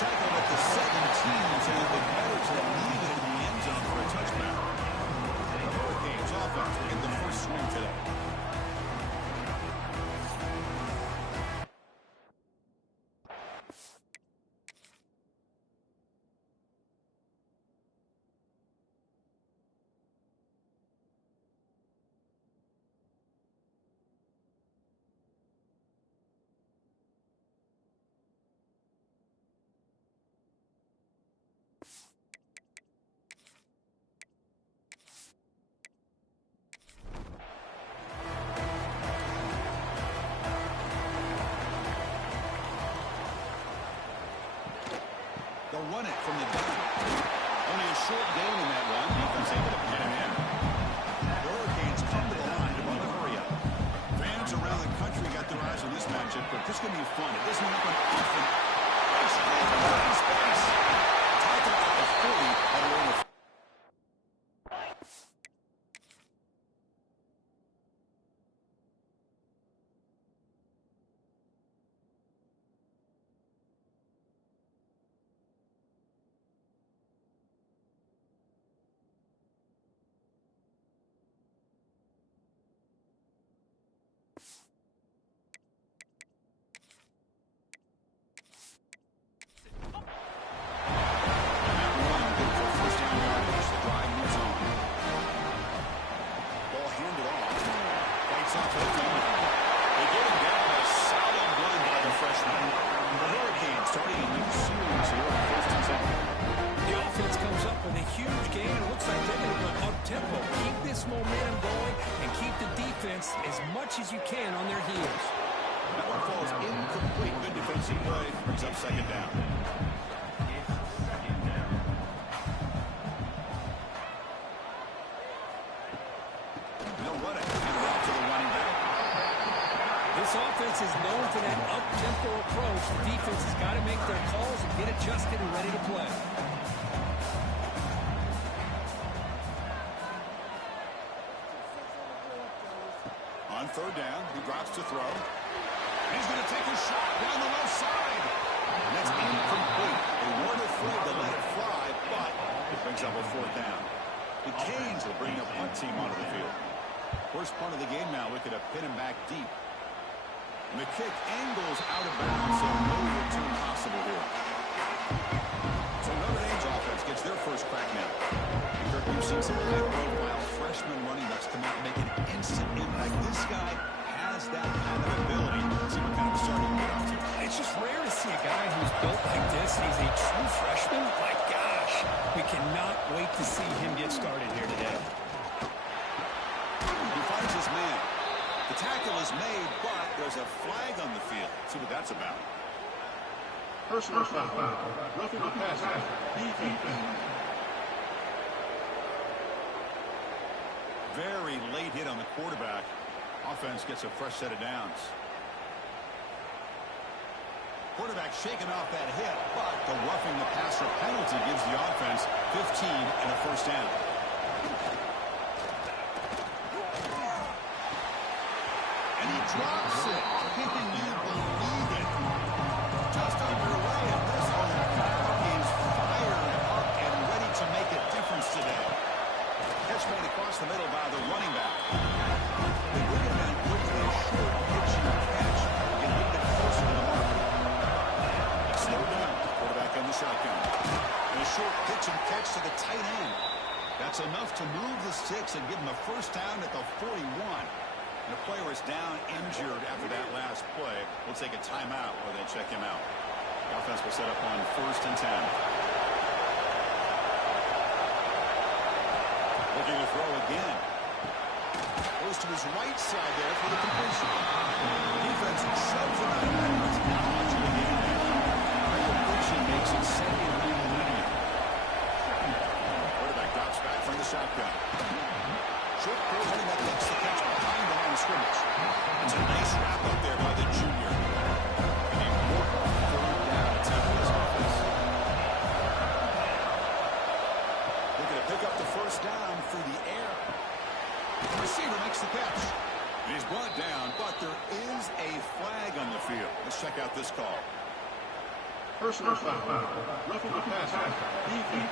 tackled at the 17, so it'd be better to leave it in the end zone for a touchback. The Hurricanes offense will get the first swing today. They'll run it from the gun. Only a short gain in that run. Defense able to pin him in. The Hurricanes come to the line to run the hurry up. Fans around the country got their eyes on this matchup, but this is going to be fun. It doesn't happen often. They squeeze in space. Tackle at the 40 and we're in the momentum going and keep the defense as much as you can on their heels. That one falls incomplete. Good defensive play. Brings up second down. They'll run it. Hand it off to the running back. This offense is known for that up-tempo approach. The defense has got to make their calls and get adjusted and ready to play. On third down, he drops to throw. He's going to take a shot down the left side. And that's incomplete. They weren't afraid to let it fly, but it brings up a fourth down. The Canes will bring a punt team onto the field. First punt of the game now, looking to pin him back deep. And the kick angles out of bounds, so no return possible here. So Notre Dame's offense gets their first crack now. Kirk, you've seen some high-profile freshman running backs come out and make an instant impact. This guy has that kind of ability. Let's see what kind of start he can get off to. It's just rare to see a guy who's built like this. He's a true freshman. My gosh, we cannot wait to see him get started here today. He finds his man. The tackle is made, but there's a flag on the field. Let's see what that's about. Personal foul. Roughing the passer. Defense. Very late hit on the quarterback. Offense gets a fresh set of downs. Quarterback shaking off that hit, but the roughing the passer penalty gives the offense 15 and a first down. And he drops it. Can you believe it? Just underway, and this whole crowd is fired up and ready to make a difference today. Catch made across the middle by the running back. They bring it down quickly, a short pitch and catch, and get it closer to the mark. Slow down, quarterback on the shotgun. And a short pitch and catch to the tight end. That's enough to move the sticks and give him a first down at the 41. And the player is down injured after that last play. We'll take a timeout while they check him out. The offense will set up on 1st and 10. Looking to throw again. Goes to his right side there for the completion. The defense shoves it out of bounds. Not much of a game there. The completion makes it 2nd and medium. Quarterback drops back from the shotgun. Short throw running that makes the catch behind the line of scrimmage. It's a nice wrap up there by the junior. An important third down attempt for this offense. Looking to pick up the first down through the air. The receiver makes the catch. He's brought down, but there is a flag on the field. Let's check out this call. Personal foul. Roughing the passer. Defense.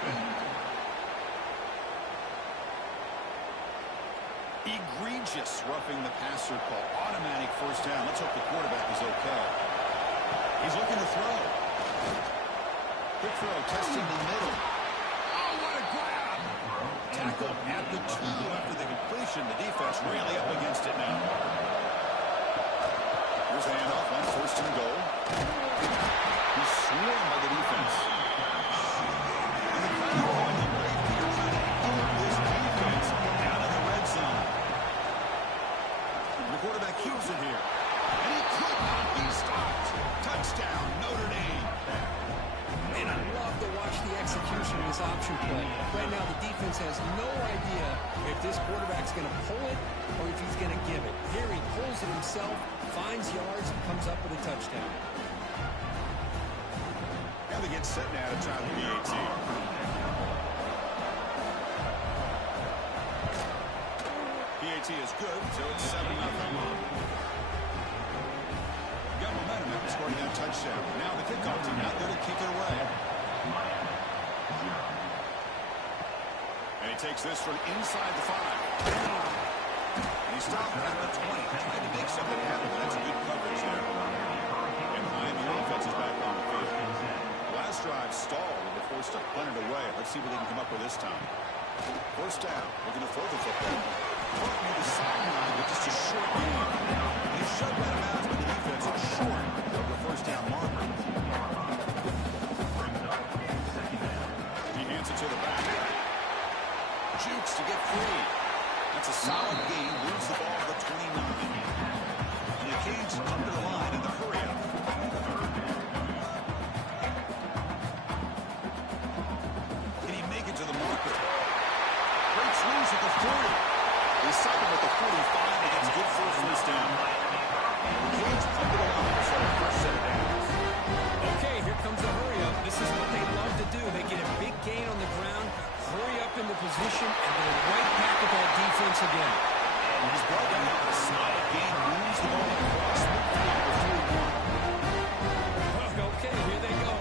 Egregious roughing the passer call. Automatic first down. Let's hope the quarterback is okay. He's looking to throw. Quick throw, testing the middle. Oh, what a grab! Tackle at the 2 after the completion. The defense really up against it now. Here's a handoff on first and goal. He's swarmed by the defense. And the crowd going the way here trying to help this defense out of the red zone. The quarterback keeps it here. And he could not be stopped. Touchdown, Notre Dame. Man, I love to watch the execution of this option play. Right now, the defense has no idea if this quarterback's going to pull it or if he's going to give it. Here he pulls it himself, finds yards, and comes up with a touchdown. Now they get set now to try the PAT. PAT is good, so it's 7-0. Got momentum after scoring that touchdown. Now the kickoff team out there to kick it away. And he takes this from inside the 5. And he stopped at the 20. Trying to make something happen. That's a good coverage there. And Miami offense is back on the field. Last drive stalled and they're forced to punt it away. Let's see what they can come up with this time. First down. Looking to throw the football. Caught near the sideline with just a short game. And he shoved out of bounds by the defense. It's short of the first down marker. He hands it to the back. Jukes to get free. That's a solid gain. Moves the ball to the 29. And the Canes under the line in the hurry-up. Can he make it to the marker? Great swings at the 40. They cycle at the 45, but that's good for a first down. The Canes under the line for the first set of downs. Okay, here comes the hurry-up. This is what they love to do. They get a big gain on the ground, hurry up into position, and go right back at that defense again. And he's brought down a solid gain, moves the ball across midfield for 3-1. Okay, here they go.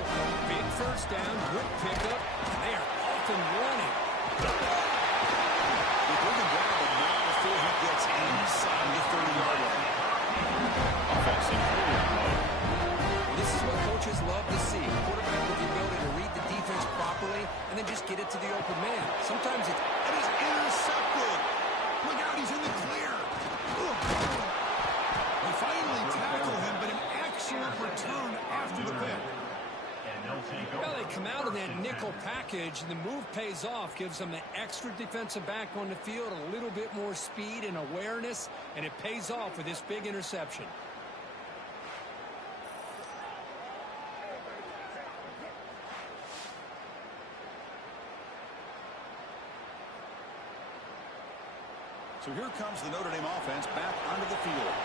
Big first down, good pickup, and they are off and running. They bring him down, but not before he gets inside the 30-yard line. Offense in hurry-up mode. Well, this is what coaches love to see. Quarterback with the ability to read the defense properly and then just get it to the open man. Sometimes it's... And he's intercepted. Look out, he's in the clear. They finally tackle him, but an excellent return after the pick. Well, they come out of that nickel package, and the move pays off, gives them an extra defensive back on the field, a little bit more speed and awareness, and it pays off with this big interception. So here comes the Notre Dame offense back onto the field.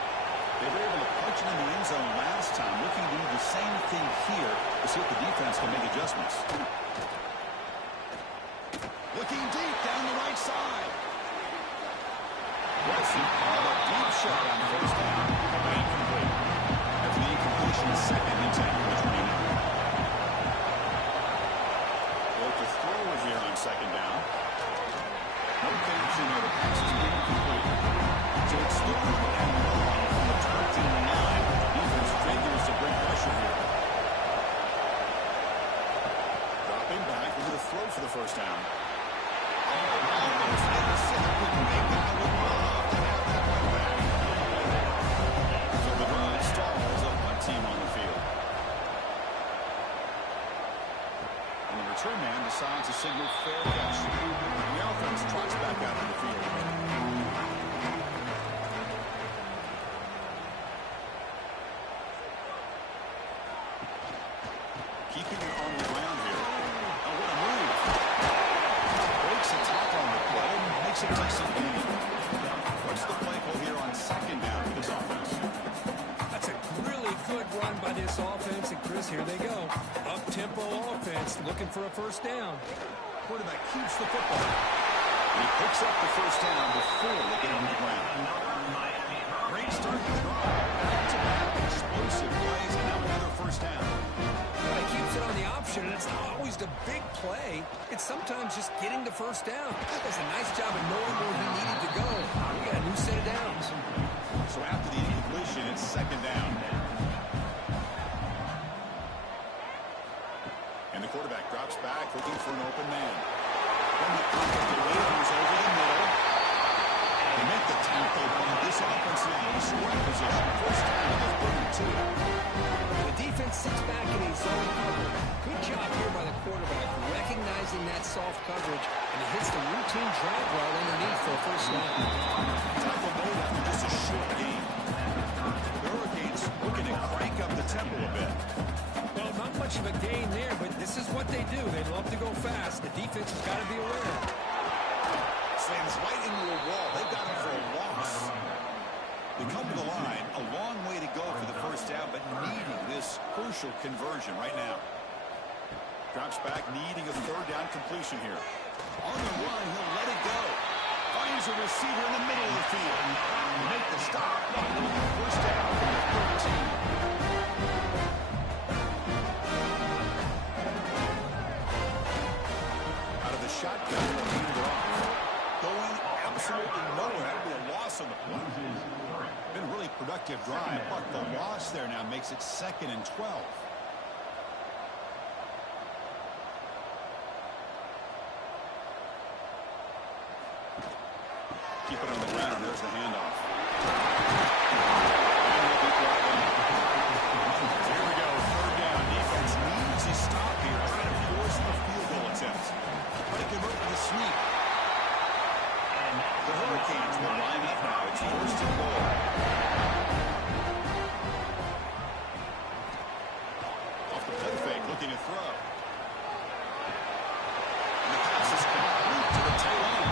They were able to punch it in the end zone last time. Looking to do the same thing here to see if the defense can make adjustments. Looking deep down the right side. Wilson on a deep shot on first down. But incomplete. After the incompletion, second and 10 for the 29. Look to throw it here on second down. No connection there. The pass is incomplete. So it's third and long from the 29. Defense figures to bring pressure here. Dropping back into the throw for the first down. Almost intercepted. Big guy would love to have that one back. So the drive stalls up one team on the field. And the return man decides to signal fair catch. The offense trots back out to the field. Keeping it on the ground here. Oh, what a move. Breaks the tackle on the play and makes a decent gain. What's the play call here on second down for this offense? That's a really good run by this offense, and Chris, here they go. Up-tempo offense, looking for a first down. Quarterback keeps the football. And he picks up the first down before they get on the ground. Great start to the drive. Back-to-back explosive plays, and now another first down. Well, he keeps it sometimes just getting the first down. He does a nice job of knowing where he needed to go. We got a new set of downs. So after the incompletion, it's second down. And the quarterback drops back, looking for an open man. Then the pocket delivers over the middle. They make the tackle on this offense now in scoring position. First down to the 32. The defense sits back in a zone cover. Good job here by the quarterback, recognizing that soft coverage, and he hits the routine drag route underneath for a first down. Tackle made after just a short game. The Hurricanes looking to crank up the tempo a bit. Well, not much of a gain there, but this is what they do. They love to go fast. The defense has got to be aware. Slams right into a wall. They got him for a loss. They come to the line. A long way to go for the first down, but needing this crucial conversion right now. Drops back, needing a third down completion here. On the run, he'll let it go. Finds a receiver in the middle of the field. Make the stop. First down from the 13. Out of the shotgun, they'll lead it off. Going absolutely nowhere. That'll be a loss on the play. Been a really productive drive, but the loss there now makes it 2nd and 12. Keep it on the ground, and there's the handoff. Here we go, third down. Defense needs a stop here, trying to force the field goal attempt. But it convert to the sweep. The Hurricanes will line up now. It's first and goal. Off the play fake, looking to throw. And the pass is complete to the tail end.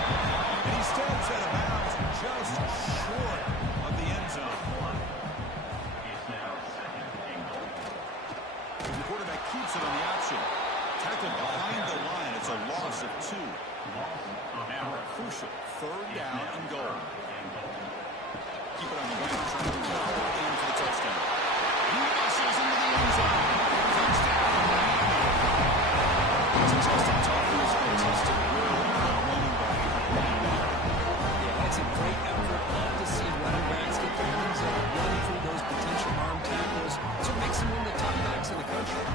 And he steps out of bounds just short of the end zone. The quarterback keeps it on the option. Tackled behind the line. It's a loss of 2. Now a crucial third down and goal. Keep it on the ground, trying to power in for the touchdown. He muscles into the end zone. Touchdown. It's a test of toughness and a test of will for a running back. Yeah, that's a great effort. Love to see running backs get their hands up, run through those potential arm tackles. That's what makes them one of the top backs in the country.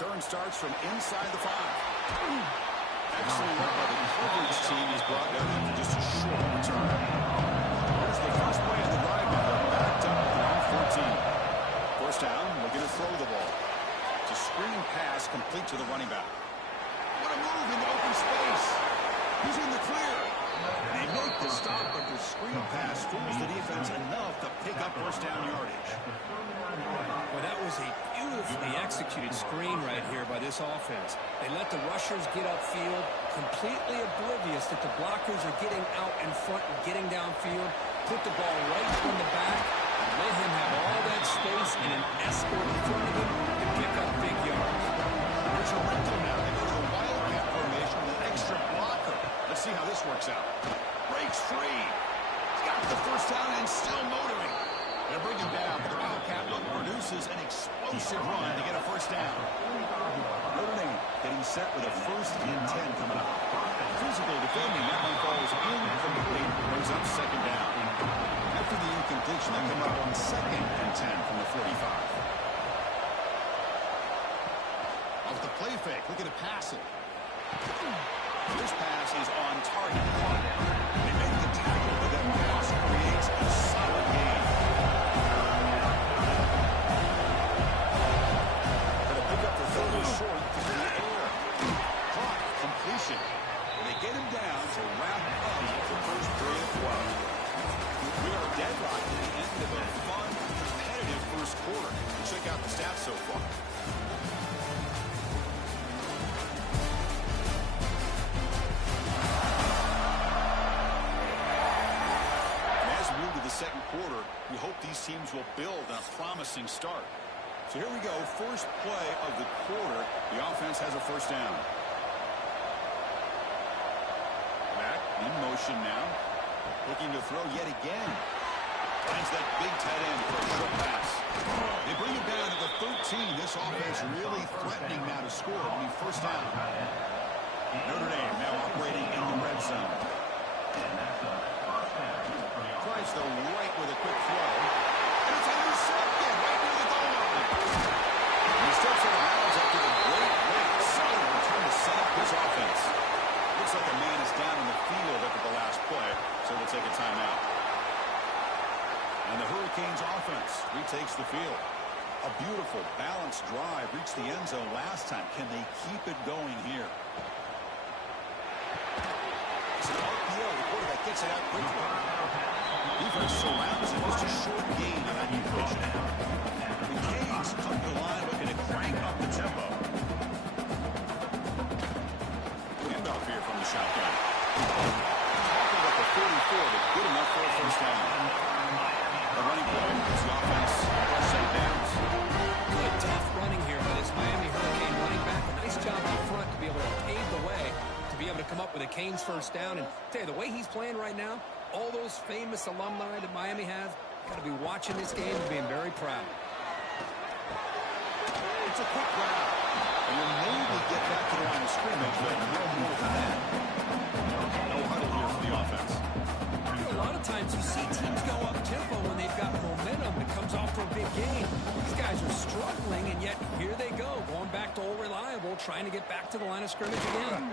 Return starts from inside the 5. Excellent work by the coverage team is brought down after just a short return. There's the first play of the drive now, backed up around 14. First down, looking to throw the ball. It's a screen pass complete to the running back. What a move in the open space. He's in the clear. They make the stop, but the screen pass fools the defense enough to pick up first down yardage. Well, that was a beautifully executed screen right here by this offense. They let the rushers get upfield, completely oblivious that the blockers are getting out in front and getting downfield, put the ball right in the back, let him have all that space and an escort in front of him to pick up big yards. There's a rental now. They go to the Wildcat formation with an extra blocker. Let's see how this works out. Breaks free. He's got the first down and still motoring. They'll bring him down, but the Wildcat look produces an explosive run to get a first down. Notre Dame getting set with a 1st and 10 coming up. Physical defending, that one falls incomplete, brings up second down. After the incompletion, they come up on 2nd and 10 from the 45. Off the play fake, looking to pass it. This pass is on target. They make the tackle, but that pass creates a solid gain. Gonna pick up the third and short to the air. Caught, completion. They get him down to wrap up the first period of 12. We are deadlocked at the end of a fun, competitive first quarter. Check out the stats so far. quarter, we hope these teams will build on a promising start. So here we go, first play of the quarter. The offense has a first down. Back in motion now. Looking to throw yet again. Finds that big tight end for a short pass. They bring it down to the 13. This offense really threatening now to score. It'll be first down. Notre Dame now operating in the red zone. Tries the right with a quick throw. And it's intercepted right near the goal line. And he steps out of bounds after the great pass. Solid return to set up his offense. Looks like a man is down in the field after the last play, so they'll take a timeout. And the Hurricanes offense retakes the field. A beautiful, balanced drive reached the end zone last time. Can they keep it going here? It's an RPO. The quarterback gets it out quickly. Defense surrounds him. Just a short gain on that completion. The Canes come to the line looking to crank up the tempo. Handoff here from the shotgun. Talking about the 44, but good enough for a first down. The running play is the offense. Set downs. Good, tough running here by this Miami Hurricane running back. A nice job up front to be able to pave the way, to be able to come up with a Canes first down. And tell you, the way he's playing right now, all those famous alumni that Miami has, got to be watching this game and being very proud. It's a quick round. And you'll maybe get back to the line of scrimmage, but no more than that. No huddle here for the offense. A lot of times you see teams go up tempo when they've got momentum. It comes off for a big game. These guys are struggling, and yet here they go, going back to old reliable, trying to get back to the line of scrimmage again.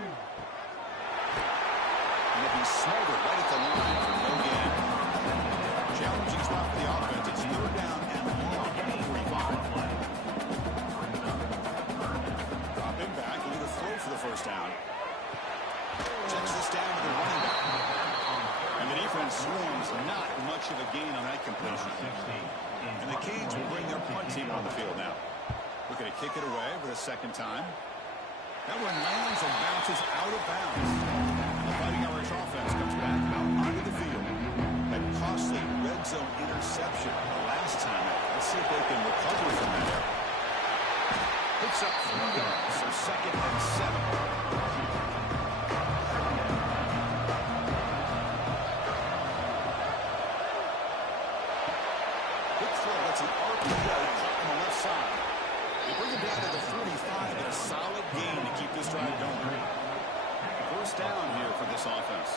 And they'll be smothered right at the line for no gain. Challenging spot for the offense. It's third down and long at the 45. Dropping back, looking to throw for the first down. Checks this down to the running back. And the defense swarms not much of a gain on that completion. And the Canes will bring their punt team on the field now. Looking to kick it away for the second time. That one lands and bounces out of bounds. The Fighting Irish offense comes back out onto the field. That costly red zone interception the last time out. Let's see if they can recover from that error. Picks up 3 yards, so second and 7. That's an RPO on the left side. They bring it down to the 45 and a solid gain to keep this drive going. First down here for this offense.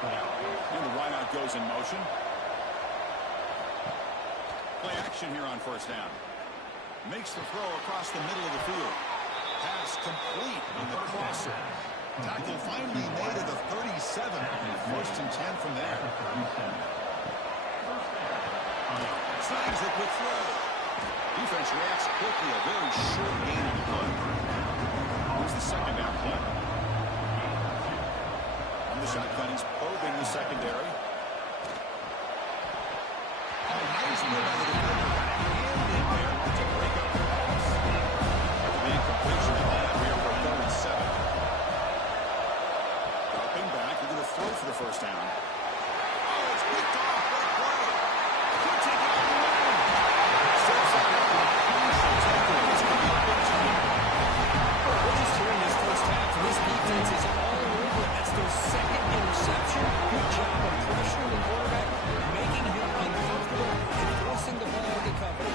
And the wideout goes in motion. Play action here on first down. Makes the throw across the middle of the field. Pass complete on the crosser. Tackle finally made at the 37. First and 10 from there. Slides it with throw. Defense reacts quickly. A very short gain on the play. Here's the second down play. On the shotgun, he's probing the secondary. Nice move by the defender. And in there to break up the pass. The incompletion of that here for third and 7. Dropping back, he's going to throw for the first down. Oh, it's picked off. What a play. Could take it all the way. Steps up. We're just hearing this first half, and this defense is all over. That's their second interception. Good job of pressuring the quarterback, making him uncomfortable, and forcing the ball to cover.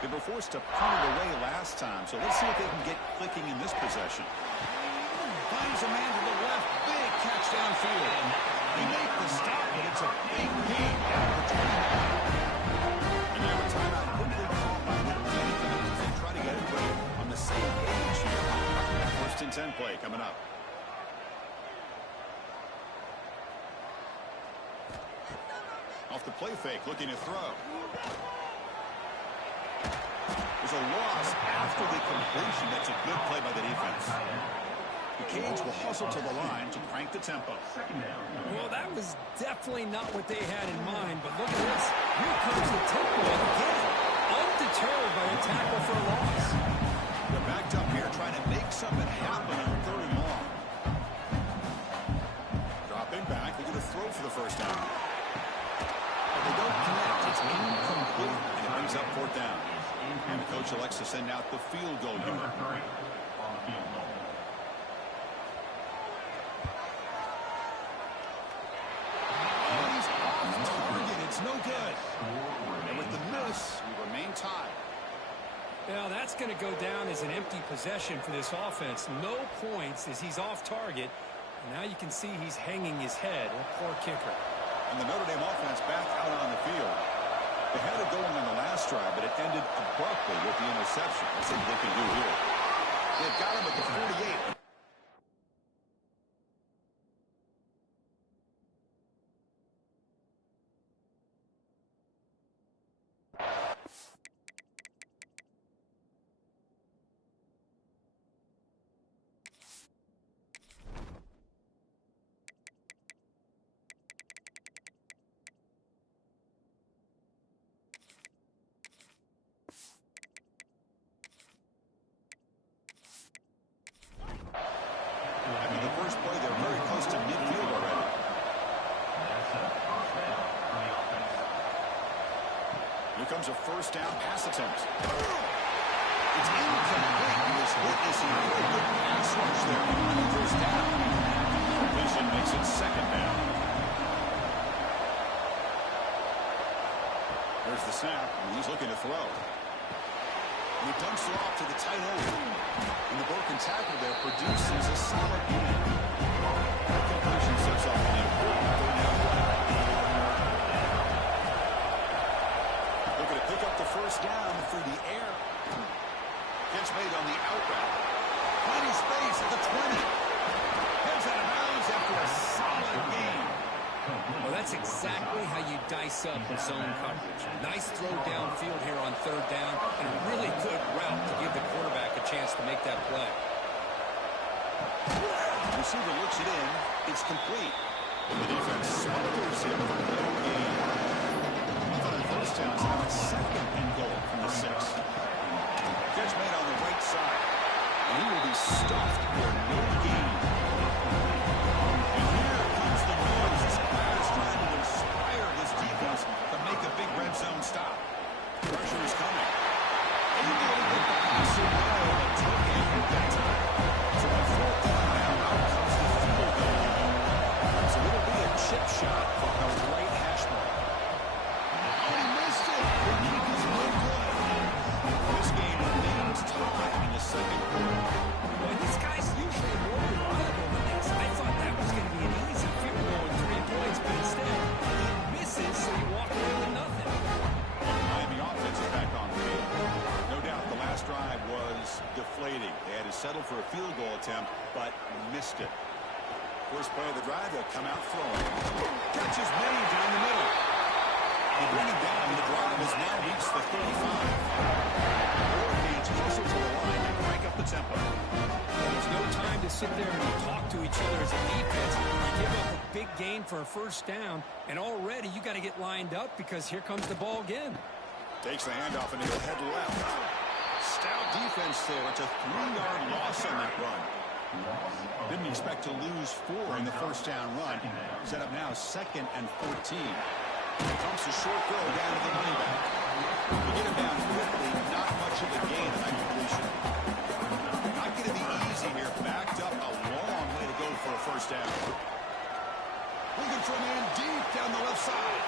They were forced to punt it away last time, so let's see if they can get clicking in this possession. Finds a man to the left. Big catch downfield. They make the stop, but it's a big gain down for 29. And now a timeout quickly called by the defense as they try to get everybody on the same page here. First and 10 play coming up. Off the play fake, looking to throw. There's a loss after the completion. That's a good play by the defense. The Canes will hustle to the line to crank the tempo. Well, that was definitely not what they had in mind, but look at this. Here comes the tempo again. Undeterred by a tackle for a loss. They're backed up here trying to make something happen on 3rd and long. Dropping back, they're going to throw for the first down. But they don't connect. It's incomplete, and it brings up 4th down. And the coach elects to send out the field goal unit. Oh, he's off target. It's no good. And with the miss, we remain tied. Now, that's going to go down as an empty possession for this offense. No points as he's off target. And now you can see he's hanging his head. A poor kicker. And the Notre Dame offense back out on the field. They had it going on the last drive, but it ended abruptly with the interception. Let's see what they can do here. They've got him at the 48. After the first play, they're very close to midfield already. Here comes a first down pass attempt. It's incomplete. He was witnessing a very good pass rush there on the first down. Completion makes it 2nd down. There's the snap, and he's looking to throw. And he dumps it off to the tight end. And the broken tackle there produces a solid gain. That completion sets off an important 3rd down play. Looking to pick up the first down through the air. Catch made on the out route. Finding space at the 20. Heads out of bounds after a solid gain. Well, that's exactly how you dice up zone coverage. Nice throw downfield here on 3rd down, and a really good route to give the quarterback a chance to make that play. The receiver looks it in. It's complete. And the defense smothers him for no gain. Nothing on first down. So now it's 2nd and goal from the 6. Catch made on the right side. And he will be stuffed for no gain. And here comes the noise. This crowd is trying to inspire this defense to make a big red zone stop. Pressure is coming. Able to get the pass away, but took a hit that time. So on 4th down now, out comes the field goal. So it'll be a chip shot from the right hash mark. Oh, he missed it. The kick is no good. This game remains tied in the 2nd quarter. Boy, this guy's usually more reliable than this. I thought that was going to be an easy field goal with 3 points, but instead he misses, so you walk away with nothing. Miami offense is back on the field. No doubt the last drive was deflating. They had to settle for a field goal attempt, but missed it. First play of the drive, they'll come out throwing. Catches many down the middle. They bring him down, and the drive has now reached the 35. Hurricanes hustle to the line and crank up the tempo. There's no time to sit there and talk to each other as a defense. You give up a big gain for a first down, and already you got to get lined up because here comes the ball again. Takes the handoff, and he'll head left. Stout defense there. It's a 3-yard loss on that run. Didn't expect to lose 4 in the first down run. Set up now 2nd and 14. Comes a short throw down to the running back. We get him down quickly, not much of a gain on that completion. Not going to be easy here. Backed up a long way to go for a first down. Looking for a man deep down the left side.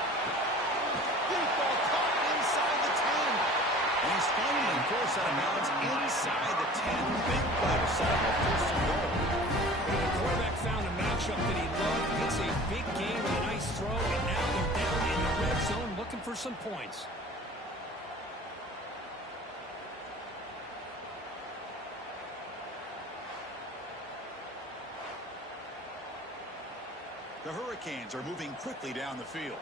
Deep ball caught inside the 10. And he's finding a force out of bounds inside the 10. Big play to set up a first and goal. The quarterback found a matchup that he loved. Gets a big gain with a nice throw, and now they're down in the red zone looking for some points. The Hurricanes are moving quickly down the field.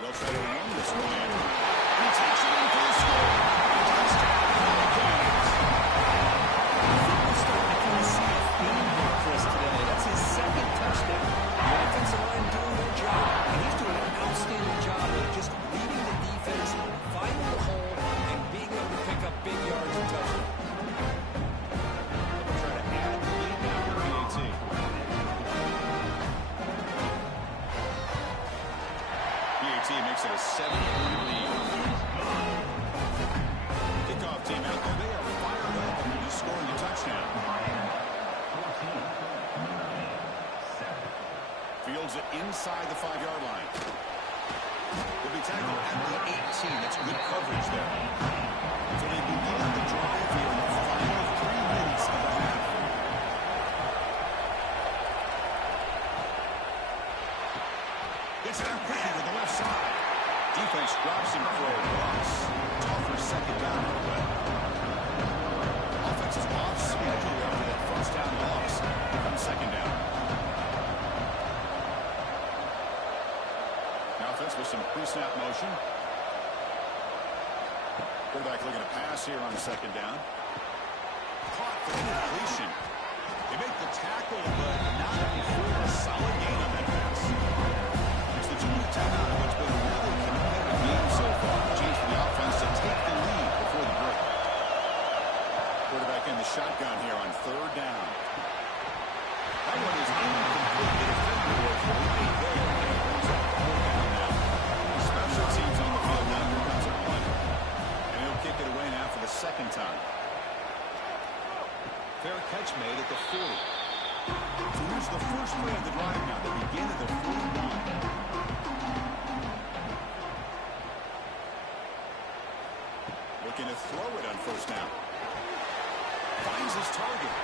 They'll try to run this one. He takes it in for the score. Touchdown. team makes it a 7-point lead. Kickoff team out there. They are fired up and just scoring a touchdown. Fields it inside the 5-yard line. Will be tackled at the 18. That's good coverage there. So they begin the drive here in the final 3 minutes of the half. Gets it out quickly to the left side. Defense drops him for a loss. Tougher second down on the way. Offense is off schedule after that first down loss on second down. Now offense with some pre-snap motion. Quarterback looking to pass here on second down. Caught for incompletion. They make the tackle, but not before a solid gain on that pass. It's the 2-minute timeout of what's been a really competitive game so far. Chance for the offense to take the lead before the break. Quarterback in the shotgun here on third down. That one is incomplete. The defender was right there. And it brings up fourth down now. Special teams on the field now. Here comes a punt. And he'll kick it away now for the second time. Fair catch made at the 40. So here's the first play of the drive now. They begin at the 41. Looking to throw it on first down. Finds his target.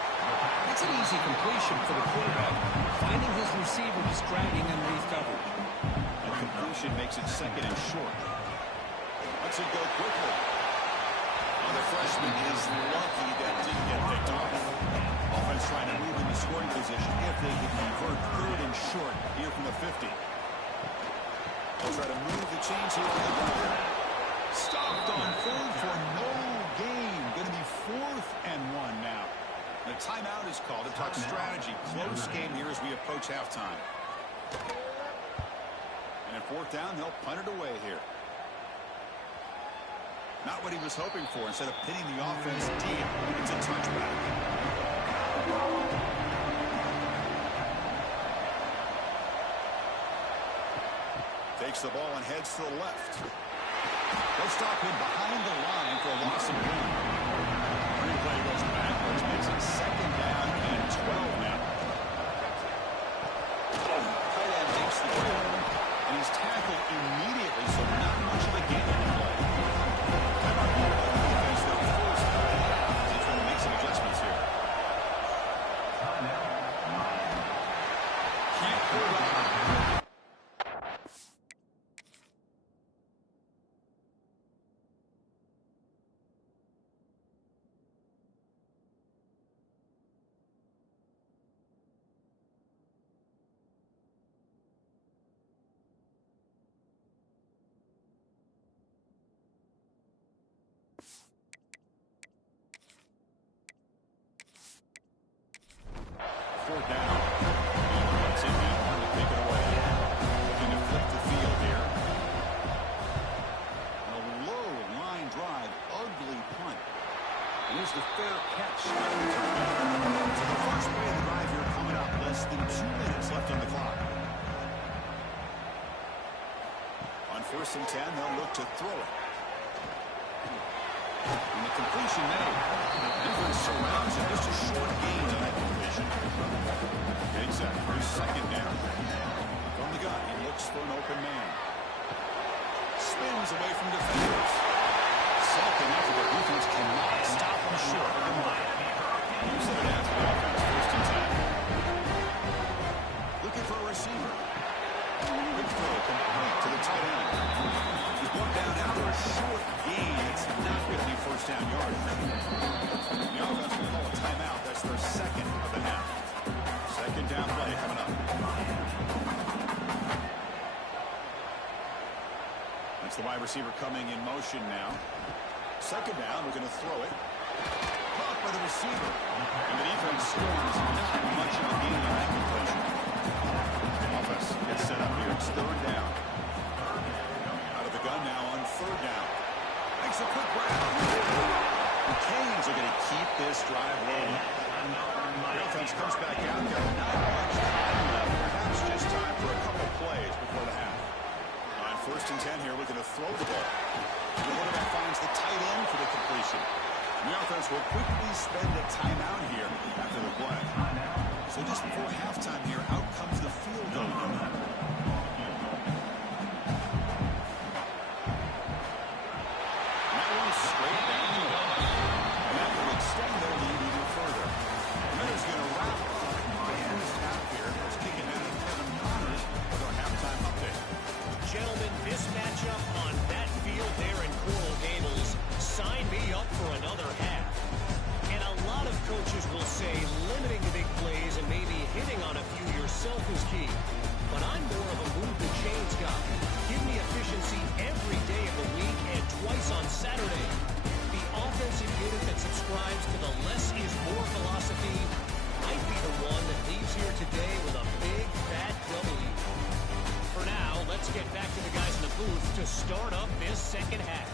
It's an easy completion for the quarterback. Finding his receiver distracting underneath coverage. And completion makes it second and short. Lets it go quickly. Well, the freshman is lucky that didn't get picked off. Offense trying to move into scoring position if they can convert third and short here from the 50. They'll try to move the chains here on the ground. Stopped on third for no gain. Going to be 4th and 1 now. The timeout is called to talk strategy. Close game here as we approach halftime. And at 4th down, they'll punt it away here. Not what he was hoping for. Instead of pinning the offense deep, it's a touchback. Takes the ball and heads to the left. They'll stop him behind the line for a loss of 1. Replay goes backwards, makes it second down and 12 now. Tight end makes the throw, and he's tackled immediately, so not much of a gain on the play. Defense that forced the half. He's trying to make some adjustments here. Can't pull it off. Fourth down. That's it now. To take it away. Looking to flip the field here. A low line drive. Ugly punt. Here's the fair catch. So the first play of the drive here coming up. Less than 2 minutes left on the clock. On 1st and 10, they'll look to throw it. And the completion made. Defense surrounds him. Just a short gain on that completion. Exactly. Here's second down. From the gun, he looks for an open man. Spins away from defenders. Second after the defense cannot stop him short of the mark. You said it after the offense. 1st and 10. Looking for a receiver. Quick throw complete to the tight end. He's brought down after a short gain. It's not going to be first down yardage. The offense will call a timeout. That's their second of the half. Second down play coming up. That's the wide receiver coming in motion now. Second down, we're going to throw it. Caught by the receiver. And the defense scores not much of a gain on that completion. Offense gets set up here. It's third down. Out of the gun now on third down. Makes a quick grab. The Canes are going to keep this drive rolling. The offense comes back out. Got not much time left. Perhaps just time for a couple plays before the half. On 1st and will quickly spend a timeout here after the play. So just before halftime here, out comes the field goal unit. That one straight down the middle. And that will extend their lead even further. That is going to wrap up the first half here. Let's kick it down to Kevin Connors with our halftime update. Gentlemen, this matchup on that field there in Coral Gables, sign me up for another half. And a lot of coaches will say limiting the big plays and maybe hitting on a few yourself is key. But I'm more of a move the chains guy. Give me efficiency every day of the week and twice on Saturday. The offensive unit that subscribes to the less is more philosophy might be the one that leaves here today with a big fat W. For now, let's get back to the guys in the booth to start up this second half.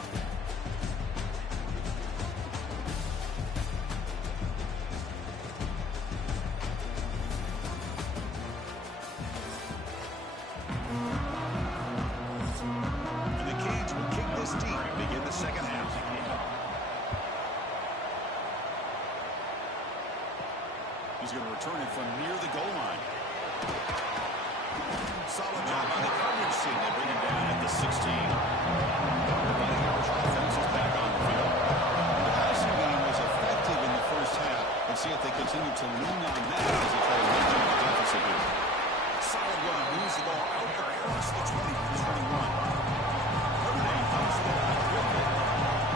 And the Canes will kick this deep and begin the second half. He's going to return it from near the goal line. Solid job on the coverage team. They bring him down at the 16. The offense is back on the field. The passing game was effective in the first half. Let's see if they continue to lean on that as they try to maintain the deficit here. Solid run. Moves the ball out across the 20-21.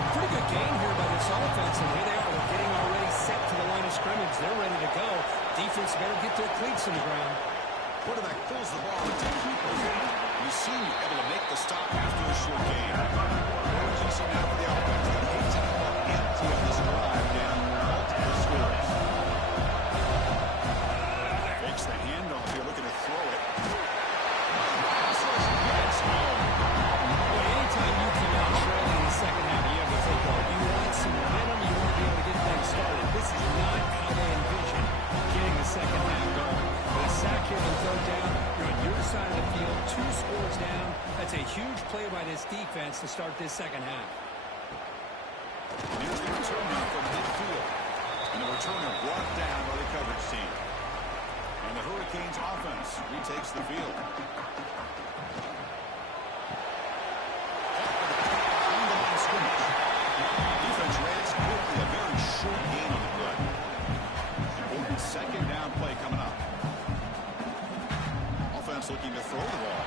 Pretty good game here by this offense, and here they are. They're getting already set to the line of scrimmage. They're ready to go. Defense better get their cleats in the ground. Quarterback pulls the ball into keeper. You see him able to make the stop after a short gain. Urgency now for the offense. They hate to come up empty on this drive down multiple scores. Fakes the handoff here, looking to throw it. Boy, anytime you come out trailing in the second half of the football, you want some momentum, you want to be able to get things started. This is not how they envision getting the second half going. With a sack here on third down, you're on your side of the field, 2 scores down. That's a huge play by this defense to start this second half. Here's the return now from midfield. And the returner brought down by the coverage team. And the Hurricanes offense retakes the field. Defense raised quickly, a very short gain on the play. Important second down play coming up. Offense looking to throw the ball.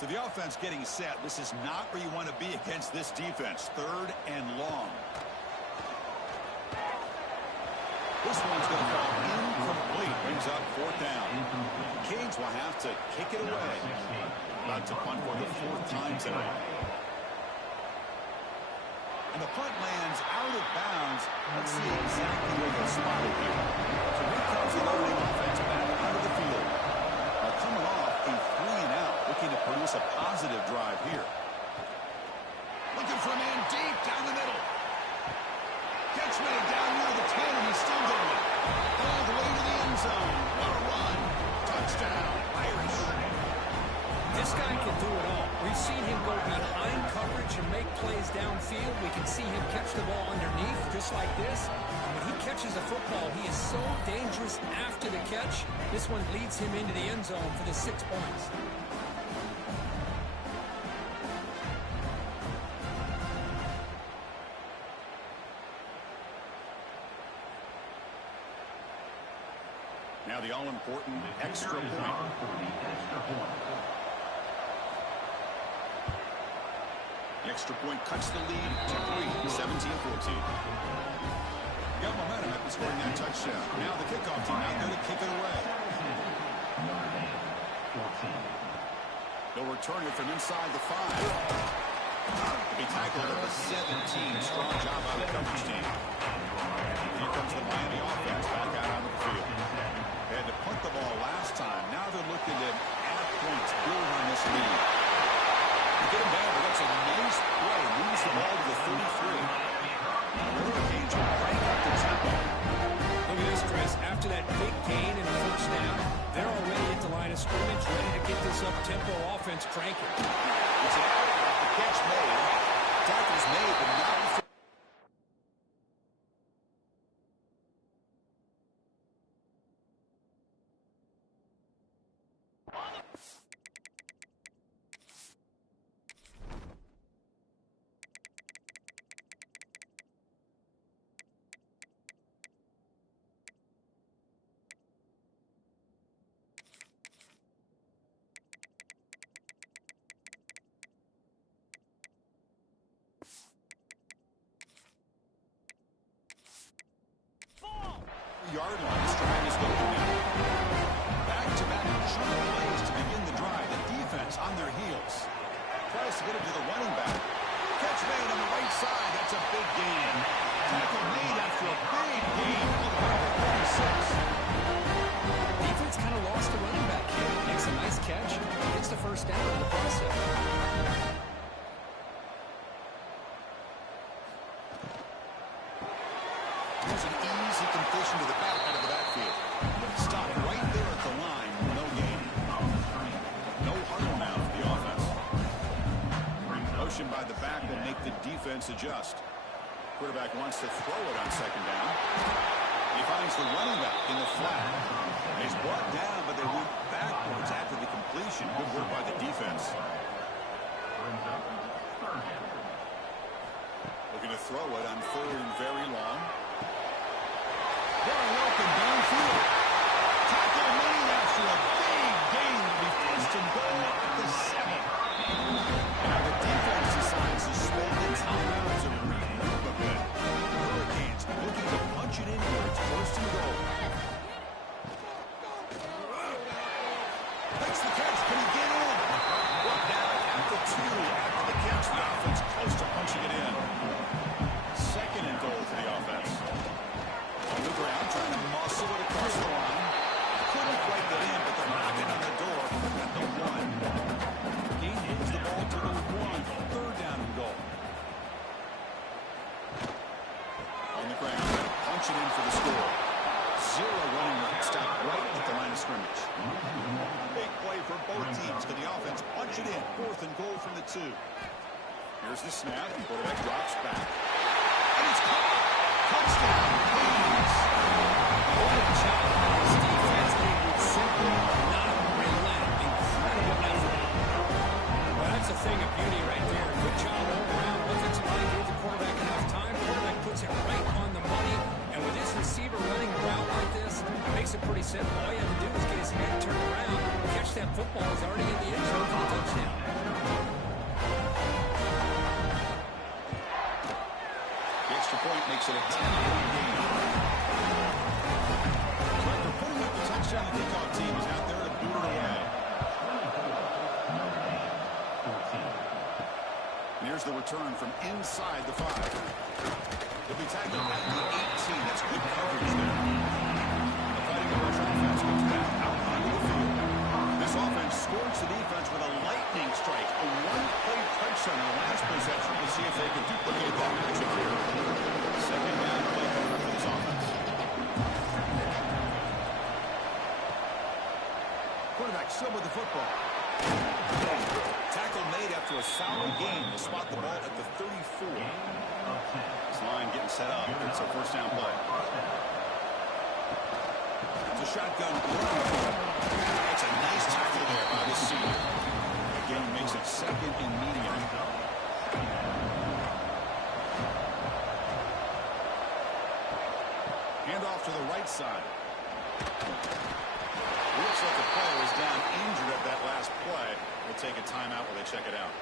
So the offense getting set. This is not where you want to be against this defense. 3rd and long. This one's going to fall incomplete. Brings up 4th down. Canes will have to kick it away. About to punt for the 4th time today. And the punt lands out of bounds. Let's see exactly where they'll spot it here. So here comes the loading offense back out of the field. Now coming off a 3-and-out, looking to produce a positive drive here. Looking for a man deep down the middle. Catch made down near the 10, and he's still going. All the way to the end zone. What a run. Touchdown, Irish. This guy can do it all. We've seen him go behind coverage and make plays downfield. We can see him catch the ball underneath, just like this. When he catches the football, he is so dangerous after the catch. This one leads him into the end zone for the 6 points. Now the all-important extra point. The extra point cuts the lead to 3, 17-14. Got momentum after scoring that touchdown. Now the kickoff team out there to kick it away. They'll return it from inside the 5. To be tackled at the 17. Strong job by the coverage team. Here comes the Miami offense back out onto the field. They had to punt the ball last time. Now they're looking to add points, build on this lead. Get him down, but that's a nice gain and a first down. They're already at the line of scrimmage, ready to get this up-tempo offense cranking. It's an error. The catch made. Tackle's made, but not before. Yard line. This drive is going now. Back-to-back short plays to begin the drive. The defense on their heels. Tries to get it to the running back. Catch made on the right side. That's a big gain. Tackle made after a big gain. All the way to 36. Defense kind of lost the running back here. Makes a nice catch. Gets the first down in the process. Here's an easy completion to the back out of the backfield. Stopped right there at the line. No gain. No huddle now for the offense. Motion by the back will make the defense adjust. Quarterback wants to throw it on second down. He finds the running back in the flat. He's brought down, but they went backwards after the completion. Good work by the defense. Looking to throw it on third and very long. Very open downfield. Tackle made after a big gain to be first and goal at the 7. Now the defense decides to spend the timeouts and regroup a bit. Hurricanes looking to punch it in here. It's first and goal. Makes the catch. Can he get in? Brought down at the 2 after the catch. The offense close to punching it in. Second and goal for the offense. On the ground, trying to muscle it across the line. Couldn't quite get in, but they're knocking on the door. At the 1. Gain moves the ball to the 1. Third down and goal. On the ground, punch it in for the score. 0 running right, stop right at the line of scrimmage. Big play for both teams. Can the offense punch it in? Fourth and goal from the 2. Here's the snap. Quarterback drops back. And it's caught. Touchdown. What a job by this defense. They would simply not relent. Incredible effort. Well, that's a thing of beauty right there. Good job all around. Offensive line gave the quarterback enough time. Quarterback puts it right on the money. And with this receiver running around like this, it makes it pretty simple. All you have to do is get his head turned around, catch that football. It's already in the end zone for a touchdown. The extra point makes it a 10-point game. So after putting up the touchdown, the kickoff team is out there to boot it away. And here's the return from inside the 5. He'll be tackled at the 18. That's good coverage there. The Fighting Irish offense comes back out onto the field. This offense scorched the defense with a lightning strike. A one-play touchdown in the last possession. We'll see if they can duplicate that magic here. Second down play coming up for this offense. Quarterback still with the football. Tackle made after a solid gain to spot the ball at the 34. This line getting set up. It's a first down play. It's a shotgun run. That's a nice tackle there by the senior. Again, makes it second and medium. Hand off to the right side. Looks like the player is down injured at that last play. We'll take a timeout while they check it out.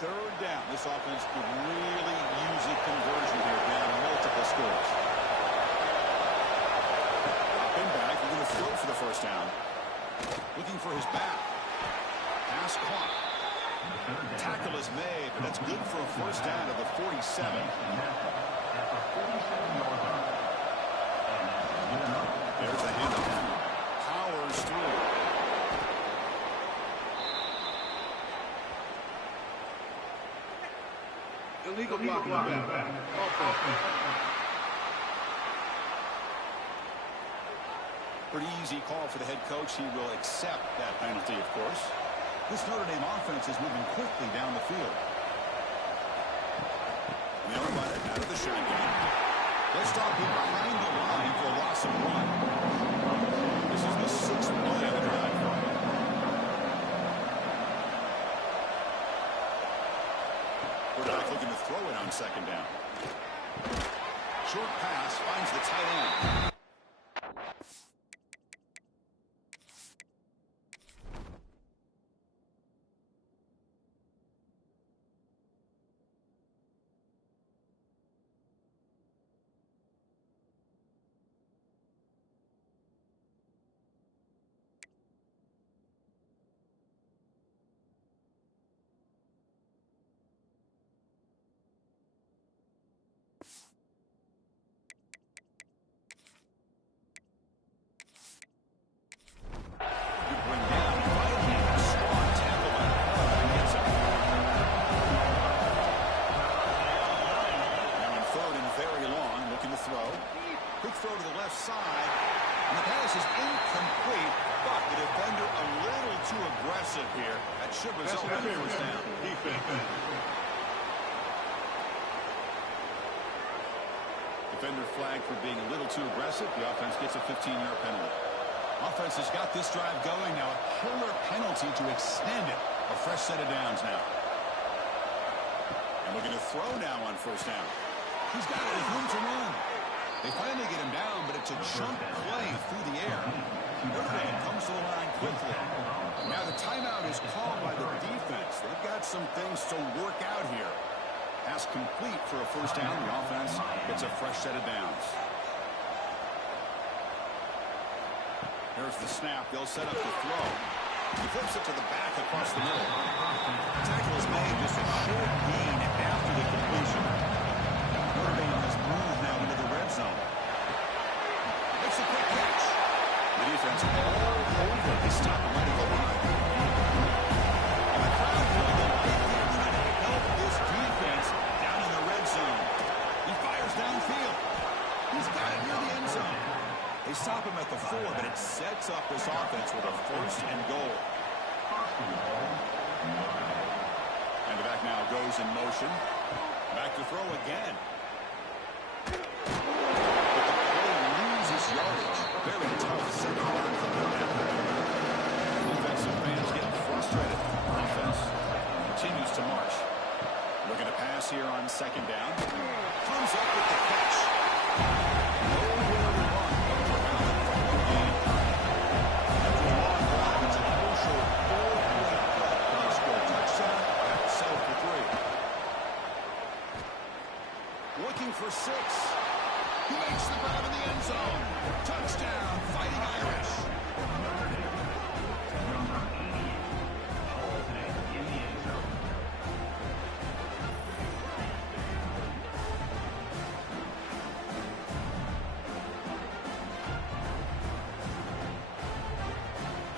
Third down. This offense could really use a conversion here, down multiple scores. Dropping back, he's going to throw for the first down. Looking for his back. Pass clock. Tackle is made, but that's good for a first down to the 47. There's the handoff. Powers through. Illegal blocking the back. Offense. Pretty easy call for the head coach. He will accept that penalty, of course. This Notre Dame offense is moving quickly down the field. They'll run it out of the shotgun. They'll stop him behind the line for a loss of 1. This is the 6th play of the drive. Quarterback looking to throw it on 2nd down. Short pass finds the tight end. Here. That should result in a first down. Defender flagged for being a little too aggressive. The offense gets a 15-yard penalty. Offense has got this drive going now. A killer penalty to extend it. A fresh set of downs now. And looking to throw now on first down. He's got it with room to run. They finally get him down, but it's a jump play through the air. Notre Dame comes to the line quickly. Now the timeout is called by the defense. They've got some things to work out here. Pass complete for a first down. The offense gets a fresh set of downs. Here's the snap. They'll set up the throw. He flips it to the back across the middle. The tackle is made just a short gain after the completion. Notre Dame has moved now into the red zone. Makes a quick catch. The defense all over. They stop him right at the line. And the crowd pulling them right there trying to help this defense down in the red zone. He fires downfield. He's got it near the end zone. They stop him at the 4, but it sets up this offense with a 1st and goal. And the back now goes in motion. Back to throw again. But the play loses yardage. Very tough second down from the back. Offensive fans getting frustrated. Offense continues to march. Looking to pass here on 2nd down. Comes up with the catch. Nowhere to run. Around the following game. After a long drive, it's a crucial 4-point play. They score a touchdown and settle for 3. Looking for 6. He makes the grab in the end zone. Touchdown, Fighting Irish.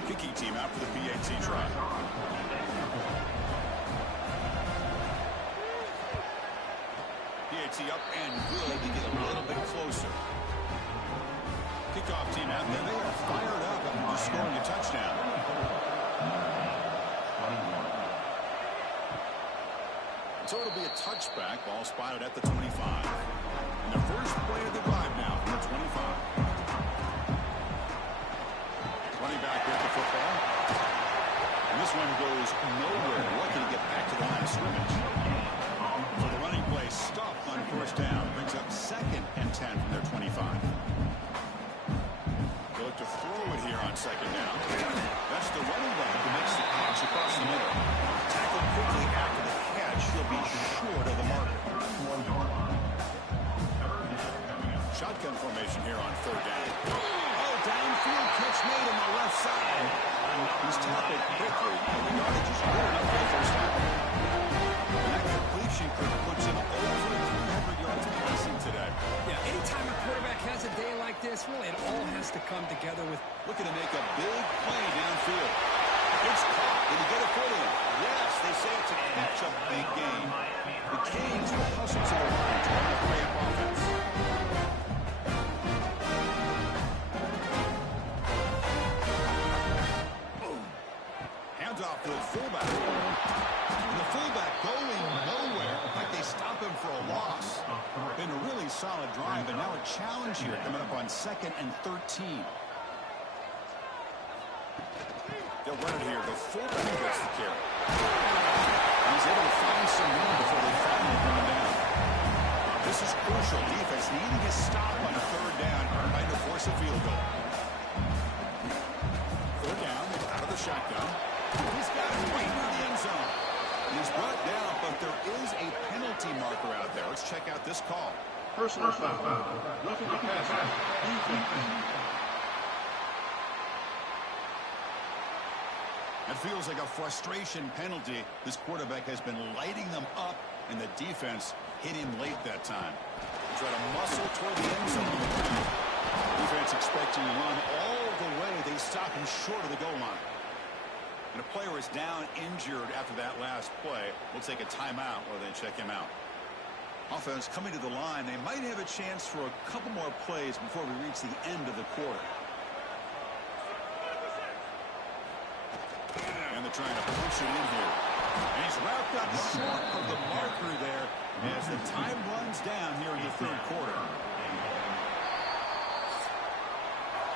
Kicking team out for the PAT try. PAT up and good to get a little bit closer. Kickoff team out there. They are fired up after scoring a touchdown. So it'll be a touchback. Ball spotted at the 25. And the first play of the drive now from the 25. Running back with the football. And this one goes nowhere. Lucky to get back to the line of scrimmage. So the running play stopped on first down. Brings up 2nd and 10 from their 25. They look to throw it here on 2nd down. That's the running back who makes the catch across the middle. Tackled quickly after the catch. He'll be short of the mark. Shotgun formation here on 3rd down. Oh, downfield catch made on the left side. He's tackled quickly. And the yardage is good enough for the first down. And that completion puts him over 300 yards passing today. Yeah, anytime a quarterback has a day like this, really it all has to come together with looking to make a big play downfield. It's caught. Did he get a foot in? Yes, they say it's a catch-up big game. The Canes will hustle to the line to run a great offense. Hands off to the fullback. And the fullback going nowhere. Like they stop him for a loss. Been a really solid drive, and now a challenge here coming up on 2nd and 13. They'll run it here. The fullback gets the carry. He's able to find some room before they finally bring him down. This is crucial. Defense needing a stop on 3rd down, trying to force a field goal. 4th down, out of the shotgun. He's got it right near the end zone. He's brought down, but there is a penalty marker out there. Let's check out this call. Personal foul. Roughing the passer. Defense. It feels like a frustration penalty. This quarterback has been lighting them up, and the defense hit him late that time. They try to muscle toward the end zone. Defense expecting to run all the way. They stop him short of the goal line. And a player is down injured after that last play. We'll take a timeout while they check him out. Offense coming to the line. They might have a chance for a couple more plays before we reach the end of the quarter. And they're trying to push it in here. And he's wrapped up short of the marker there as the time runs down here in the 3rd quarter.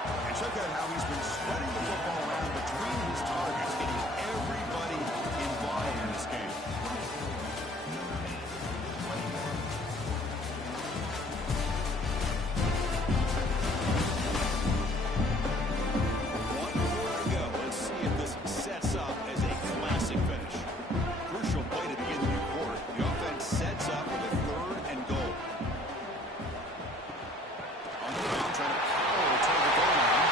And check out how he's been spreading the football around between his targets, getting everybody involved in this game. One more to go. Let's see if this sets up as a classic finish. Crucial play to begin the new quarter. The offense sets up with a 3rd and goal. On the ground, trying to power toward the goal line.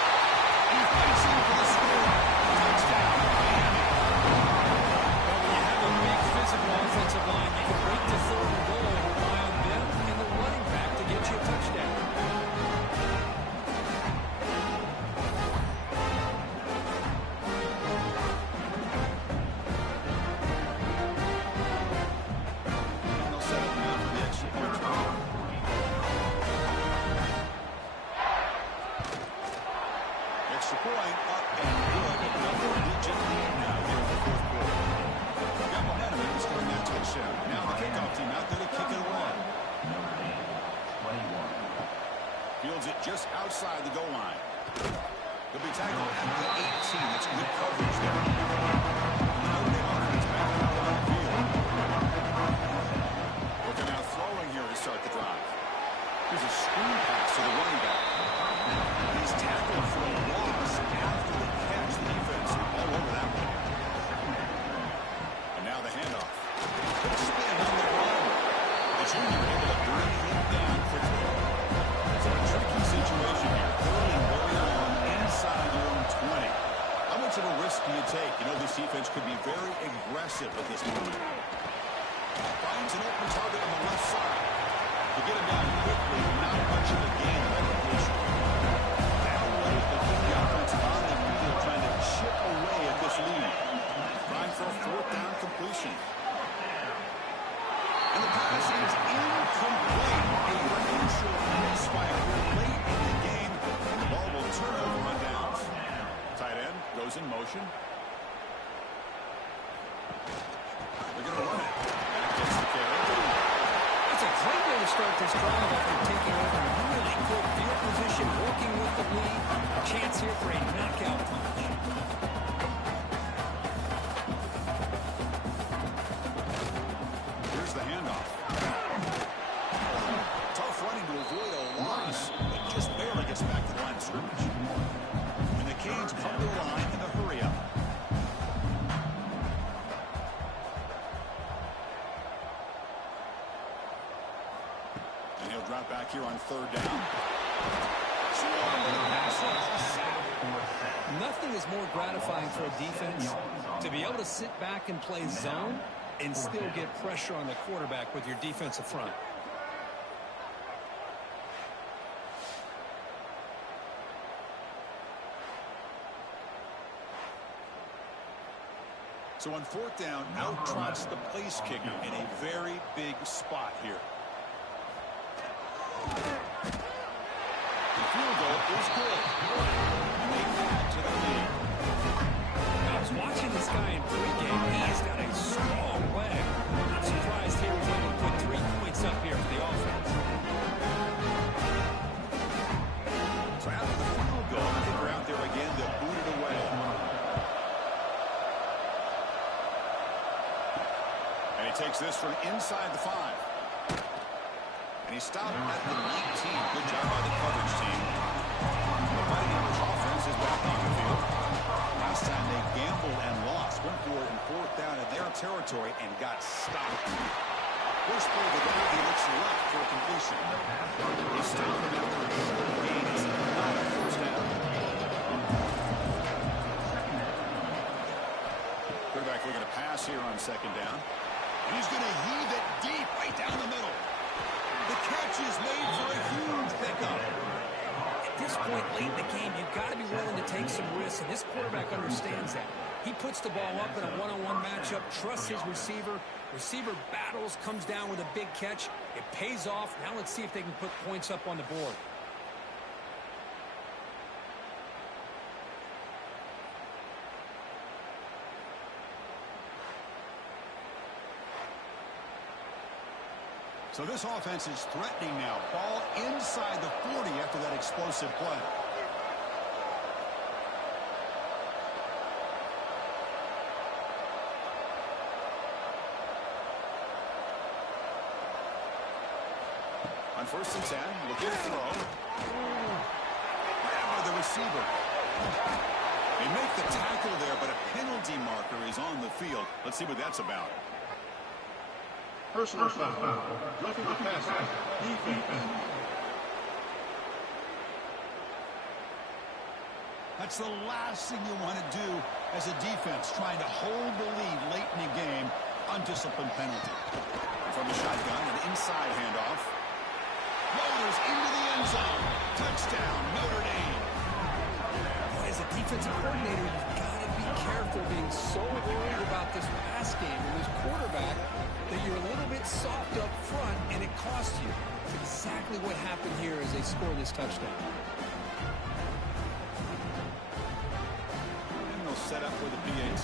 He's racing for the score. Touchdown, Miami. But when you have a big physical offensive line, you can break to 3rd and goal and rely on them and the running back to get you a touchdown. And they'll set up now for the extra point try. Extra point up and good. A double-digit lead now here in the 4th quarter. Got momentum in scoring that touchdown. Now the kickoff team out there to kick it away. Fields it just outside the goal line. He'll be tackled at the 18. That's good coverage there. Nobody offense back out on the field. Looking out throwing here to start the drive. Here's a screen pass to the running back. And he's tackled for a loss after the catch. The defense all over that one. And now the handoff. Quick spin on the run. The junior able to bring him down quickly. So a tricky situation here. Third and very long inside your own 20. How much of a risk do you take? You know, this defense could be very aggressive at this moment. Finds an open target on the left side. To get him down quickly, not much of a gain by completion. Now late, the offense on the field trying to chip away at this lead. Trying for a 4th down completion. And the pass is incomplete. A crucial misfire here late in the game. And the ball will turn over on downs. Tight end goes in motion. They're going to run it. Back gets the carry. It's a great way to start this drive after taking over really good field position, working with the lead. A chance here for a knockout punch. Here's the handoff. Tough running to avoid a loss, but just barely gets back to the line of scrimmage. And the Canes come to the line in a hurry up. And he'll drop back here on 3rd down. Nothing is more gratifying for a defense to be able to sit back and play zone and still get pressure on the quarterback with your defensive front. So on fourth down, out trots the place kicker in a very big spot here. The field goal is good. And they add to the lead. I was watching this guy in pregame. He's got a strong leg. I'm surprised he was able to put 3 points up here for the offense. So after the field goal, I think we're out there again to boot it away. And he takes this from inside the 5. And he stopped at the 19. Good job by the coverage team. The Fighting Irish offense is back on the field. Last time they gambled and lost. Went for it in fourth down in their territory and got stopped. First play of the day, he looks left for a completion. He stopped him after a short gain. It's not a first down. Quarterback looking to pass here on second down. And he's going to heave it deep right down the middle. The catch is made for a huge pickup. At this point late in the game, you've got to be willing to take some risks, and this quarterback understands that. He puts the ball up in a one-on-one matchup, trusts his receiver. Receiver battles, comes down with a big catch. It pays off. Now let's see if they can put points up on the board. So this offense is threatening now. Ball inside the 40 after that explosive play. On first and 10, looking to throw. Grab by the receiver. They make the tackle there, but a penalty marker is on the field. Let's see what that's about. Personal foul. Roughing the passer. Defense. That's the last thing you want to do as a defense, trying to hold the lead late in the game. Undisciplined penalty. From the shotgun, an inside handoff. Loaders into the end zone. Touchdown, Notre Dame. As a defensive coordinator, you've got to be careful being so worried about this pass game and this quarterback that you're a little bit soft up front and it costs you. It's exactly what happened here as they score this touchdown. And they'll set up with a PAT.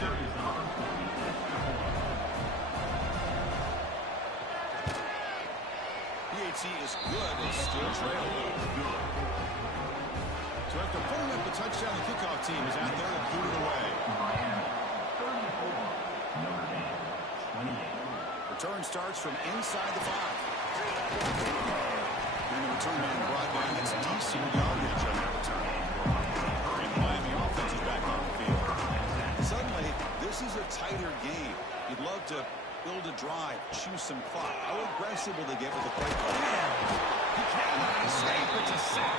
PAT is good. They still trail though. So after pulling up the touchdown, the kickoff team is out there to boot it away. Return starts from inside the 5. And the return man brought down. That's decent yardage on that return. And the Miami offense is back on the field. Suddenly, this is a tighter game. You'd love to build a drive, choose some clock. How aggressive will they get with the play call? He cannot escape. It's a sack.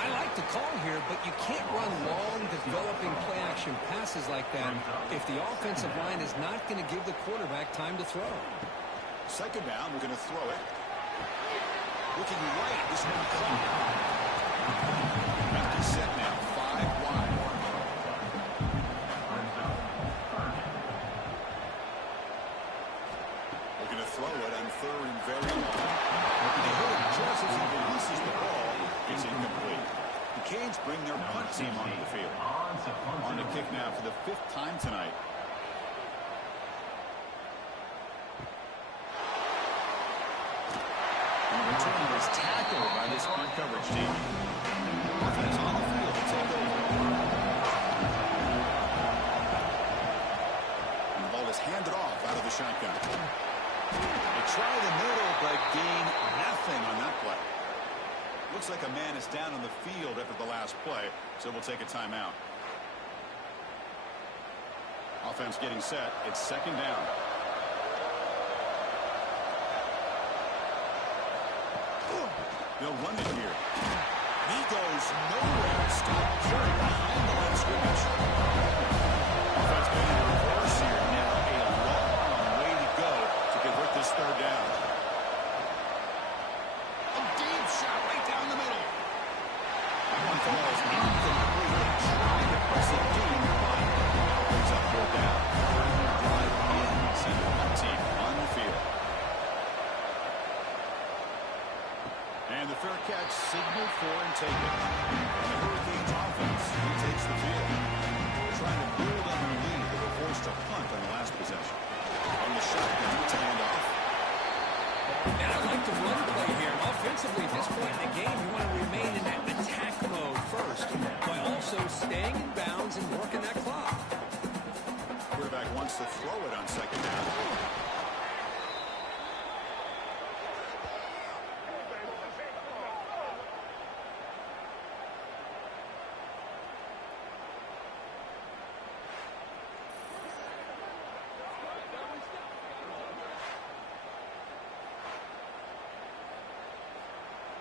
I like the call here, but you can't run long, developing play-action passes like that if the offensive line is not going to give the quarterback time to throw. Second down, we're going to throw it. Looking right, this one caught. Empty set now, 5 wide. We're going to throw it on third and very long. They hit it just as he releases the ball. It's incomplete. The Canes bring their punt team onto the field. On the kick now for the 5th time tonight. And the return was tackled by this punt coverage team. Offense on the field to take over. And the ball is handed off out of the shotgun. They try the middle, but gain nothing on that play. Looks like a man is down on the field after the last play, so we'll take a timeout. Offense getting set. It's second down. They'll run it here. He goes nowhere. Stop carry behind the line of scrimmage. Offense going in reverse here. Now a long way to go to convert this third down. A deep shot right down the middle. That one falls incomplete. Trying to press it deep, but brings up fourth down. And the fair catch signaled for and taken. And the Hurricanes offense takes the field. Trying to build on their lead. They were forced to punt on the last possession. On the shotgun, it's a handoff. And I like the run play here. Offensively, at this point in the game, you want to remain in that attack mode first, while also staying in bounds and working that clock. Quarterback wants to throw it on second down.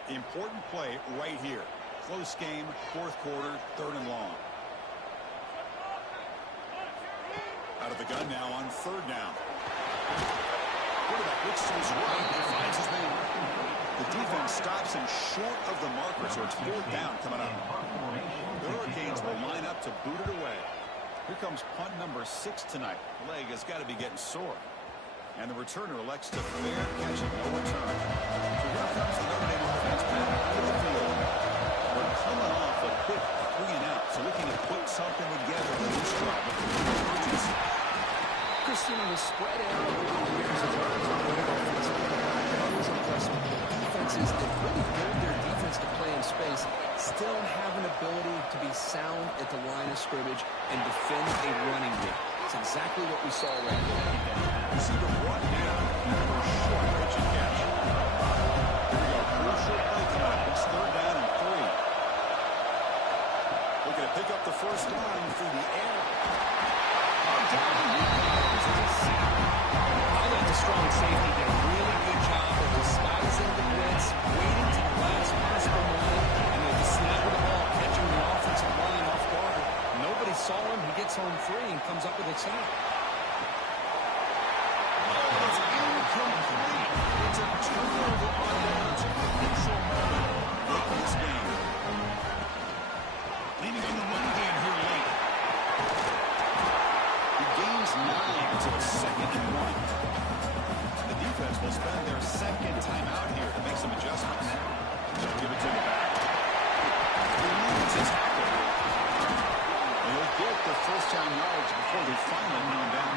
Important play right here. Close game, fourth quarter, third and long. Out of the gun now on third down. Quarterback looks to his right and finds his man. The defense stops him short of the marker, so it's fourth down coming up. The Hurricanes will line up to boot it away. Here comes punt number 6 tonight. Leg has got to be getting sore. And the returner elects to fair catch it, no return. So here comes the Notre Dame offense back into the field. We're coming off a quick 3-and-out, so looking to put something together in this drive with urgency. Christian, the spread out over the years has always been good offensively. I'm always impressed with the defenses that really build their defense to play in space, still have an ability to be sound at the line of scrimmage and defend a running game. It's exactly what we saw right there. You see the run now for a short pitch and catch. Here we go. Crucial play coming up. It's third down and 3. Looking to pick up the first down through the air. I thought the strong safety did a really good job of disguising the blitz, waiting to the last possible moment, and with the snap of the ball, catching the offensive line off guard. Nobody saw him. He gets home free and comes up with a sack. It's incomplete. It's a turnover on downs. Crucial moment late in this game. Leaning on the run game here late. He gains 9 to the second and 1. The defense will spend their second time out here to make some adjustments. They'll give it to the back. He leads his tackle. And he'll get the first down yards before they finally run him down.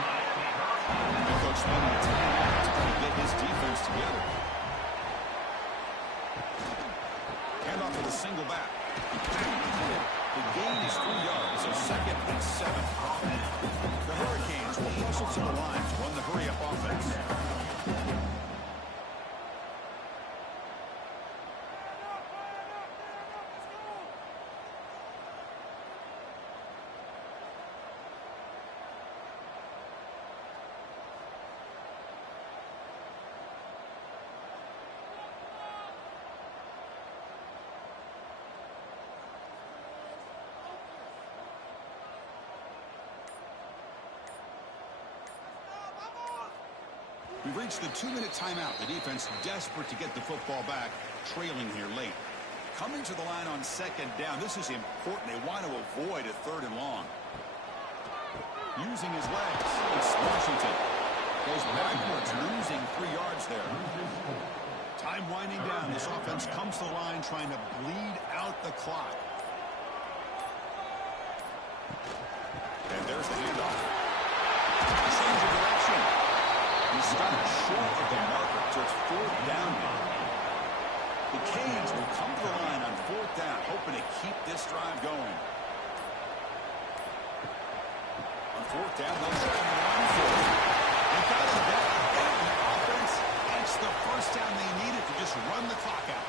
The coach spending time out to try to get his defense together. Hand off to the single back. The gain is 3 yards, so second and 7. The Hurricanes will hustle to the line to run the hurry-up offense. We've reached the 2-minute timeout. The defense desperate to get the football back, trailing here late. Coming to the line on second down. This is important. They want to avoid a third and long. Using his legs, it's Washington. Goes backwards, losing 3 yards there. Time winding down. This offense comes to the line trying to bleed out the clock. And there's the handoff. Change of direction. He stopped short of the marker, so it's fourth down now. The Canes will come to the line on fourth down, hoping to keep this drive going. On fourth down, they'll try and run for it. They got it back. And the offense gets the first down they needed to just run the clock out.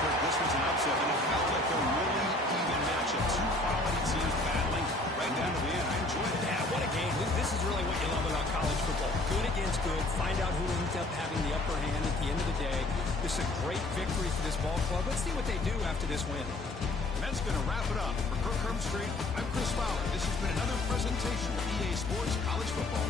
This was an upset, and it felt like a really even matchup. Two quality teams battling right down to the end. I enjoyed it. Yeah, what a game. This is really what you love about college football. Good against good. Find out who ends up having the upper hand at the end of the day. This is a great victory for this ball club. Let's see what they do after this win. And that's going to wrap it up. For Kirk Herbstreit, I'm Chris Fowler. This has been another presentation of EA Sports College Football.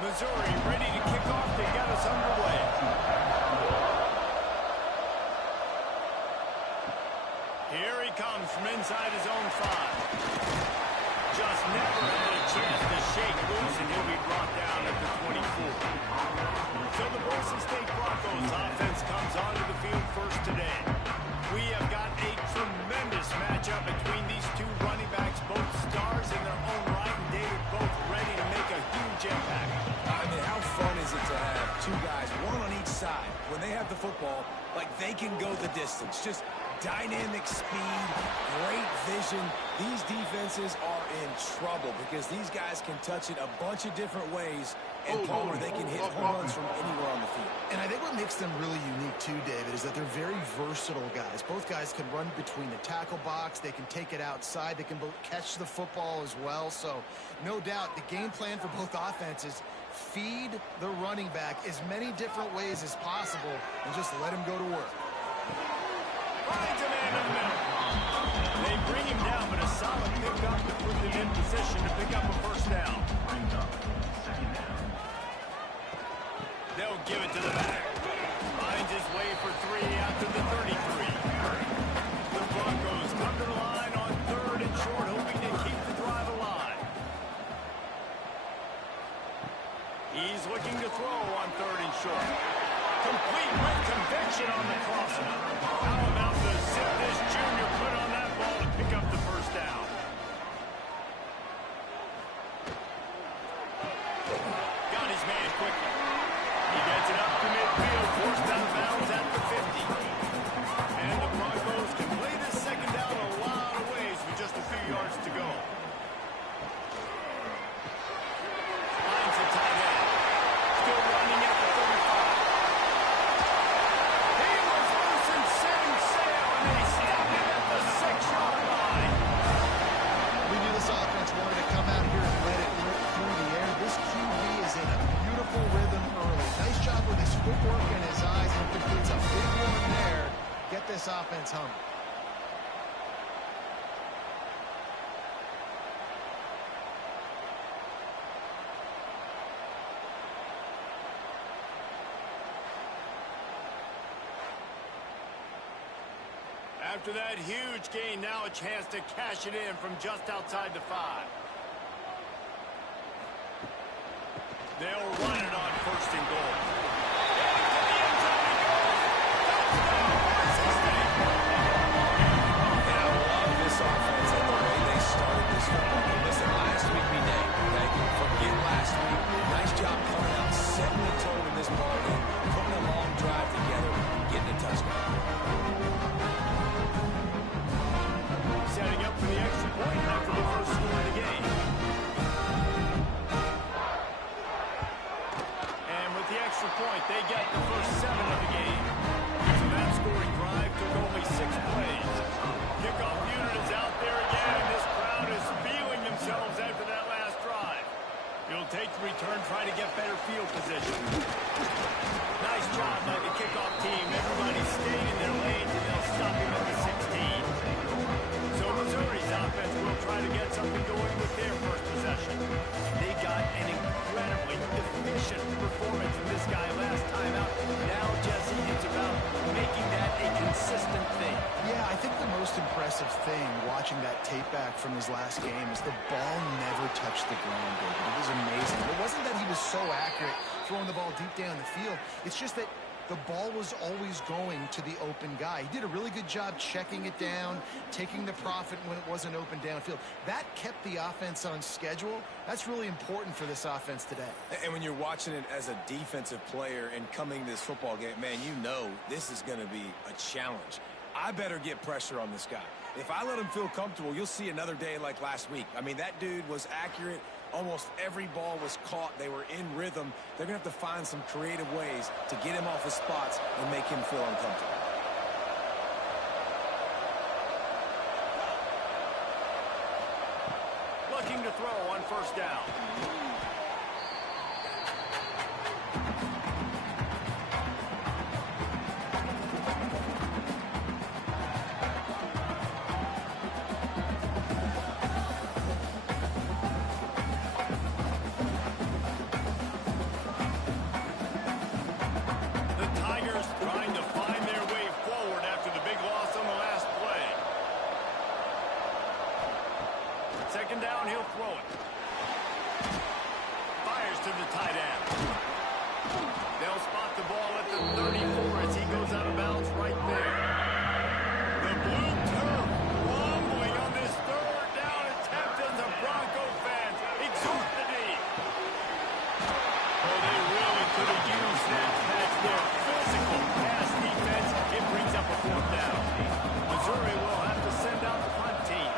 Missouri ready to kick off to get us underway. Here he comes from inside his own 5. Just never had a chance to shake loose, and he'll be brought down at the 24. So the Boise State Broncos offense comes onto the field first today. We have got a tremendous matchup between these two running backs, both stars in their own right, and David both ready to make a huge impact. I mean, how fun is it to have two guys, one on each side, when they have the football, like they can go the distance. Just dynamic speed, great vision. These defenses are in trouble because these guys can touch it a bunch of different ways, and Palmer, they can hit home runs from anywhere on the field. And I think what makes them really unique too, David, is that they're very versatile guys. Both guys can run between the tackle box. They can take it outside. They can catch the football as well. So no doubt the game plan for both offenses, feed the running back as many different ways as possible and just let him go to work. Finds a man in the middle. They bring him down, but a solid pickup to put them in position to pick up a first down. They'll give it to the back. Finds his way for 3 out to the 33. The Broncos come to the line on 3rd and short, hoping to keep the drive alive. He's looking to throw on 3rd and short. Complete with conviction on the crosser. How about the zip this junior put on that ball to pick up the first down? Got his man quickly. He gets it up to midfield, forced out of bounds at the 50. And the Broncos can play this second down a lot of ways with just a few yards to go. Finds the tight end. Still running at the 35. Footwork in his eyes, and if it's a big one there, get this offense humming. After that huge gain, now a chance to cash it in from just outside the 5. They'll run it on 1st and goal. They get the first 7 of the game. So that scoring drive took only 6 plays. Kickoff unit is out there again, and this crowd is feeling themselves after that last drive. It'll take the return, try to get better field position. Nice job by the kickoff team. Everybody stayed in their lanes, and they'll stop him at the 16. So Missouri's offense will try to get something going with their first possession. They got an incredibly efficient performance from this guy last time out. Now, Jesse, it's about making that a consistent thing. Yeah, I think the most impressive thing watching that tape back from his last game is the ball never touched the ground, David. It was amazing. It wasn't that he was so accurate throwing the ball deep down the field. It's just that the ball was always going to the open guy. He did a really good job checking it down, taking the profit when it wasn't open downfield. That kept the offense on schedule. That's really important for this offense today. And when you're watching it as a defensive player and coming to this football game, man, you know this is going to be a challenge. I better get pressure on this guy. If I let him feel comfortable, you'll see another day like last week. I mean, that dude was accurate. Almost every ball was caught. They were in rhythm. They're going to have to find some creative ways to get him off his spots and make him feel uncomfortable. Looking to throw on 1st down. throw it. Fires to the tight end. They'll spot the ball at the 34 as he goes out of bounds right there. The blue turf rumbling on this third down attempt as the Bronco fans exhort the knee. Oh, they really could have used that patch there. Physical pass defense. It brings up a fourth down. Missouri will have to send out the punt team.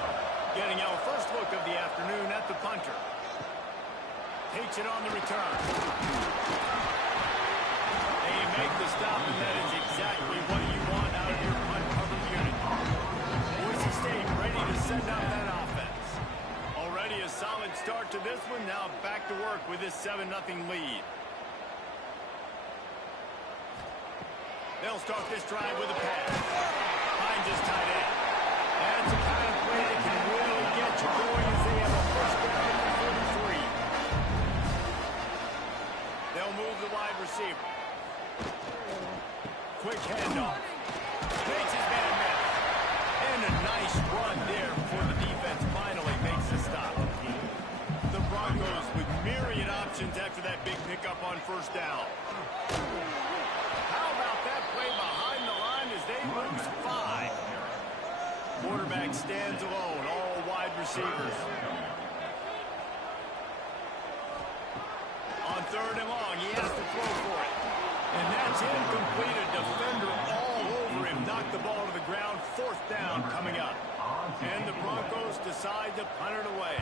Getting our first look of the afternoon at the punter. Takes it on the return. They make the stop, and that is exactly what you want out of your punt cover unit. Boise State ready to send out that offense. Already a solid start to this one. Now back to work with this 7-0 lead. They'll start this drive with a pass. Finds his tight end. That's the kind of play that can really get you going as they have a first down at the 33. They'll move the wide receiver. Quick handoff. Makes his man miss. And a nice run there before the defense finally makes the stop. The Broncos with myriad options after that big pickup on first down. How about that play behind the line as they lose 5? Quarterback stands alone, all wide receivers. On third and long, he has to throw for it. And that's incomplete. A defender all over him. Knocked the ball to the ground. Fourth down coming up. And the Broncos decide to punt it away.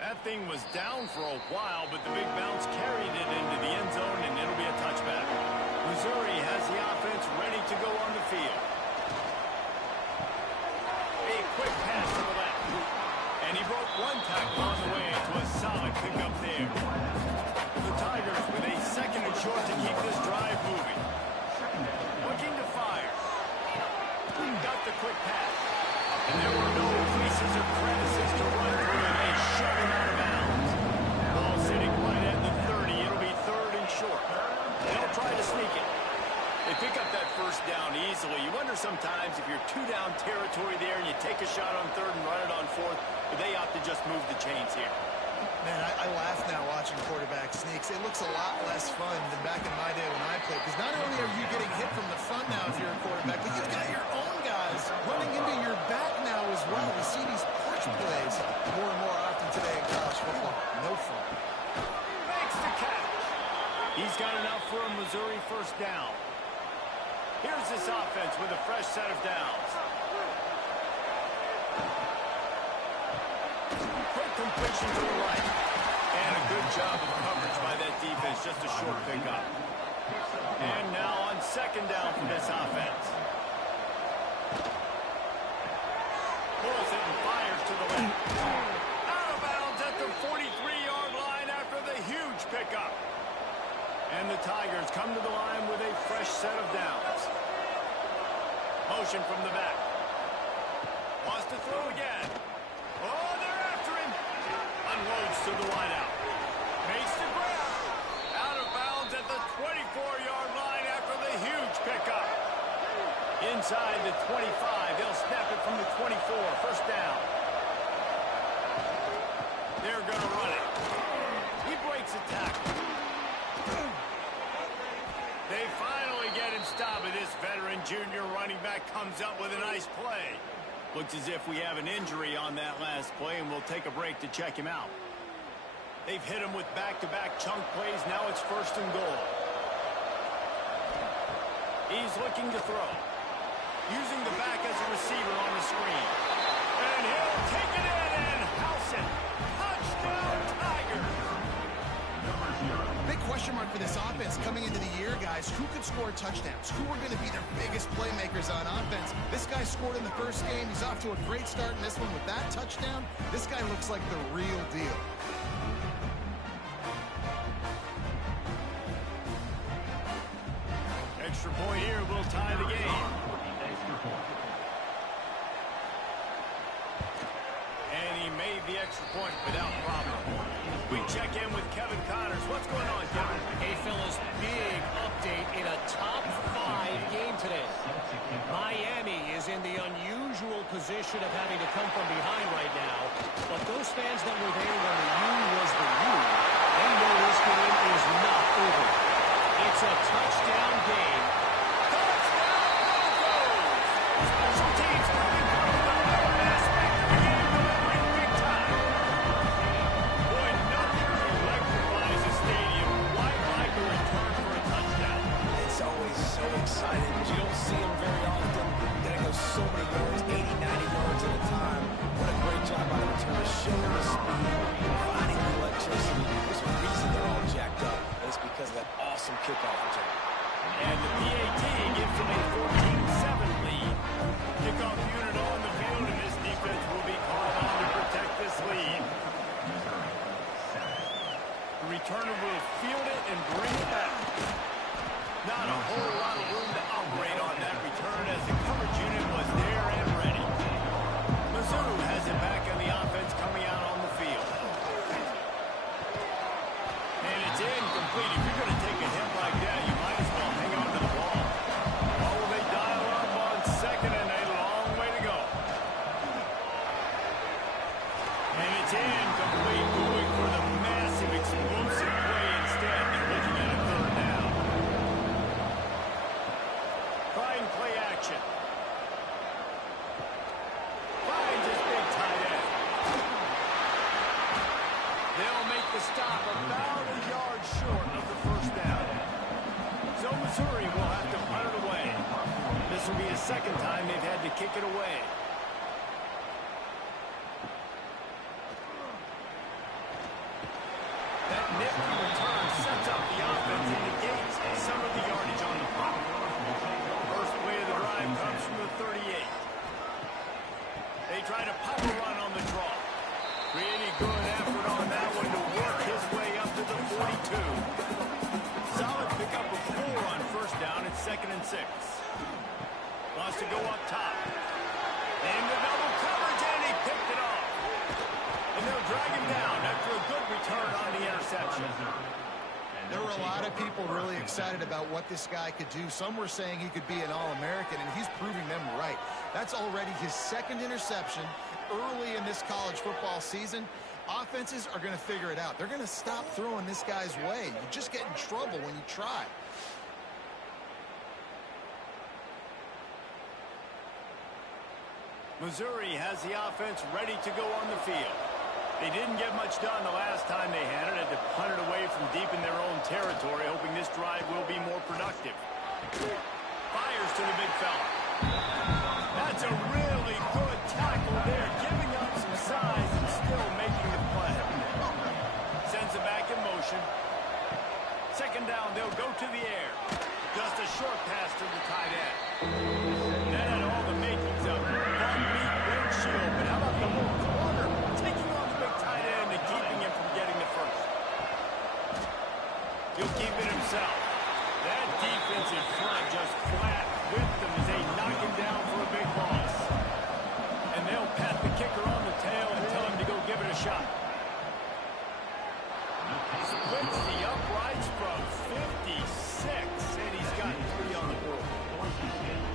That thing was down for a while, but the big bounce carried it into the end zone, and it'll be a touchback. Missouri has the offense ready to go on the field. A quick pass to the left. And he broke one tackle on the way to a solid pickup there. The Tigers with a second and short to keep this drive moving. Looking to fire. Got the quick pass. And there were no creases or crevices to run through, and they shut him out of bounds. Ball sitting right at the 30. It'll be third and short. They'll try to sneak it. They pick up that first down easily. You wonder sometimes if you're two-down territory there and you take a shot on third and run it on fourth, but they opt to just move the chains here. Man, I laugh now watching quarterback sneaks. It looks a lot less fun than back in my day when I played. Because not only are you getting hit from the front now if you're a quarterback, but you've got your own guys running into your back now as well. We see these push plays more and more often today in college football. No fun. Makes the catch. He's got enough for a Missouri first down. Here's this offense with a fresh set of downs. Quick completion to the right. And a good job of coverage by that defense. Just a short pickup. And now on second down for this offense. Pulls it and fires to the left. Out of bounds at the 43-yard line after the huge pickup. And the Tigers come to the line with a fresh set of downs. Motion from the back. Wants to throw again. Oh, they're after him. Unloads to the wideout. Makes the grab. Out of bounds at the 24-yard line after the huge pickup. Inside the 25. They'll snap it from the 24. First down. They're going to run it. He breaks a tackle. They finally get him stopped, and this veteran junior running back comes up with a nice play. Looks as if we have an injury on that last play, and we'll take a break to check him out. They've hit him with back-to-back chunk plays. Now it's first and goal. He's looking to throw. Using the back as a receiver on the screen. And he'll take it in and house it. Touchdown, Tigers. Big question mark for this offense coming into the year, guys. Who could score touchdowns? Who are going to be their biggest playmakers on offense? This guy scored in the first game. He's off to a great start in this one with that touchdown. This guy looks like the real deal. Extra point here will tie the game. And he made the extra point without problem. We check in with Kevin Connors. What's going on, Kevin? Hey, fellas, big update in a top 5 game today. Miami position of having to come from behind right now. But those fans that were there when the U was the U, they know this game is not over. It's a touchdown game. Touchdown Broncos! Special teams coming from another aspect of the game, delivering big time. Boy, nothing electrifies a stadium quite like a return for a touchdown. It's always so exciting because you don't see them very often. They go so many yards, 80, 90 yards at a time. What a great job by the returner, showing the speed, finding the electricity. There's a reason they're all jacked up, and it's because of that awesome kickoff return. And the PAT gives them a 14-7 lead. Kickoff unit on the field, and this defense will be called on to protect this lead. The returner will field it and bring it back. Not a whole lot of room to operate on that return as the coverage unit was there and ready. Mizzou has it back on the offense coming out on the field. And it's incomplete. If you're going to take a hit like that, you might as well hang on to the ball. Oh, they dial up on second and a long way to go. And it's incomplete, going for the massive explosive play instead. They're looking at a third down. Trying play action. Finds his big tight end. They'll make the stop about a yard short of the first down. So Missouri will have to punt it away. This will be the second time they've had to kick it away. That nifty return sets up the offense and negates some of the yardage on the punt. First play of the drive comes from the 38. They try to pop a run on the draw. Really good effort on that one to work his way up to the 42. Solid pickup of 4 on first down at 2nd and 6. Wants to go up top. And the double coverage, and he picked it off. And they'll drag him down after a good return on the interception. There were a lot of people really excited about what this guy could do. Some were saying he could be an All-American, and he's proving them right. That's already his 2nd interception early in this college football season. Offenses are going to figure it out. They're going to stop throwing this guy's way. You just get in trouble when you try. Missouri has the offense ready to go on the field. They didn't get much done the last time they had it. Had to punt it away from deep in their own territory, hoping this drive will be more productive. Fires to the big fella. That's a really good tackle there, giving up some size and still making the play. Sends it back in motion. 2nd down, they'll go to the air. Just a short pass to the tight end. That had all the makings of it. One-beat windshield, but how about the whole corner taking on the big tight end and keeping him from getting the first? He'll keep it himself. That defensive front just flat whipped them as they knock him down for a big loss. And they'll pat the kicker on the tail and tell him to go give it a shot. Splits the uprights from 56, and he's got 3 on the board.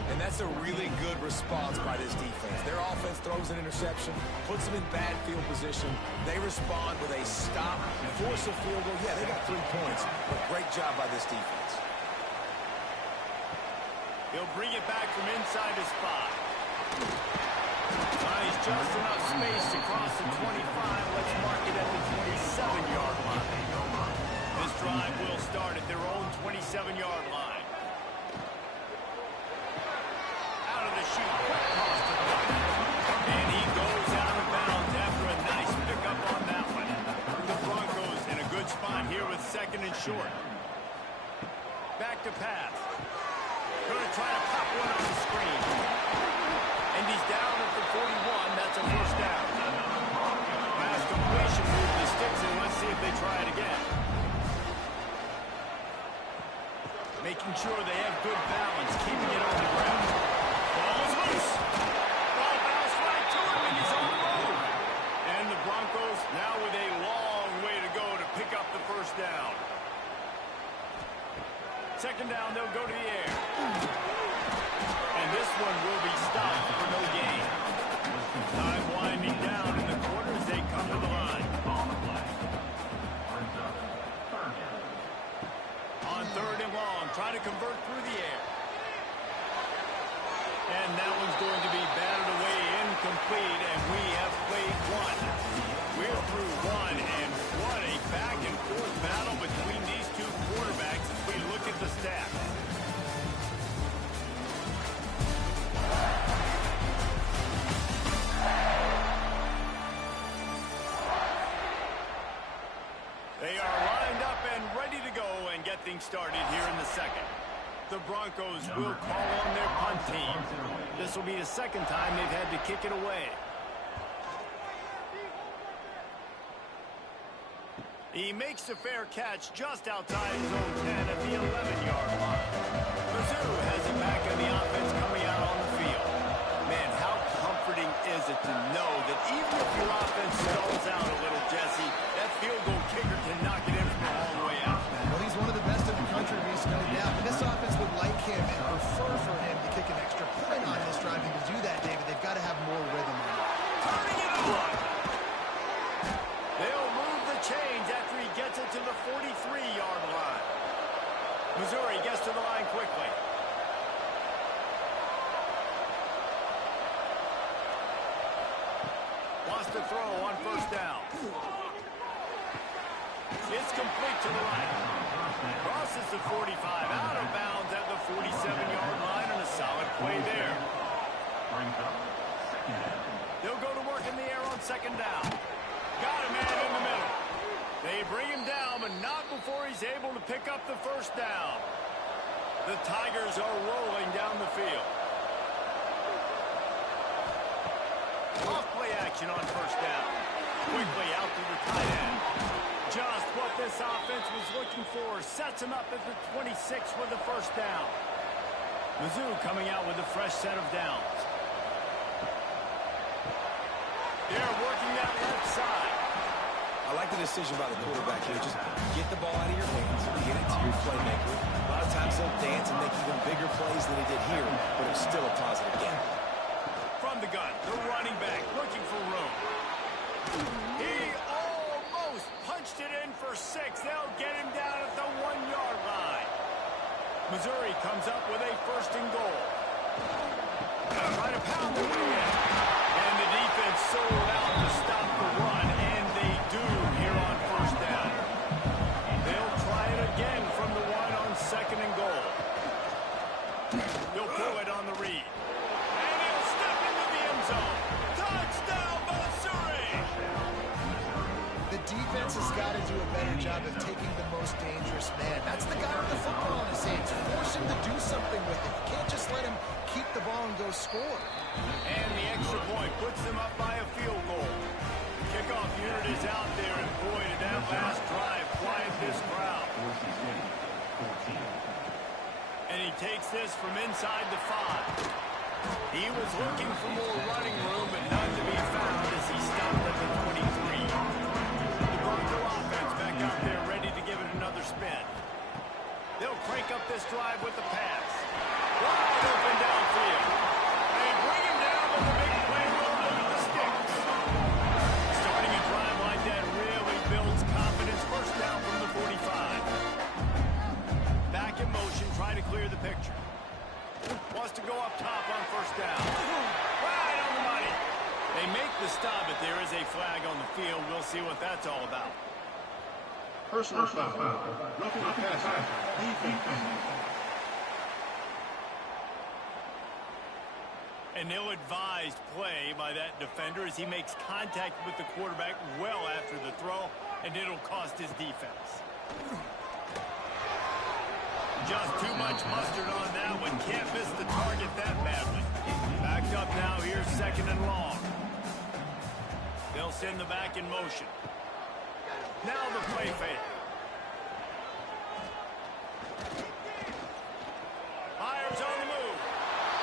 And that's a really good response by this defense. Their offense throws an interception, puts them in bad field position. They respond with a stop, force a field goal. Yeah, they got 3 points, but great job by this defense. He'll bring it back from inside his spot. Finds just enough space to cross the 25. Let's mark it at the 27-yard line. This drive will start at their own 27-yard line. Out of the chute, quick toss to the right. And he goes out of bounds after a nice pickup on that one. The Broncos in a good spot here with 2nd and short. Back to pass. Going to try to pop one on the screen. And he's down at the 41. That's a first down. Pass completion, move the sticks, and let's see if they try it again. Making sure they have good balance, keeping it on the ground. Ball's loose. Ball bounced right to him, and he's on the move. And the Broncos now with a long way to go to pick up the first down. 2nd down, they'll go to the air. And this one will be stopped for no gain. to convert through the air. And that one's going to be batted away incomplete, and we have played one. We're through one, and what a back-and-forth battle between these two quarterbacks as we look at the stats. They are lined up and ready to go and get things started here in the second. The Broncos will call on their punt team. This will be the second time they've had to kick it away. He makes the fair catch just outside his own 10 at the 11-yard line. Mizzou has it back on the offense coming out on the field. Man, how comforting is it to know that even if your offense stalls out a little, Jesse, that field goal kicker can knock it in from all the way out. Well, he's one of the best in the country, Reese, no doubt. But this offense would like him and prefer for him to kick an extra point on this drive. And to do that, David, they've got to have more rhythm on it. Turning it on! They'll move the chains after he gets it to the 43-yard line. Missouri gets to the line quickly. Wants to throw on first down. It's complete to the right. Crosses the 45, out of bounds at the 47-yard line, and a solid play there. They'll go to work in the air on second down. Got a man in the middle. They bring him down, but not before he's able to pick up the first down. The Tigers are rolling down the field. Off play action on first down. Quickly out to the tight end. Just what this offense was looking for. Sets him up at the 26 with the first down. Mizzou coming out with a fresh set of downs. They're working that left side. I like the decision by the quarterback here. Just get the ball out of your hands, get it to your playmaker. A lot of times they'll dance and make even bigger plays than he did here, but it's still a positive game. From the gun, the running back looking for room. He almost punched it in for 6. They'll get him down at the 1-yard line. Missouri comes up with a first and goal. Gonna try to pound their way in. And the defense sold out to stop the run, and they do here on first down. They'll try it again from the 1 on second and goal. He'll pull it on the read. And he'll step into the end zone. Touchdown, Missouri! The defense has got to do a better job of taking the most dangerous man. That's the guy with the football in his hands. Force him to do something with it. You can't just let him keep the ball and go score. And the extra point puts them up by a field goal. Kickoff unit is out there, and boy, did that last drive quiet this crowd. And he takes this from inside the 5. He was looking for more running room, but none to be found as he stopped at the 23. The Bronco offense back out there ready to give it another spin. They'll crank up this drive with the pass. Wide open downfield. They bring him down with the big play roll over the sticks. Starting a drive like that really builds confidence. First down from the 45. Back in motion, try to clear the picture. Wants to go up top on first down. Right on the money. They make the stop, but there is a flag on the field. We'll see what that's all about. Personal foul. Roughing the passer. Defense. An ill-advised play by that defender as he makes contact with the quarterback well after the throw, and it'll cost his defense. Just too much mustard on that one. Can't miss the target that badly. Backed up now. Here's second and long. They'll send the back in motion. Now the play fake. Myers on the move.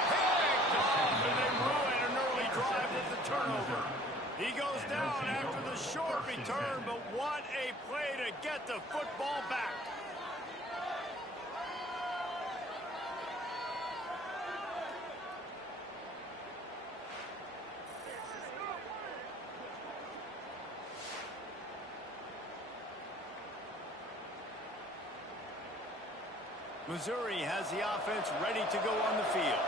Picked off, and they ruin an early drive with the turnover. He goes down after the short return, but what a play to get the football back. Missouri has the offense ready to go on the field.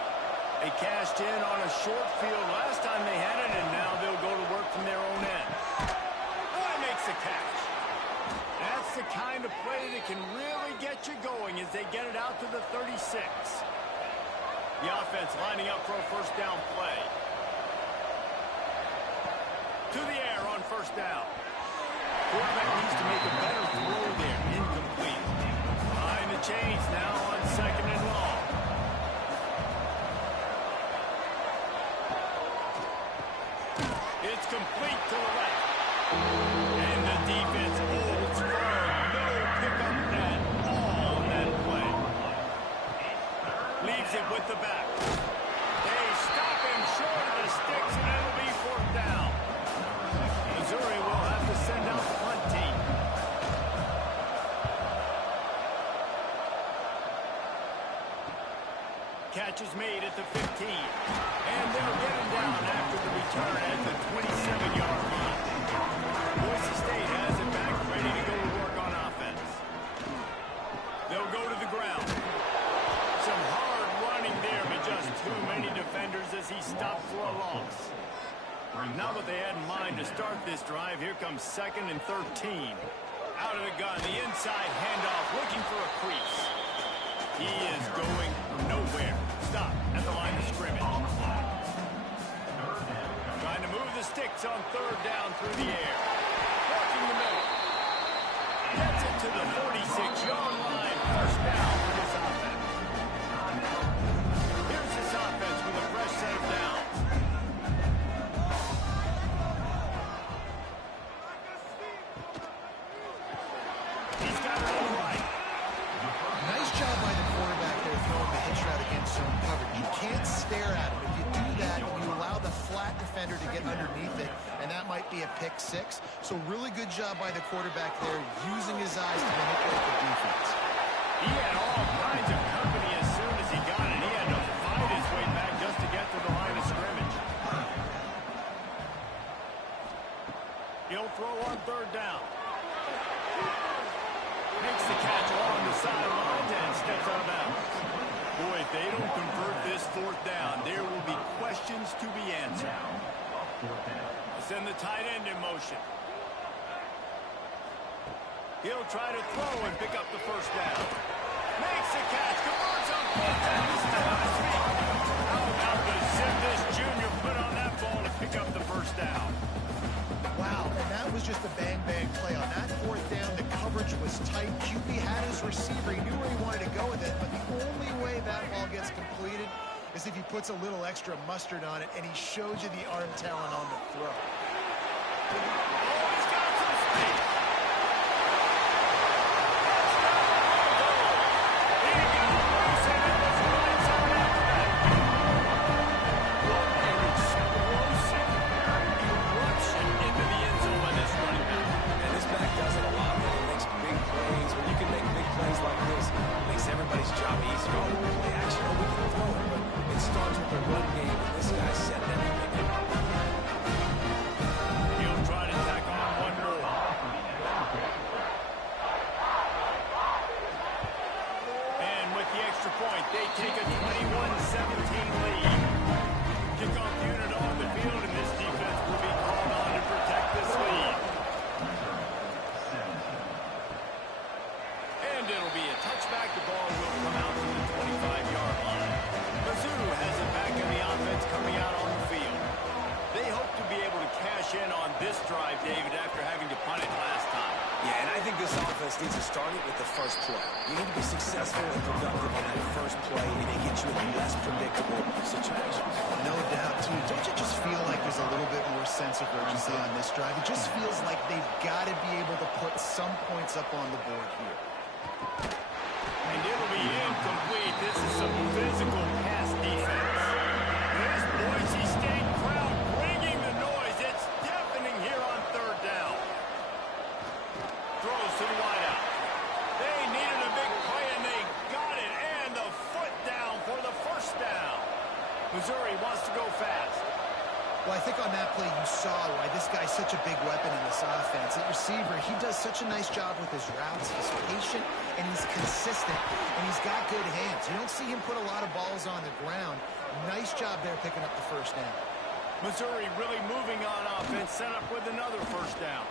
They cashed in on a short field last time they had it, and now they'll go to work from their own end. Boy makes the catch. That's the kind of play that can really get you going as they get it out to the 36. The offense lining up for a first down play. To the air on first down. Quarterback needs to make a better throw there. Incomplete. Behind the chains now on second and long. It's complete to the left. And the defense holds firm. No pickup at all on that play. Leaves it with the back. They stop him short of the sticks, and it'll be fourth down. Missouri will have to send out the punt team. Catch is made at the 15. And they'll get him down after the return at the 27-yard line. Boise State has it back, ready to go to work on offense. They'll go to the ground. Some hard running there, but just too many defenders as he stopped for a loss. Not what they had in mind to start this drive. Here comes second and 13. Out of the gun, the inside handoff, looking for a crease. He is going nowhere. Stop at the line of scrimmage. Trying to move the sticks on third down through the air. Working the middle. Gets it to the 46-yard line. First down for this offense. Here's this offense with a fresh set of downs. He's got it all right. Nice job by the quarterback there throwing the hitch route against zone coverage. You can't stare at him. If you do that, you allow the flat defender to get underneath it, and that might be a pick six. So really good job by the quarterback there, using his eyes to manipulate the defense. He had all kinds of company as soon as he got it. He had to fight his way back just to get to the line of scrimmage. He'll throw on third down. Makes the catch along the sidelines and steps out of bounds. Boy, if they don't convert this fourth down, there will be questions to be answered. Send the tight end in motion. He'll try to throw and pick up the first down. Makes the catch, converts on fourth down, he's still on his feet. How about the zip this junior put on that ball to pick up the first down? Wow, and that was just a bang-bang play. On that fourth down, the coverage was tight. QB had his receiver. He knew where he wanted to go with it, but the only way that ball gets completed is if he puts a little extra mustard on it, and he shows you the arm talent on the throw. Oh, he's got some space. He got loose, and it was right side after that. What an explosive eruption into the end zone by this running back. And this back does it a lot. When he makes big plays, when you can make big plays like this, it makes everybody's job easier. Oh, we can play action, oh, we can throw it, but it starts with the run game, and this guy set everything up. He'll try to tack on one more. And with the extra point, they take a 21-17 lead. Kickoff unit on the field, and this defense will be called on to protect this lead. And it'll be a touchback. The ball will come out to the 25-yard line. Mizzou has it back in the offense coming out on the field. They hope to be able to cash in on this drive, David, after having to punt it last time. Yeah, and I think this offense needs to start it with the first play. You need to be successful and productive on that first play, and it gets you in a less predictable situation. No doubt, too. Don't you just feel like there's a little bit more sense of urgency on this drive? It just feels like they've got to be able to put some points up on the board here. And it'll be incomplete. This is some physical pass defense. This Boise State crowd bringing the noise. It's deafening here on third down. Throws to the wideout. They needed a big play, and they got it. And the foot down for the first down. Missouri wants to go fast. Well, I think on that play you saw why this guy's such a big weapon in this offense. At receiver, he does such a nice job with his routes. He's patient, and he's consistent, and he's got good hands. You don't see him put a lot of balls on the ground. Nice job there picking up the first down. Missouri really moving on offense, set up with another first down.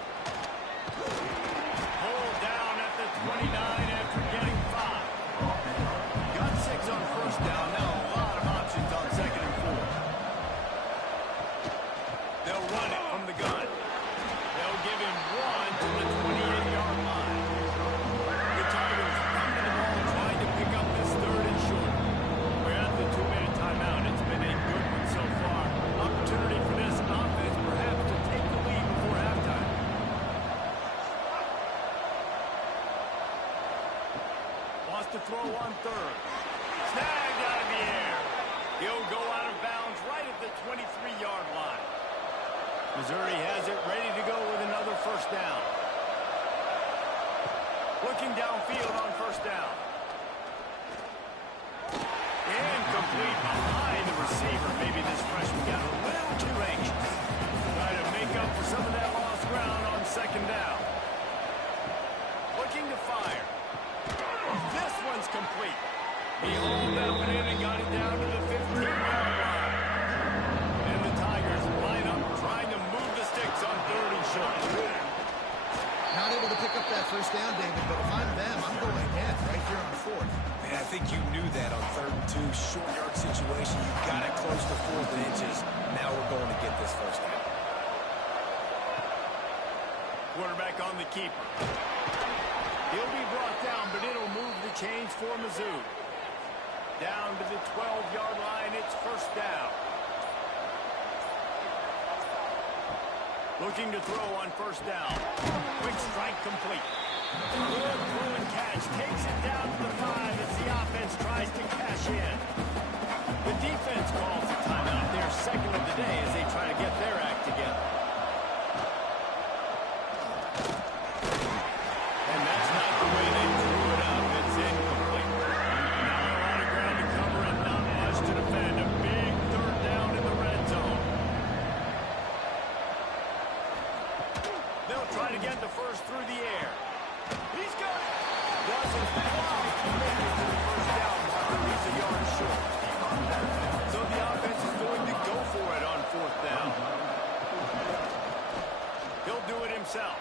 Hold down at the 29 after getting 5. Got 6 on first down. Now a lot of options on second and 4. They'll run it from the gun. They'll give him 1 to the 28-yard line. The Tigers pumping the ball, trying to pick up this 3rd and short. We're at the 2-minute timeout. It's been a good one so far. Opportunity for this offense perhaps to take the lead before halftime. Wants to throw on 3rd. Snagged out of the air. He'll go out of bounds right at the 23-yard line. Missouri has it ready to go with another first down. Looking downfield on first down. Incomplete behind the receiver. Maybe this freshman got a little too anxious. Trying to make up for some of that lost ground on second down. Looking to fire. This one's complete. He hauled that one in and got it down to the 15-yard line. And the Tigers line up trying to move the sticks on 3rd and short. Not able to pick up that first down, David, but if I'm them, I'm going again right here on 4th. Man, I think you knew that on 3rd and 2. Short yard situation. You got it close to 4th and inches. Now we're going to get this first down. Quarterback on the keeper. He'll be brought down, but it'll move the chains for Mizzou. Down to the 12-yard line, it's first down. Looking to throw on first down. Quick strike complete. Good throw and catch. Takes it down to the 5 as the offense tries to cash in. The defense calls a timeout. Their second of the day as they try to get their act together. And that's not the way they drew it up. It's incomplete. Now a lot of ground to cover and not much to defend. A big 3rd down in the red zone. They'll try to get the first through the air. He's got it. Doesn't quite make it to the first down marker. He's a yard short. So the offense is going to go for it on 4th down. He'll do it himself.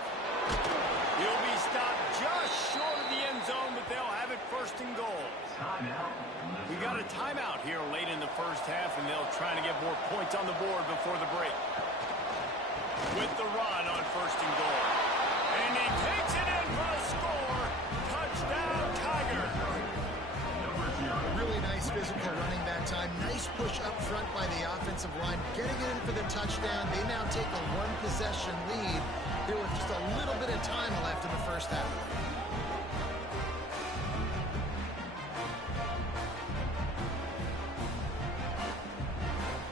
He'll be stopped just short of the end zone, but they'll have it 1st and goal. We got a timeout here late in the first half, and they'll try to get more points on the board before the break. With the run on 1st and goal. And he takes it in for a score. Touchdown, Tigers. Really nice physical running that time. Nice push up front by the offensive line. Getting it in for the touchdown. They now take a 1-possession lead. There was just a little bit of time left in the first half.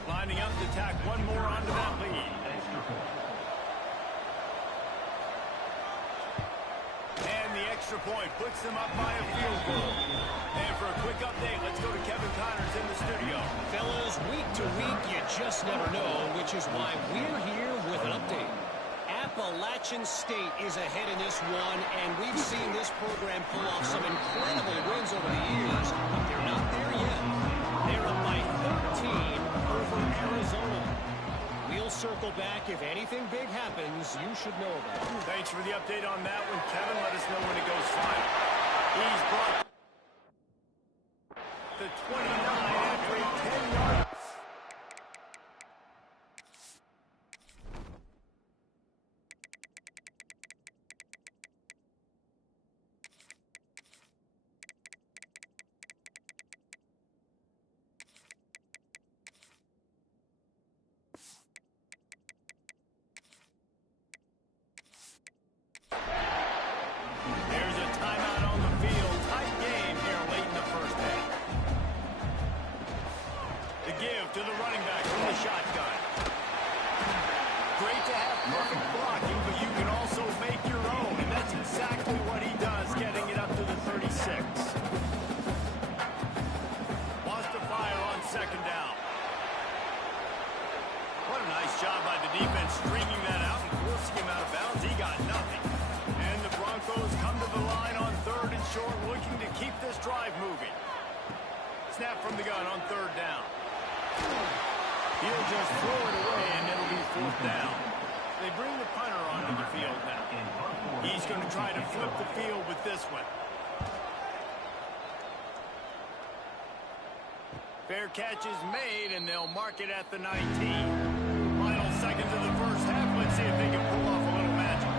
Lining up to tack one more onto that lead. And the extra point puts them up by a field goal. And for a quick update, let's go to Kevin Connors in the studio. Fellas, week to week, you just never know, which is why we're here with an update. Appalachian State is ahead in this one, and we've seen this program pull off some incredible wins over the years, but they're not there yet. They're up by 13 over Arizona. We'll circle back. If anything big happens, you should know about it. Thanks for the update on that one, Kevin. Let us know when it goes final. He's brought the 29 after a 10-yard. There's a timeout on the field. Tight game here late in the first half. What a nice job by the defense stringing that out and forcing him out of bounds. He got nothing. And the Broncos come to the line on 3rd and short, looking to keep this drive moving. Snap from the gun on 3rd down. He'll just throw it away, and it'll be 4th down. They bring the punter onto the field now. He's going to try to flip the field with this one. Fair catch is made, and they'll mark it at the 19. Final seconds of the first half. Let's see if they can pull off a little magic.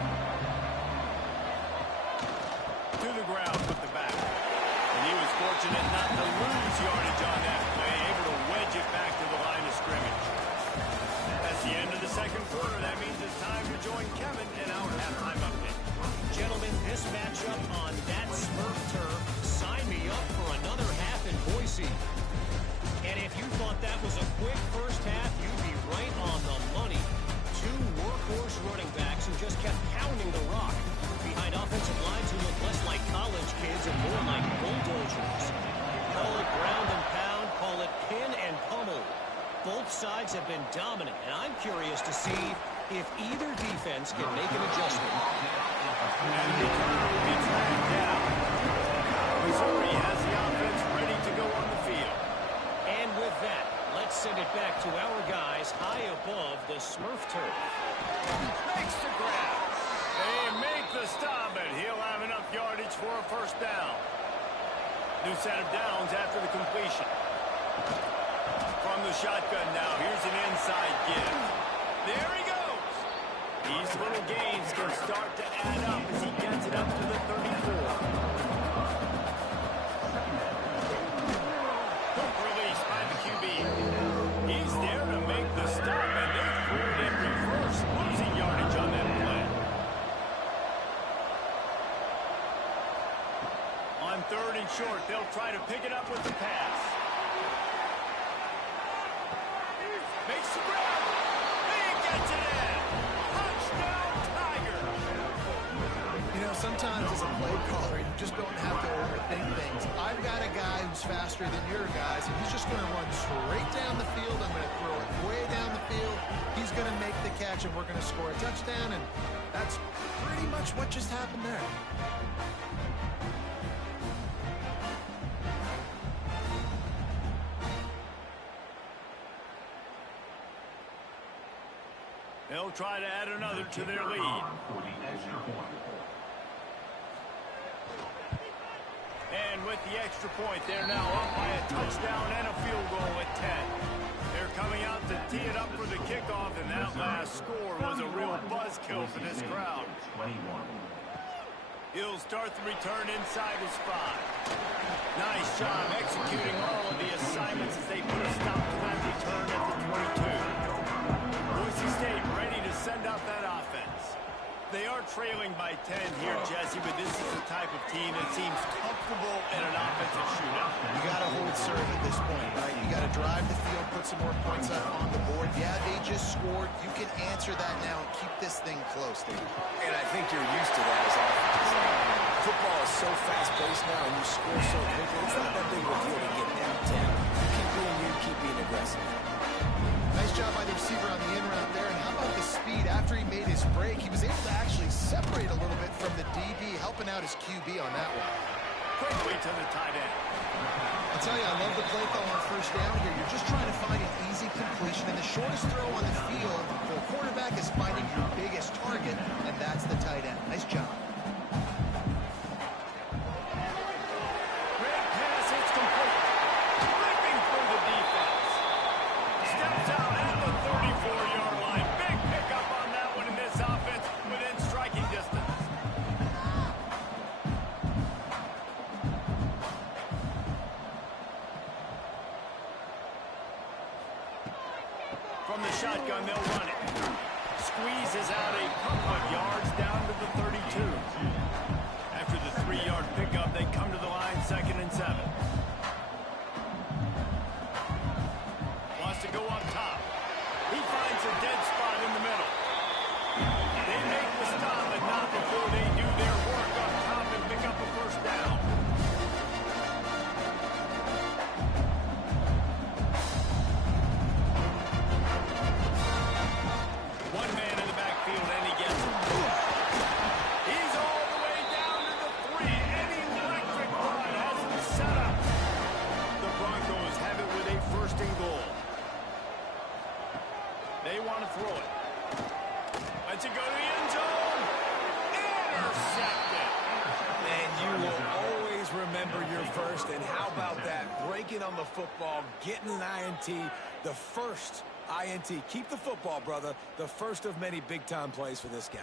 To the ground with the back. And he was fortunate not to lose yardage on that play, able to wedge it back to the line of scrimmage. That's the end of the second quarter. That means it's time to join Kevin in our halftime update. Gentlemen, this matchup on that Smurf turf, sign me up for another half in Boise. And if you thought that was a quick first half, you'd be right on the money. 2 workhorse running backs who just kept pounding the rock behind offensive lines who look less like college kids and more like bulldozers. Call it ground and pound, call it pin and pummel. Both sides have been dominant, and I'm curious to see if either defense can make an adjustment. And the returner will be dragged down. Missouri has the offense ready to go on the field. And with that, let's send it back to our guys high above the Smurf turf. Makes the grab. They make the stop, and he'll have enough yardage for a first down. New set of downs after the completion. From the shotgun now, here's an inside give. There he goes. These little gains can start to add up as he gets it up to the 34. He's there to make the stop, and they threw it in reverse, losing yardage on that play. On 3rd and short, they'll try to pick it up with the pass. Makes the grab. He gets it in. Touchdown, Tigers. You know, sometimes as a play caller, you just don't have to overthink things. I've got a guy who's faster than your guys, and he's just going to run straight down the field. I'm going to throw it way down the field. He's going to make the catch, and we're going to score a touchdown, and that's pretty much what just happened there. They'll try to add another to their lead. And with the extra point, they're now up by a touchdown and a field goal at 10. They're coming out to tee it up for the kickoff, and that last score was a real buzzkill for this crowd. He'll start the return inside his 5. Nice job executing all of the assignments as they put a stop to that return at the 22. Boise State ready to send out that offense. They are trailing by 10 here, Jesse, but this is the type of team that seems comfortable in an offensive shootout. You got to hold serve at this point, right? You got to drive the field, put some more points up on the board. Yeah, they just scored. You can answer that now and keep this thing close, Dave. And I think you're used to that as offense. Football is so fast-paced now, and you score so quickly. It's not that big of a deal to get downtown. Keep being you, keep being aggressive. Nice job by the receiver on the in route there. And how about the speed? After he made his break, he was able to actually separate a little bit from the DB, helping out his QB on that one. Quickly to the tight end. I'll tell you, I love the play call on first down here. You're just trying to find an easy completion, and the shortest throw on the field for the quarterback is finding your biggest target, and that's the tight end. Nice job. Great pass, it's complete. Flipping through the defense. Steps out at the 34-yard line. Big pickup on that one in this offense within striking distance. From the shotgun, they'll run it. Squeezes out a couple of yards down to the 32. After the 3-yard pickup, they come to the line 2nd and 7. Wants to go up top. He finds a dead spot in the middle. They make the stop, but not before they do their work up top and pick up a first down. want to throw it. Lets it go to the end zone. Intercepted. And you will always remember your first. And how about that? Breaking on the football, getting an INT, the first INT. Keep the football, brother. The first of many big-time plays for this guy.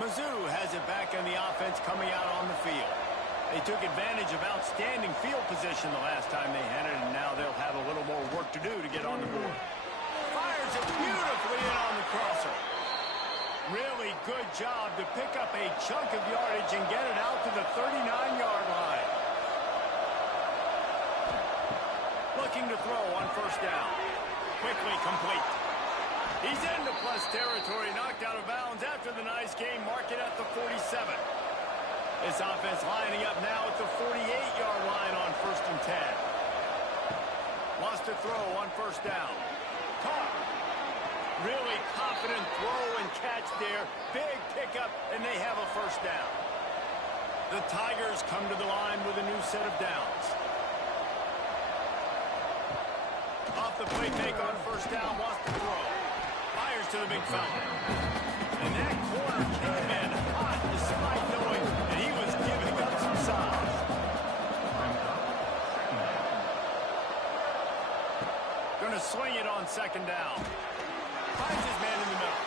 Mizzou has it back in the offense coming out on the field. They took advantage of outstanding field position the last time they had it, and now they'll have a little more work to do to get on the board. Fires it beautifully in on the crosser. Really good job to pick up a chunk of yardage and get it out to the 39-yard line. Looking to throw on first down. Quickly complete. He's into plus territory, knocked out of bounds after the nice game, mark it at the 47. This offense lining up now at the 48-yard line on 1st and 10. Lost to throw on first down. Caught. Really confident throw and catch there. Big pickup, and they have a first down. The Tigers come to the line with a new set of downs. Off the play fake on first down, wants to throw. Fires to the big fountain. And that corner came in hot despite knowing that he was giving up some size. Going to swing it on second down. Finds his man in the middle.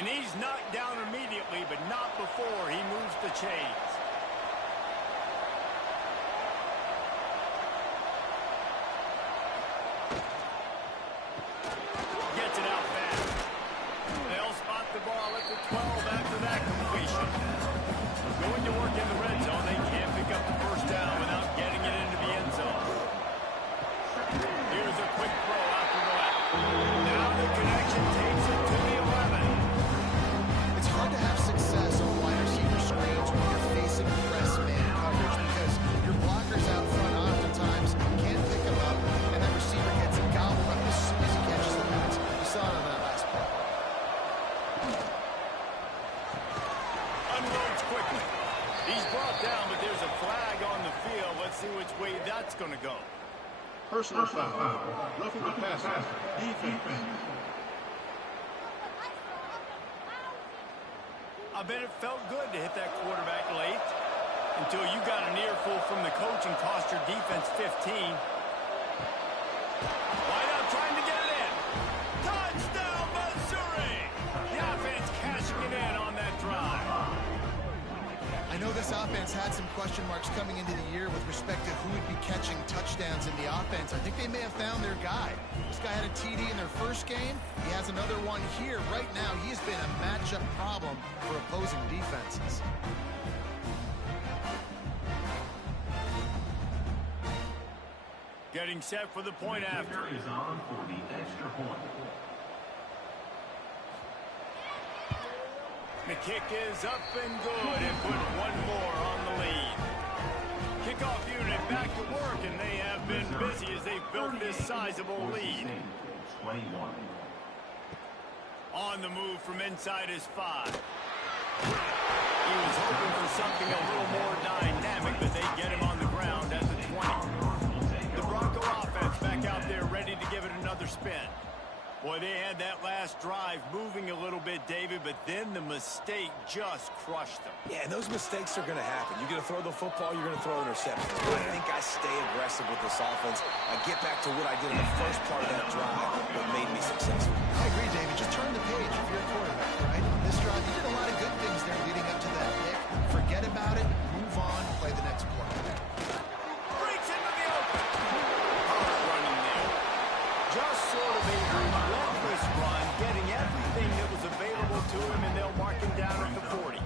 And he's knocked down immediately, but not before he moves the chains. Going to go. Personal foul. Roughing the passer. Defense. I bet it felt good to hit that quarterback late until you got an earful from the coach and cost your defense 15. Wide out trying to get it in. Touchdown, Missouri! The offense cashing it in on that drive. I know this offense had some question marks coming into the year with respect to who would be catching touchdowns in the offense. I think they may have found their guy. This guy had a TD in their first game. He has another one here. Right now, he has been a matchup problem for opposing defenses. Getting set for the point after. Is on for the extra point. The kick is up and good and put one more on the lead. Kickoff unit back to work, and they have been busy as they've built this sizable lead. 21. On the move from inside his 5. He was hoping for something a little more dynamic, but they get him on the ground at the 20. The Bronco offense back out there ready to give it another spin. Boy, they had that last drive moving a little bit, David, but then the mistake just crushed them. Yeah, and those mistakes are going to happen. You're going to throw the football, you're going to throw interceptions. I think I stay aggressive with this offense. I get back to what I did in the first part of that drive that made me successful. I agree, David. Just turn the page if you're a quarterback, right? This drive, you did a lot of good things there leading up to that pick. Forget about it, move on, play the next play. Breaks into the open. Hard running there. Just sort of a relentless run, getting everything that was available to him, and they'll mark him down at the 40.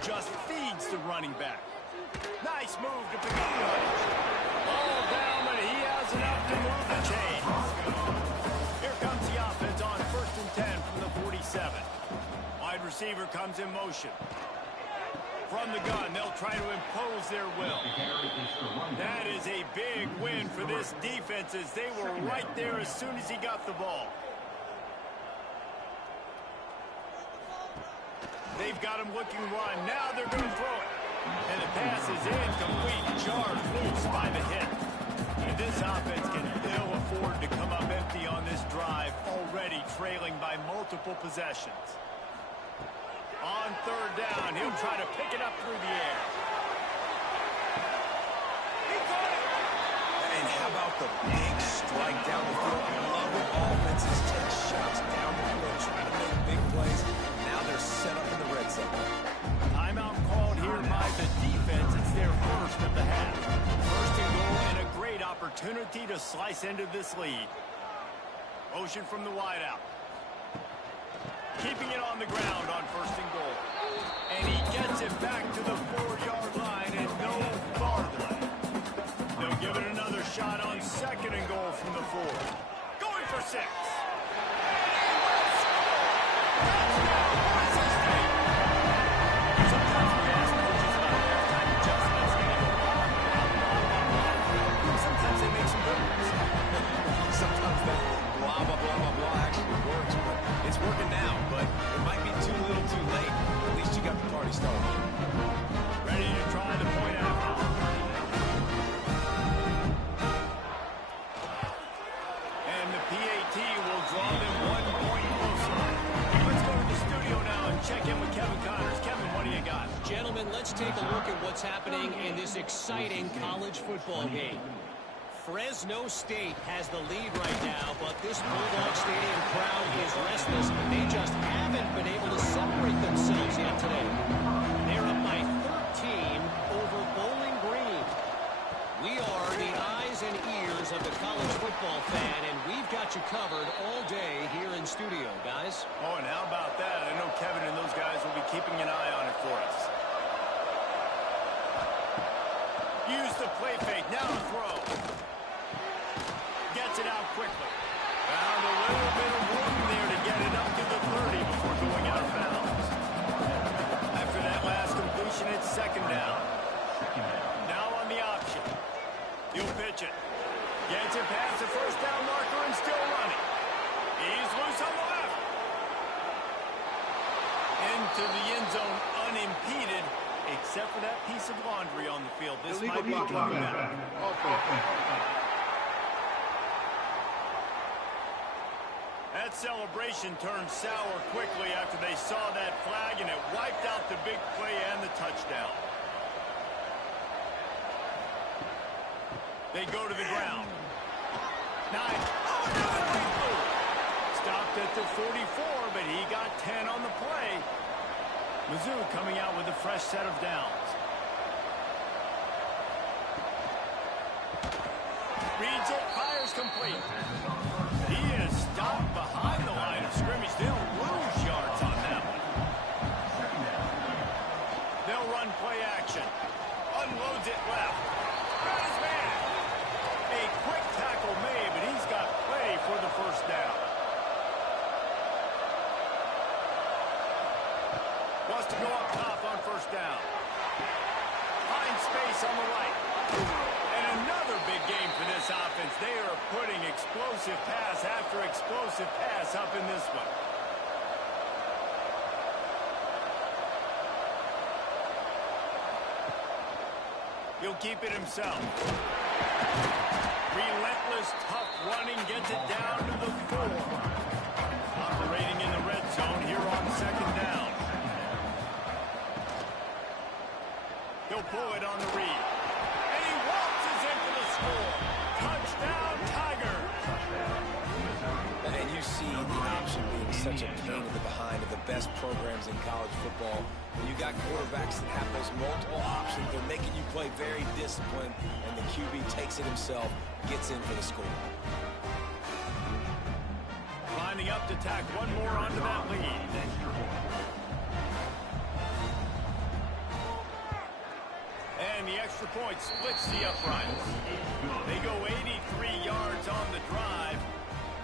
Just feeds the running back. Nice move to pick up yardage. Ball down, but he has enough to move the chains. Here comes the offense on 1st and 10. receiver comes in motion. From the gun, they'll try to impose their will. That is a big win for this defense as they were right there as soon as he got the ball. They've got him looking run. Now they're going to throw it. And the pass is incomplete. Jarred loose by the hit. And this offense can ill afford to come up empty on this drive, already trailing by multiple possessions. On third down, he'll try to pick it up through the air. He got it! And how about the big strike down the field? I love when offenses take shots down the field, trying to make big plays. Now they're set up in the red zone. Timeout called here by the defense. It's their first of the half. First and goal and a great opportunity to slice into this lead. Motion from the wideout. Keeping it on the ground on first and goal. And he gets it back to the 4-yard line and no farther. They'll give it another shot on second and goal from the 4. Going for 6. Sometimes we ask coaches about halftime adjustments. Sometimes they make some good ones. Sometimes that blah, blah, blah, blah, blah actually works, but it's working now. But it might be too little too late. At least you got the party started. Ready to try the point after. And the PAT will draw them 1 point closer. Let's go to the studio now and check in with Kevin Connors. Kevin, what do you got? Gentlemen, let's take a look at what's happening in this exciting college football game. Fresno State has the lead right now, but this Bulldog Stadium crowd is restless. They just haven't been able to separate themselves yet today. They're up by 13 over Bowling Green. We are the eyes and ears of the college football fan, and we've got you covered all day here in studio, guys. Oh, and how about that? I know Kevin and those guys will be keeping an eye on it for us. Use the play fake. Now the throw. Gets it out quickly. Found a little bit of room there to get it up to the 30 before going out of bounds. After that last completion, it's second down. Now on the option. He'll pitch it. Gets it past the first down marker and still running. He's loose on the left. Into the end zone unimpeded, except for that piece of laundry on the field. This might be coming back. That celebration turned sour quickly after they saw that flag, and it wiped out the big play and the touchdown. They go to the ground. 9. Oh, another way through. Stopped at the 44, but he got 10 on the play. Mizzou coming out with a fresh set of downs. Reads it, fires complete. He is stopped behind the line of scrimmage. They'll lose yards on that one. They'll run play action. Unloads it left. Got his man. A quick tackle made, but he's got play for the first down. Wants to go up top on first down. Finds space on the right. And another big game for this offense. They are putting explosive pass after explosive pass up in this one. He'll keep it himself. Relentless, tough running, gets it down to the 4. Operating in the red zone here on second down. He'll pull it on the read. And he waltzes into the score. Touchdown, Tigers! And you see the option being such a pain in the behind of the best programs in college football. When you got quarterbacks that have those multiple options, they're making you play very disciplined, and the QB takes it himself, gets in for the score. Lining up to tack one more onto that lead. And the extra point splits the uprights. They go 83 yards on the drive,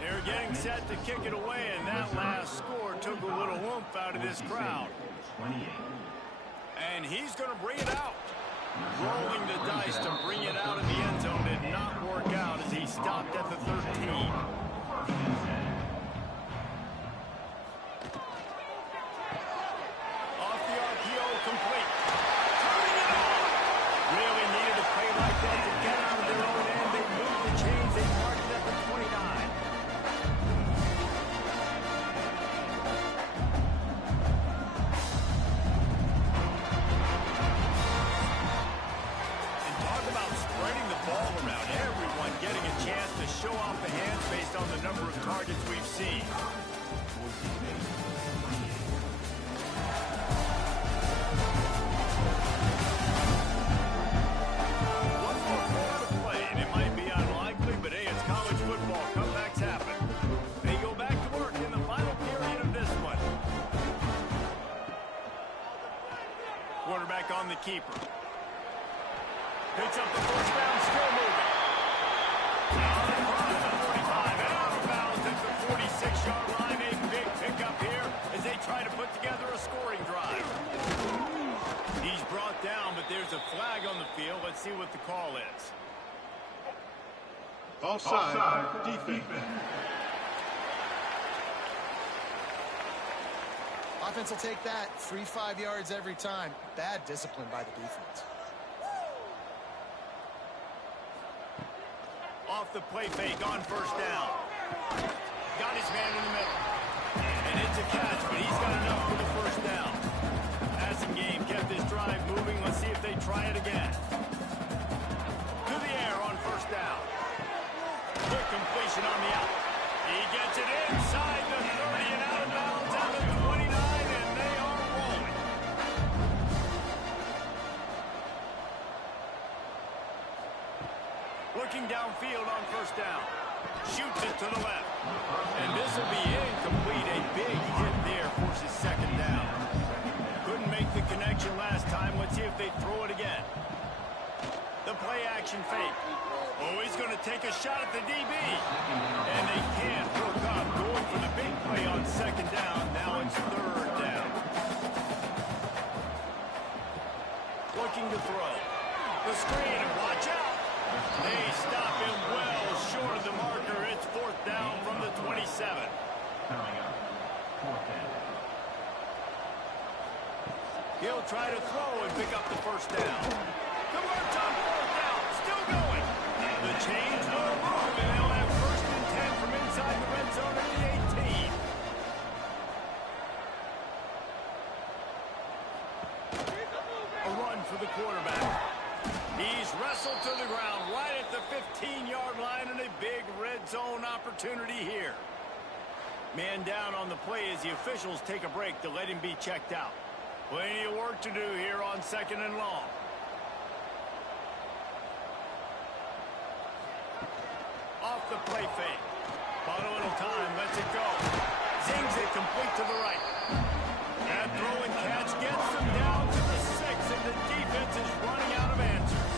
They're getting set to kick it away, and that last score took a little oomph out of this crowd. And he's going to bring it out. Rolling the dice to bring it out of the end zone did not work out as he stopped at the 13. On the keeper. Picks up the first down, still moving. Across the 45, out of bounds at the 46-yard line. A big pickup here as they try to put together a scoring drive. He's brought down, but there's a flag on the field. Let's see what the call is. Offside, defense. Offense will take that. 3-5 yards every time. Bad discipline by the defense. Off the play fake on first down. Got his man in the middle. And it's a catch, but he's got enough for the first down. Passing game kept this drive moving. Let's see if they try it again. To the air on first down. Quick completion on the out. He gets it inside the 30 and out of bounds at the 29, and they are rolling. Looking downfield on first down. Shoots it to the left. And this will be incomplete. A big hit there forces second down. Couldn't make the connection last time. Let's see if they throw it again. The play action fake. Oh, he's going to take a shot at the DB. And they can't hook up. Going for the big play on second down. Now it's third down. Looking to throw. The screen, and watch out. They stop him well short of the marker. It's fourth down from the 27. He'll try to throw and pick up the first down. Converts on fourth down. Still going. The change will move, and they'll have first and 10 from inside the red zone at the 18. A run for the quarterback. He's wrestled to the ground right at the 15-yard line, and a big red zone opportunity here. Man down on the play as the officials take a break to let him be checked out. Plenty of work to do here on second and long. Off the play fake. Bought a little time, lets it go. Zings it complete to the right. That throw and catch gets them down to the 6, and the defense is running out of answers.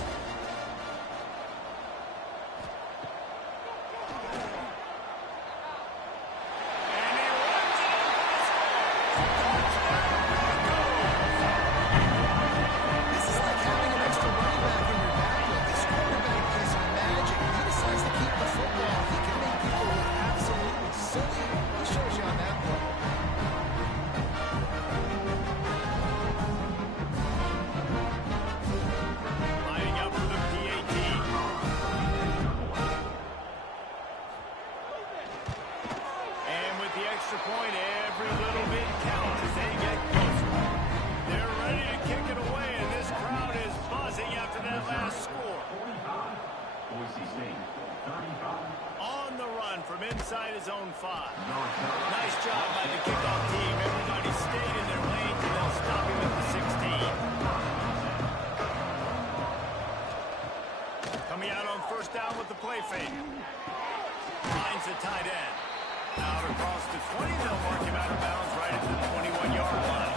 And he runs it in for the score. Touchdown, Broncos! This is like having an extra running back in your backfield. This quarterback is magic. He decides to keep the football. He can make people look absolutely silly. He shows you on that play. Lining up for the PAT. And with the extra point, every little bit counts as they get closer. They're ready to kick it away, and this crowd is buzzing after that last score. On the run from inside his own 5. Nice job by the kickoff team. Everybody stayed in their lanes, and they'll stop him at the 16. Coming out on first down with the play fake. Finds the tight end. Out across the 20, they'll mark him out of bounds right at the 21-yard line.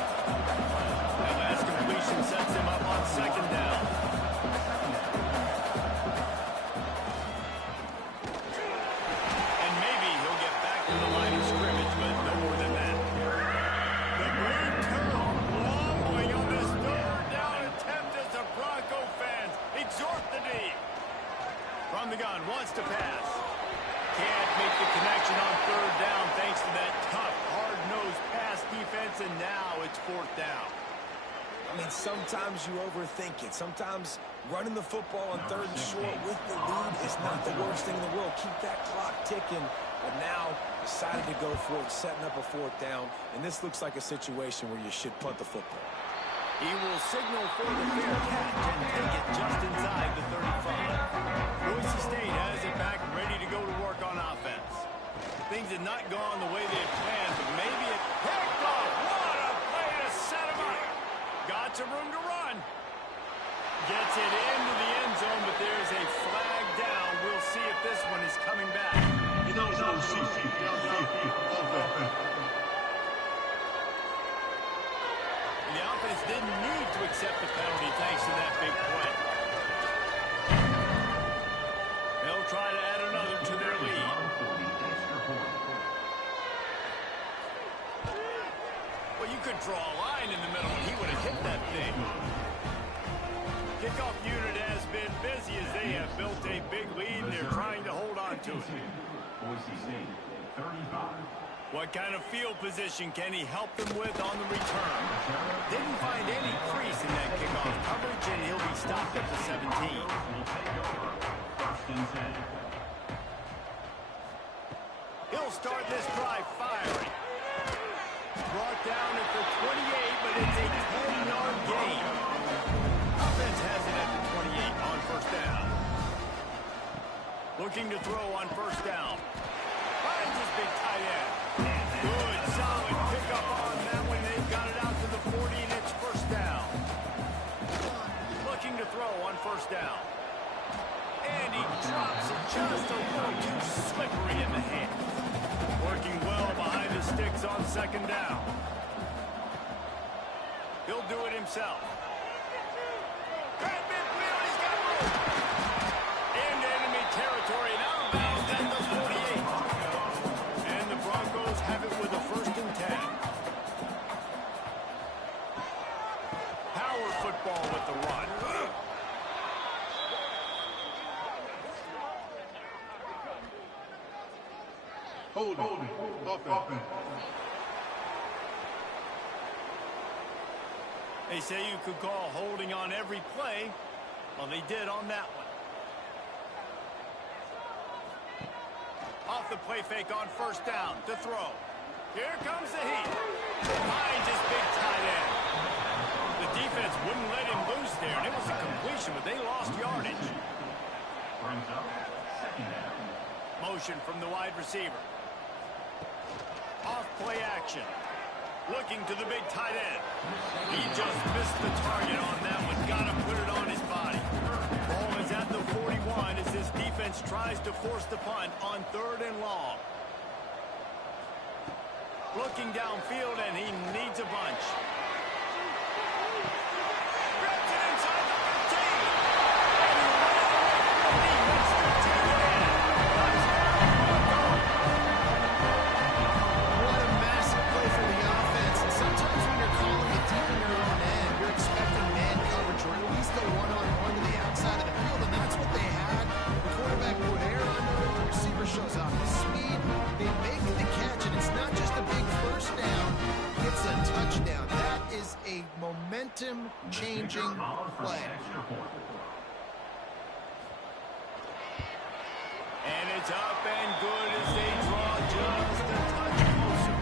That last completion sets him up on second down. And maybe he'll get defense, and now it's 4th down. I mean, sometimes you overthink it. Sometimes running the football on 3rd and short with the lead is not the worst thing in the world. Keep that clock ticking. But now decided to go for it, setting up a 4th down. And this looks like a situation where you should punt the football. He will signal for the fair catch and take it just inside the 35. Boise State has it back, ready to go to work on offense. Things had not gone the way they had planned, but maybe it picked off. What a play to set him up. Got some room to run. Gets it into the end zone, but there's a flag down. We'll see if this one is coming back. The offense didn't need to accept the penalty thanks to that big play. They'll try to add another to their lead. Well, you could draw a line in the middle and he would have hit that thing. Kickoff unit has been busy as they have built a big lead and they're trying to hold on to it. What kind of field position can he help them with on the return? Didn't find any crease in that kickoff coverage, and he'll be stopped at the 17. He'll start this drive firing. Brought down at the 28, but it's a 10-yard gain. Offense has it at the 28 on 1st down. Looking to throw on 1st down. Finds his big tight end. Good, solid pickup on that one. They've got it out to the 40, and it's 1st down. Looking to throw on 1st down. And he drops it just a little too slippery in the hand. Working well behind the sticks on 2nd down. He'll do it himself. Grab midfield, he's got room. Into enemy territory, and out of bounds at the 48. And the Broncos have it with a 1st and 10. Power football with the run. Holding. Offense. They say you could call holding on every play. Well, they did on that one. Off the play fake on 1st down to throw. Here comes the heat. Finds his big tight end. The defense wouldn't let him loose there, and it was a completion, but they lost yardage. Motion from the wide receiver. Off play action. Looking to the big tight end. He just missed the target on that one. Got to put it on his body. Ball is at the 41 as this defense tries to force the punt on 3rd and long. Looking downfield, and he needs a bunch. Grabs it inside the 15. And he ran away from the defense to take it in. What a massive play for the offense. And sometimes when you're calling it deep in your own end, you're expecting man coverage or at least a one-on-one to the outside of the field, and that's what they had. The quarterback put air under it. The receiver shows off his speed. They make the catch, and it's not just a big 1st down. It's a touchdown. That is a momentum-changing play. And it's up and good as they draw just a touch closer.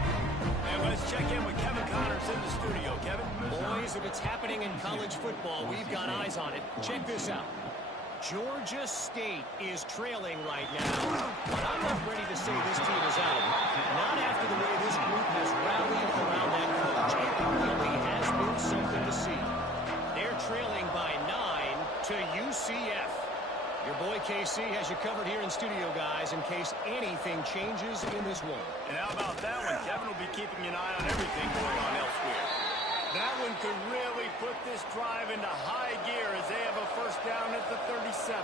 And let's check in with Kevin Connors in the studio. Kevin? Boys, if it's happening in college football, we've got eyes on it. Check this out. Georgia State is trailing right now, but I'm not ready to say this team is out. Not after the way this group has rallied around that coach. It really has been something to see. They're trailing by 9 to UCF. Your boy KC has you covered here in studio, guys, in case anything changes in this one. And how about that one? Kevin will be keeping an eye on everything going on elsewhere. That one could really put this drive into high gear as they have a 1st down at the 37.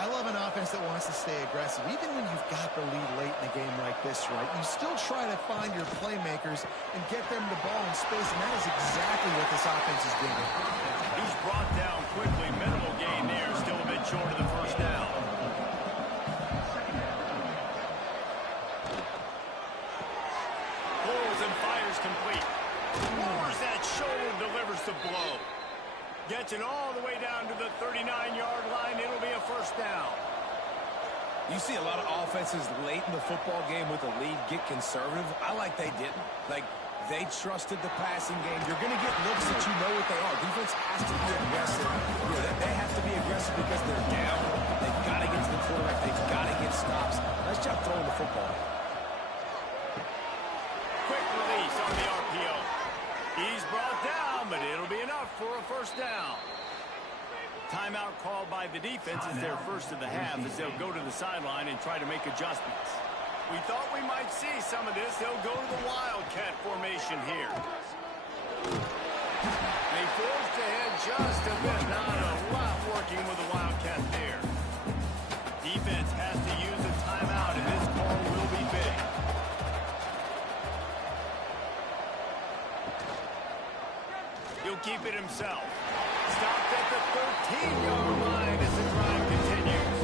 I love an offense that wants to stay aggressive. Even when you've got the lead late in a game like this, right, you still try to find your playmakers and get them the ball in space, and that is exactly what this offense is doing. He's brought down quickly. Minimal gain there. Still a bit short of the 1st down. Pulls and fires is complete. Lowers that shoulder, delivers the blow. Gets it all the way down to the 39-yard line. It'll be a first down. You see a lot of offenses late in the football game with a lead get conservative. I like they didn't. Like, they trusted the passing game. You're going to get looks that you know what they are. Defense has to be aggressive. You know, they have to be aggressive because they're down. They've got to get to the quarterback. They've got to get stops. Nice job throwing the football. Quick release on the RPO. He's brought down, but it'll be enough for a first down. Timeout called by the defense is their first of the half as they'll go to the sideline and try to make adjustments. We thought we might see some of this. They'll go to the Wildcat formation here. They forced ahead just a bit. Not a lot working with the Wildcat there. Defense has to use a timeout, and this call will be big. He'll keep it himself. Stopped at the 13-yard line as the drive continues.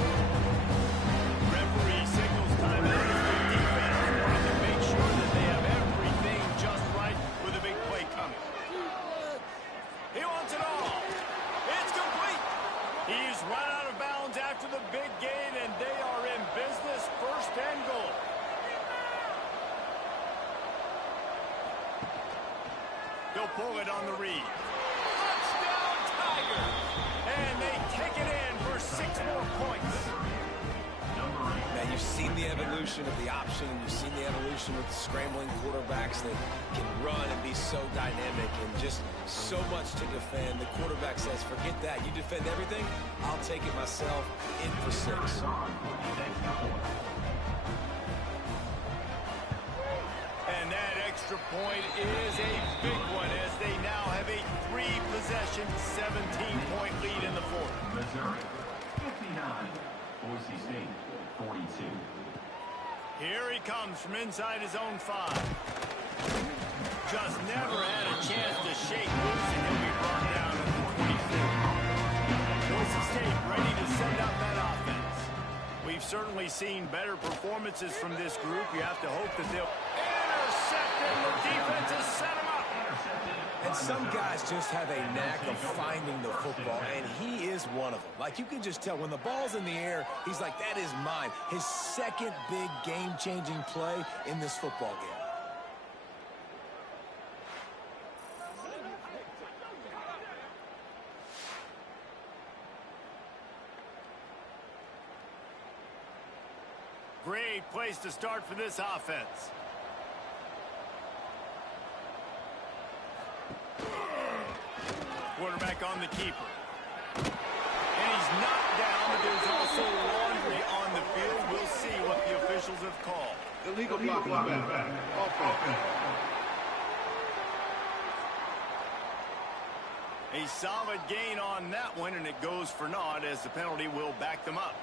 Referee signals timeout as the defense wanting to make sure that they have everything just right with a big play coming. He wants it all. It's complete. He's run out of bounds after the big gain, and they are in business, first and goal. He'll pull it on the read. And they take it in for 6 more points. Now, you've seen the evolution of the option, and you've seen the evolution with the scrambling quarterbacks that can run and be so dynamic and just so much to defend. The quarterback says, forget that. You defend everything, I'll take it myself. In for 6. And that extra point is a big one as they now have a 3-possession, 17-point lead in the fourth. Missouri, 59. Boise State, 42. Here he comes from inside his own 5. Just never had a chance to shake loose, and he'll be brought down at the 24. Boise State ready to send out that offense. We've certainly seen better performances from this group. You have to hope that they'll intercept, and the defense has set him up. And some guys just have a knack of finding the football, and he is one of them. Like, you can just tell when the ball's in the air, he's like, that is mine. His second big game-changing play in this football game. Great place to start for this offense. Quarterback on the keeper. And he's knocked down, but there's also laundry on the field. We'll see what the officials have called. Illegal block on the back. Offense. A solid gain on that one, and it goes for naught as the penalty will back them up.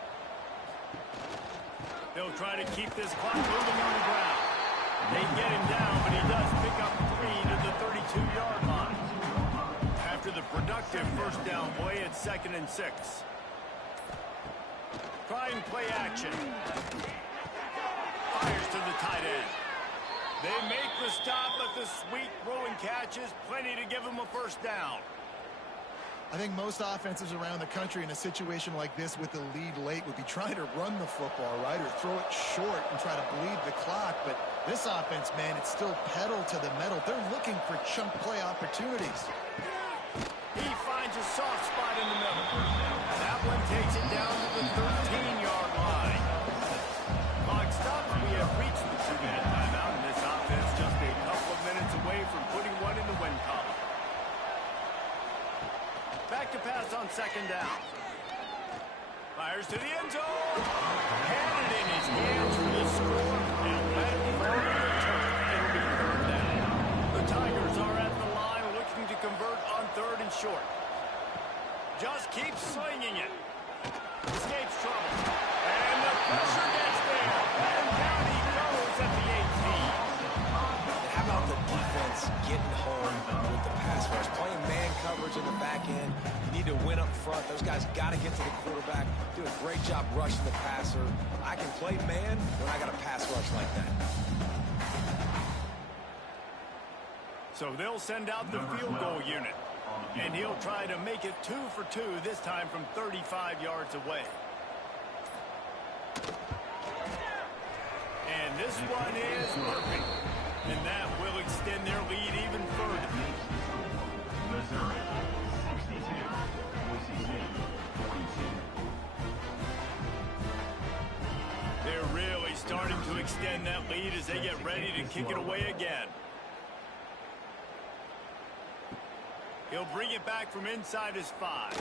They'll try to keep this clock moving on the ground. They get him down, but he does pick up 3 to the 32-yard line. After the productive first down play, it's 2nd and 6. Trying play action. Fires to the tight end. They make the stop, but the sweet throwing catch is plenty to give them a first down. I think most offenses around the country in a situation like this with the lead late would be trying to run the football, right, or throw it short and try to bleed the clock. But this offense, man, it's still pedal to the metal. They're looking for chunk play opportunities. He finds a soft spot in the middle. That one takes it down to the 13-yard line. Clock stops. We have reached the 2-minute timeout, and this offense just a couple of minutes away from putting one in the win column. Back to pass on 2nd down. Fires to the end zone. Had it in his hands for the score and let it fall to the turf. It'll be 3rd down. The Tigers are at the line looking to convert on 3rd and short. Just keeps swinging it. Escapes trouble. And the pressure gets there. And down he goes at the 18. How about the defense getting home with the pass rush? Playing man coverage in the back end. You need to win up front. Those guys got to get to the quarterback. Do a great job rushing the passer. I can play man when I got a pass rush like that. So they'll send out the field goal unit. And he'll try to make it 2 for 2, this time from 35 yards away. And this one is perfect. And that will extend their lead even further. Missouri, 62. Boise State, 42. They're really starting to extend that lead as they get ready to kick it away again. He'll bring it back from inside his 5.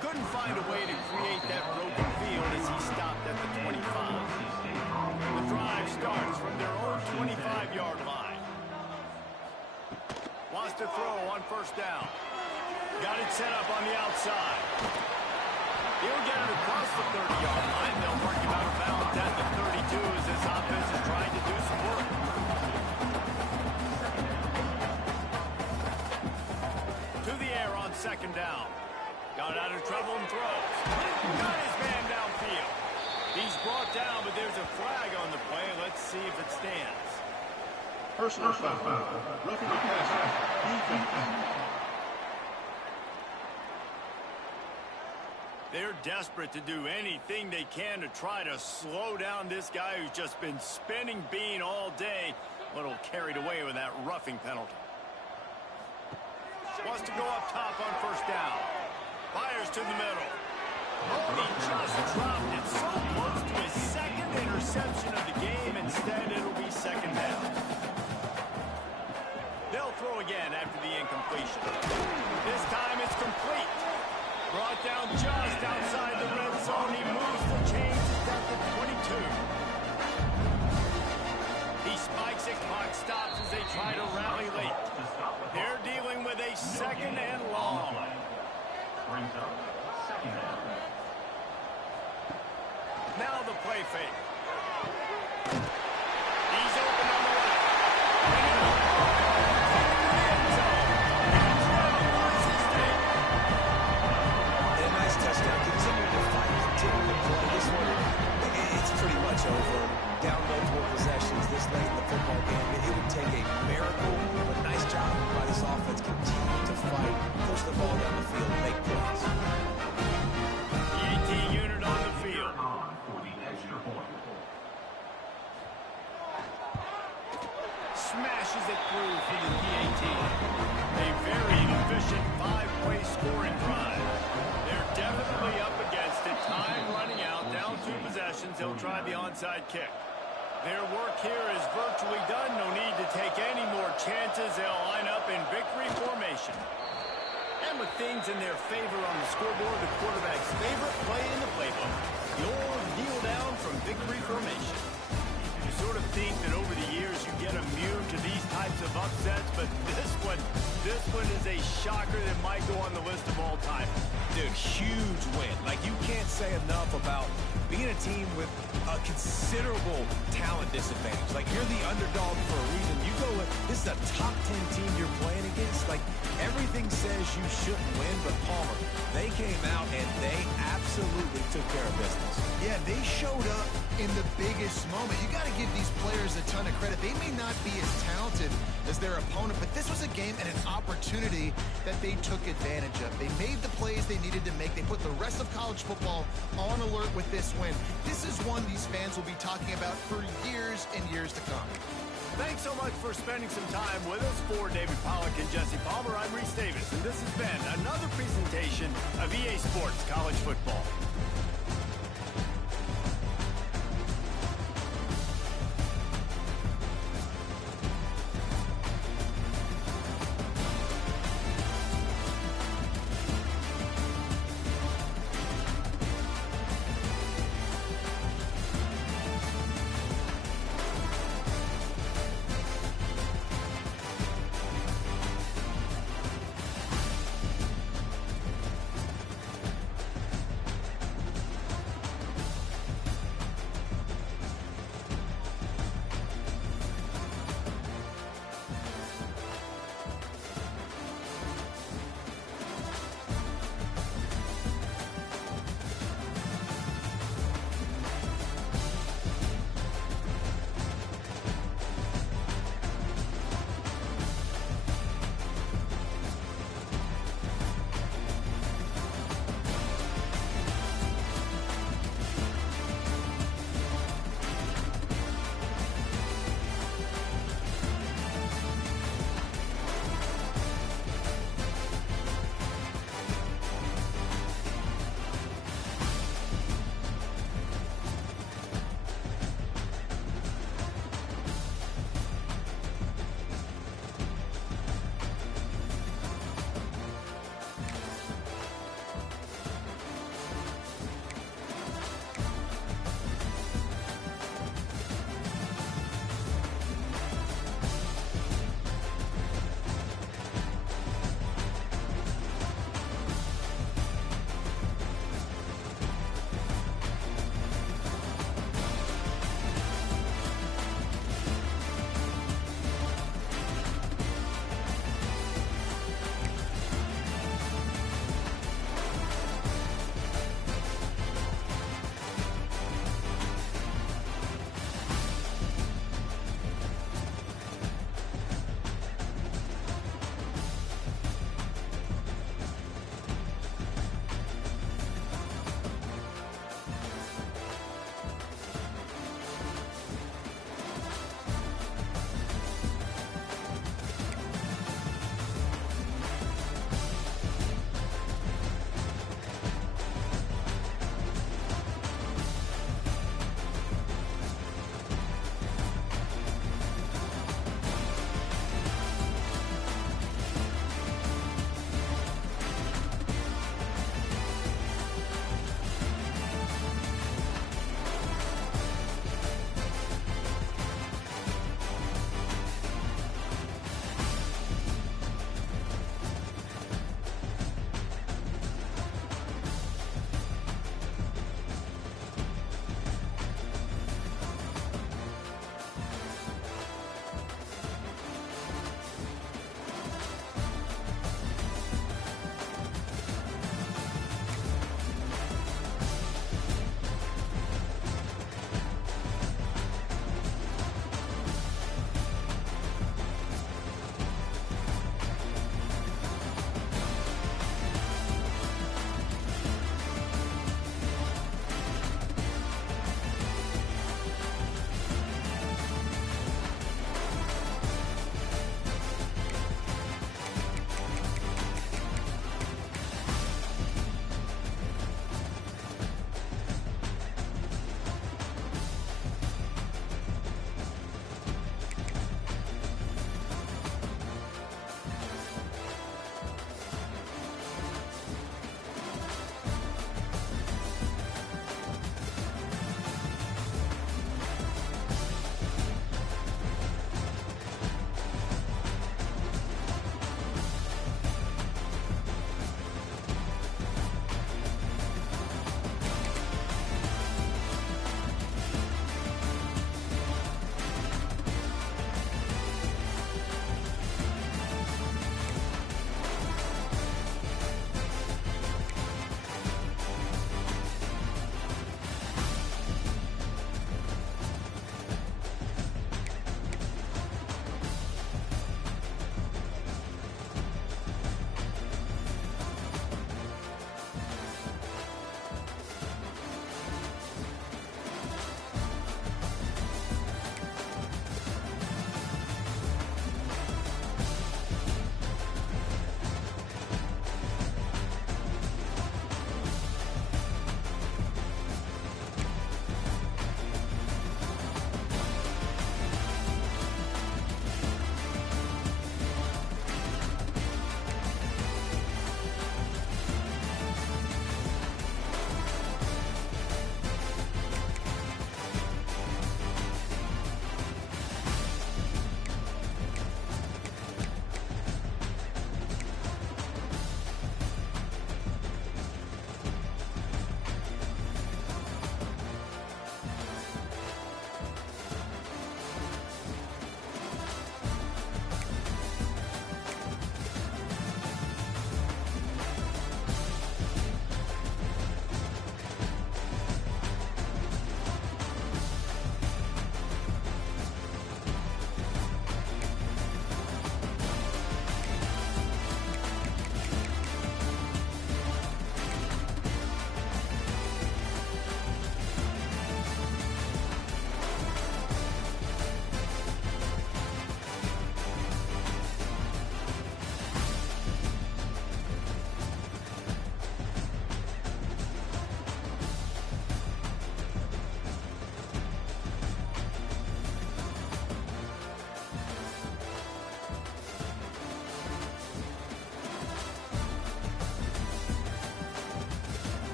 Couldn't find a way to create that broken field as he stopped at the 25. The drive starts from their own 25-yard line. Wants to throw on first down. Got it set up on the outside. He'll get it across the 30-yard line. They'll work him out of bounds at the 32 as this offense is trying to do some work. To the air on second down. Got out of trouble and throws. Got his man downfield. He's brought down, but there's a flag on the play. Let's see if it stands. Personal foul. Roughing the passer. Defense. They're desperate to do anything they can to try to slow down this guy who's just been spinning bean all day. A little carried away with that roughing penalty. Wants to go up top on first down. Fires to the middle. Oh, he just dropped it so close to his second interception of the game. Instead, it'll be second down. They'll throw again after the incompletion. This time it's complete. Brought down just outside the red zone. He moves the chains at the 22. He spikes it, clock stops as they try to rally late. They're dealing with a second and long. Brings up second down. Now the play fake. He's open on the left. And a nice touchdown. Continuing to fight, continuing to play. This one, it's pretty much over. Down multiple possessions this late in the football game. It would take a miracle, but nice job by this offense. Continue to fight, push the ball down the field, make plays. The 18 unit on the field. For the extra point. Smashes it through for the P18. A very efficient 5-play scoring drive. They're definitely up against it. Time running out, down 2 possessions. They'll try the onside kick. Their work here is virtually done. No need to take any more chances. They'll line up in victory formation. And with things in their favor on the scoreboard, the quarterback's favorite play in the playbook, the old kneel down from victory formation. You sort of think that over the years you get immune to these types of upsets, but this one is a shocker that might go on the list of all time. Dude, huge win. Like, you can't say enough about being a team with a considerable talent disadvantage. Like, you're the underdog for a reason. You go with, this is a top 10 team you're playing against. Like, everything says you shouldn't win, but Palmer, they came out and they absolutely took care of business. Yeah, they showed up in the biggest moment. You got to give these players a ton of credit. They may not be as talented as their opponent, but this was a game and an opportunity that they took advantage of. They made the plays they needed to make. They put the rest of college football on alert with this win. This is one these fans will be talking about for years and years to come. Thanks so much for spending some time with us. For David Pollack and Jesse Palmer, I'm Reese Davis, and this has been another presentation of EA Sports College Football.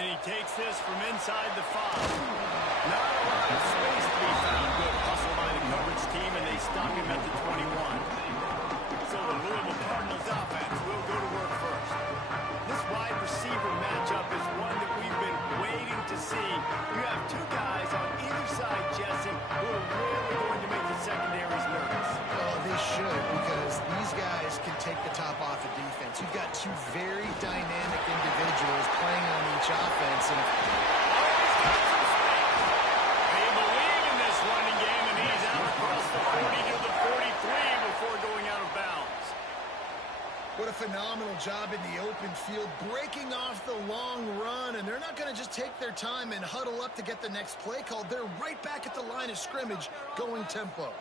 And he takes this from inside the 5. Not a lot of space to be found. Good hustle by the coverage team, and they stop him at the 21. So the Louisville Cardinals offense will go to work first. This wide receiver matchup is one that we've been waiting to see. You have two guys on either side, Jesse, who are really going to make the secondaries nervous. Well, they should, because these guys can take the top off of defense. You've got two very dynamic individuals playing on each offense. And they believe in this running game, and he's out across the 40 to the 43 before going out of bounds. What a phenomenal job in the open field, breaking off the long run, and they're not going to just take their time and huddle up to get the next play called. They're right back at the line of scrimmage, going tempo.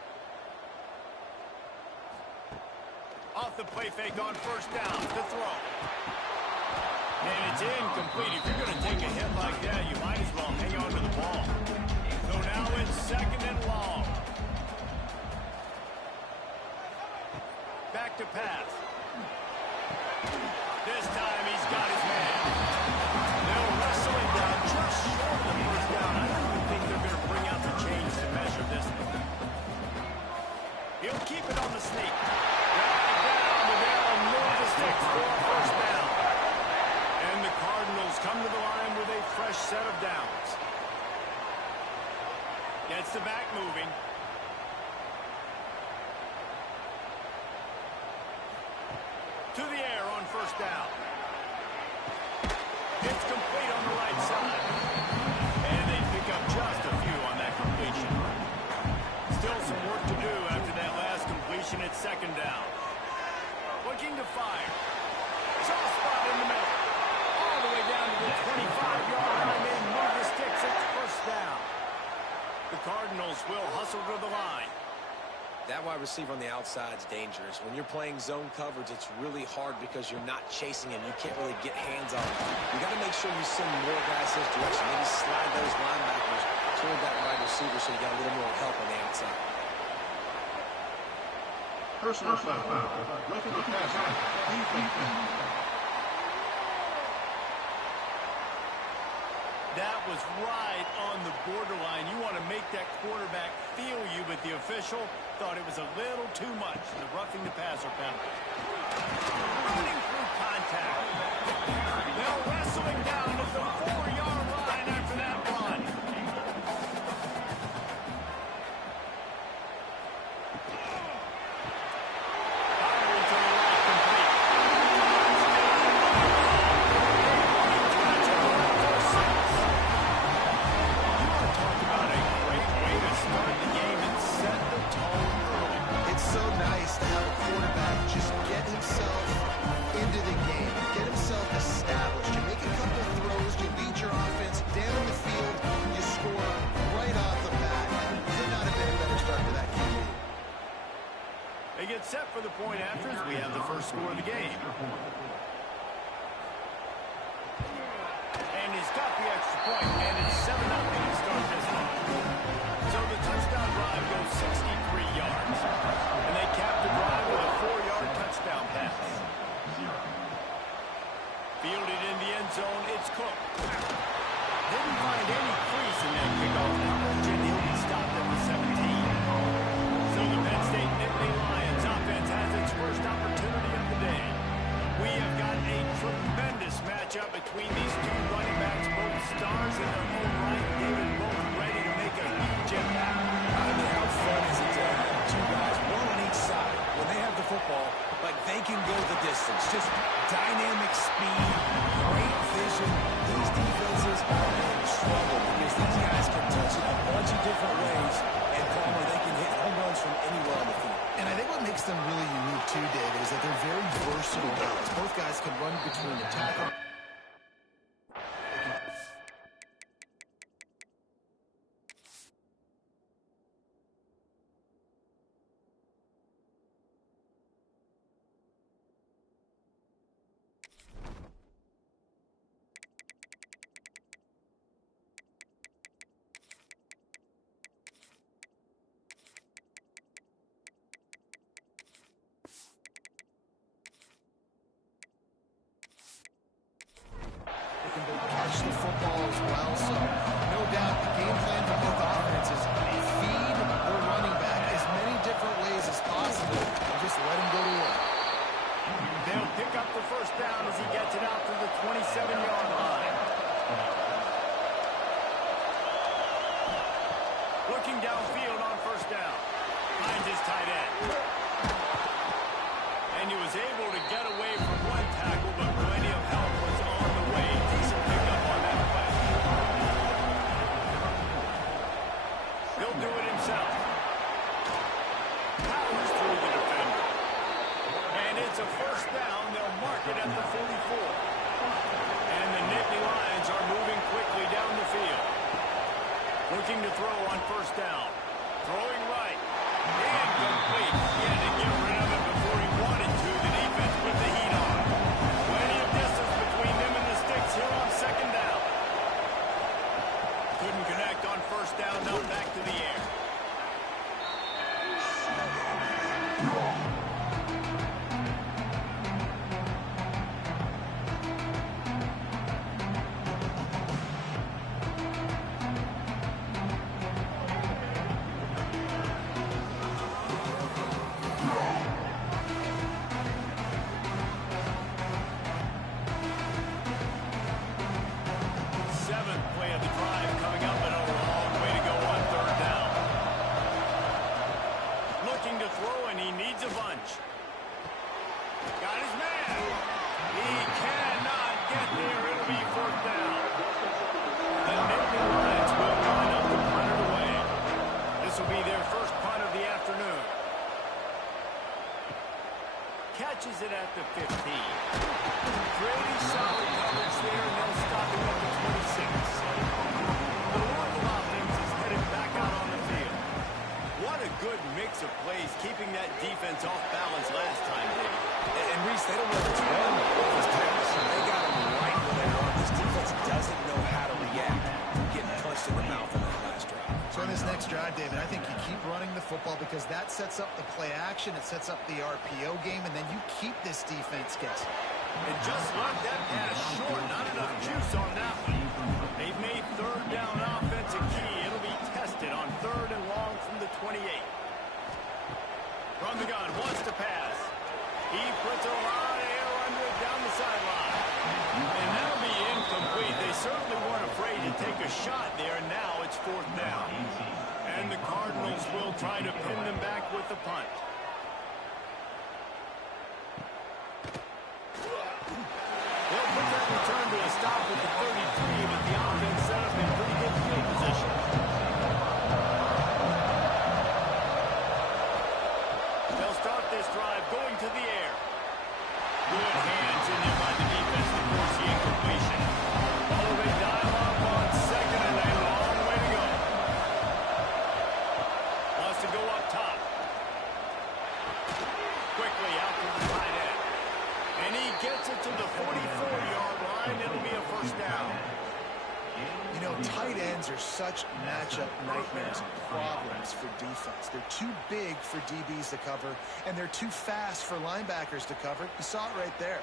Off the play fake on first down to throw. And it's incomplete. If you're going to take a hit like that, you might as well hang on to the ball. So now it's second and long. Back to pass. This time he's got his man. They'll wrestle him down just short of the first down. I don't even think they're going to bring out the chains to measure this one. He'll keep it on the sneak. For a first down. And the Cardinals come to the line with a fresh set of downs. Gets the back moving. To the air on first down. It's complete on the right side. And they pick up just a few on that completion. Still some work to do after that last completion at second down. Looking to fire. Soft spot in the middle. All the way down to the 25-yard line. They move the sticks. It's first down. The Cardinals will hustle to the line. That wide receiver on the outside is dangerous. When you're playing zone coverage, it's really hard because you're not chasing him. You can't really get hands on him. You got to make sure you send more guys his direction. Maybe slide those linebackers toward that wide receiver so you got a little more help on the outside. Personal foul. Roughing the passer. Defense. That was right on the borderline. You want to make that quarterback feel you, but the official thought it was a little too much. The roughing the passer penalty. Running through contact. They'll wrestle him down at the 4-yard line after that run. Down the field, you score right off the bat. Could not have been a better start to that. get set for the point after as we have the first score of the game. And he's got the extra point, and it's 7-0 to start this one. So the touchdown drive goes 63 yards. And they cap the drive with a 4-yard touchdown pass. Fielded in the end zone, it's Cook. Didn't find any crease in that kickoff coverage, and he'll be stopped at the 17. So the Penn State Nittany Lions offense has its first opportunity of the day. We have got a tremendous matchup between these two running backs, both stars in their own right. David, both ready to make a huge impact. I mean, how fun is it to have two guys, one on each side, when they have the football, but they can go the distance. Just dynamic speed, great vision. These defenses are in trouble because these guys can touch it a bunch of different ways, and Palmer, they can hit home runs from anywhere on the field. And I think what makes them really unique too, David, is that they're very versatile guys. Both guys can run between the tackle. Catch the football as well, so no doubt the game plan for both offenses, feed the running back as many different ways as possible and just let him go to work. They'll pick up the first down as he gets it out to the 27-yard line. Looking downfield on first down. Finds his tight end. And he was able to get away from one tackle, but plenty of help was on the way. Decent pickup on that play. He'll do it himself. Powers through the defender. And it's a first down. They'll mark it at the 44. And the Nittany Lions are moving quickly down the field. Looking to throw on first down. Throwing right. Incomplete. He had to get rid of it before he wanted to. The defense put the heat on. Plenty of distance between them and the sticks here on second down. Couldn't connect on first down. Now back to the air. Seventh play of the drive coming up, and a long way to go on third down. Looking to throw, and he needs a bunch. Got his man. He cannot get there. It'll be fourth down. The Nittany Lions will line up to punt it away. This will be their first punt of the afternoon. Catches it at the 15. Pretty solid coverage there, and they'll stop him at the 26. The Louisville offense is headed back out on the field. What a good mix of plays, keeping that defense off balance last time, David. And Reese, they don't know what's wrong with this pass. They got him right where they are. This defense doesn't know how to react to getting punched in the mouth in that last drive. So in this next drive, David, I think you keep running the football because that sets up the play action, it sets up the RPO game, and then you keep this defense guessing. And just left that pass short. Not enough juice on that one. They've made third down offense a key. It'll be tested on third and long from the 28. From the gun, wants to pass. He puts a lot of air under it down the sideline. And that'll be incomplete. They certainly weren't afraid to take a shot there. Now it's fourth down. And the Cardinals will try to pin them back with the punt. They'll put that return to a stop with the 33, but the offense set up in pretty good field position. They'll start this drive going to the air. Good hands in there by the defense to force the incompletion. Oh, they dial up on second, and a long way to go. Wants to go up top. And he gets it to the 44-yard line. It'll be a first down. You know, tight ends are such matchup nightmares and problems for defense. They're too big for DBs to cover, and they're too fast for linebackers to cover. You saw it right there.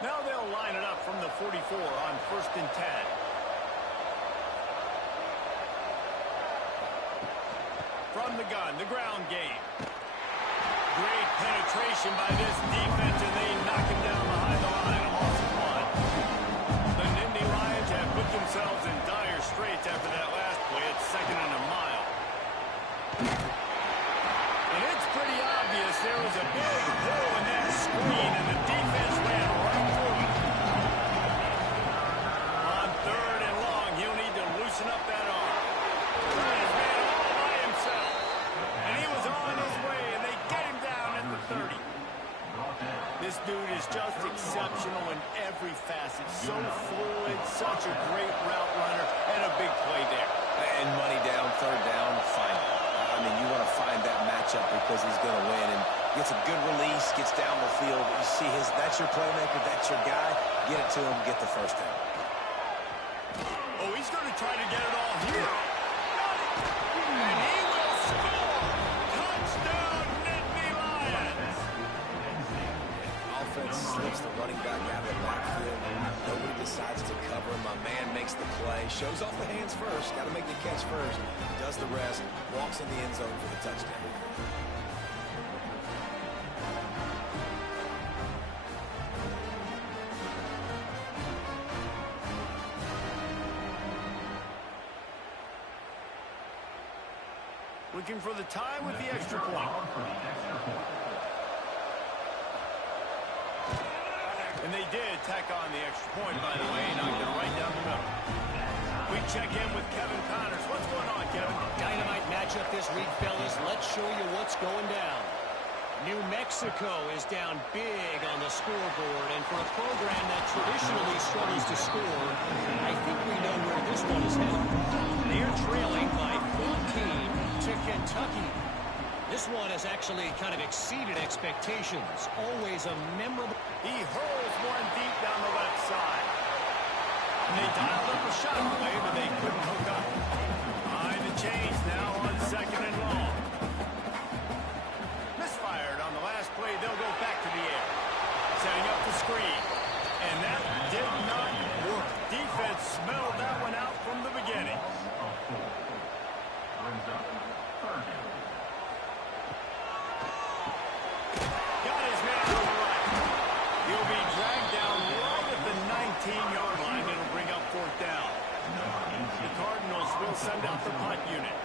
Now they'll line it up from the 44 on 1st and 10. From the gun, the ground game. Great penetration by this defense, and they knock him down behind the line. A loss of 1. The Nittany Lions have put themselves in dire straits after that last play. It's 2nd and a mile. And it's pretty obvious there was a big hole in that screen, and the defense ran right through it. On 3rd and long, he'll need to loosen up that arm. His man all by himself. And he was on his way, and they get him down at the 30. This dude is just exceptional in every facet. So fluid, such a great route runner, and a big play there. And money down, 3rd down, find it. I mean, you want to find that matchup because he's going to win, and gets a good release, gets down the field. You see that's your playmaker, that's your guy. Get it to him, get the first down. Oh, he's going to try to get it all here. And he will score! Touchdown, Nittany Lions! Offense slips the running back out of the backfield. Nobody decides to cover him. My man makes the play. Shows off the hands first. Got to make the catch first. Does the rest. Walks in the end zone for the touchdown. Looking for the tie with the extra point. And they did tack on the extra point, by the way, knocked it right down the middle. We check in with Kevin Connors. What's going on, Kevin? Dynamite matchup this week, fellas. Let's show you what's going down. New Mexico is down big on the scoreboard, and for a program that traditionally struggles to score, I think we know where this one is headed. They're trailing by 14 to Kentucky. This one has actually kind of exceeded expectations. Always a memorable... He hurls one deep down the left side. And they dialed up a shot play, but they couldn't hook up. Behind the chains now on 2nd and long. Misfired on the last play. They'll go back to the air. Setting up the screen. And that did not work. Defense smelled that one out from the beginning. Got his man on the right. He'll be dragged down right at the 19-yard line. It'll bring up 4th down. The Cardinals will send out the punt unit.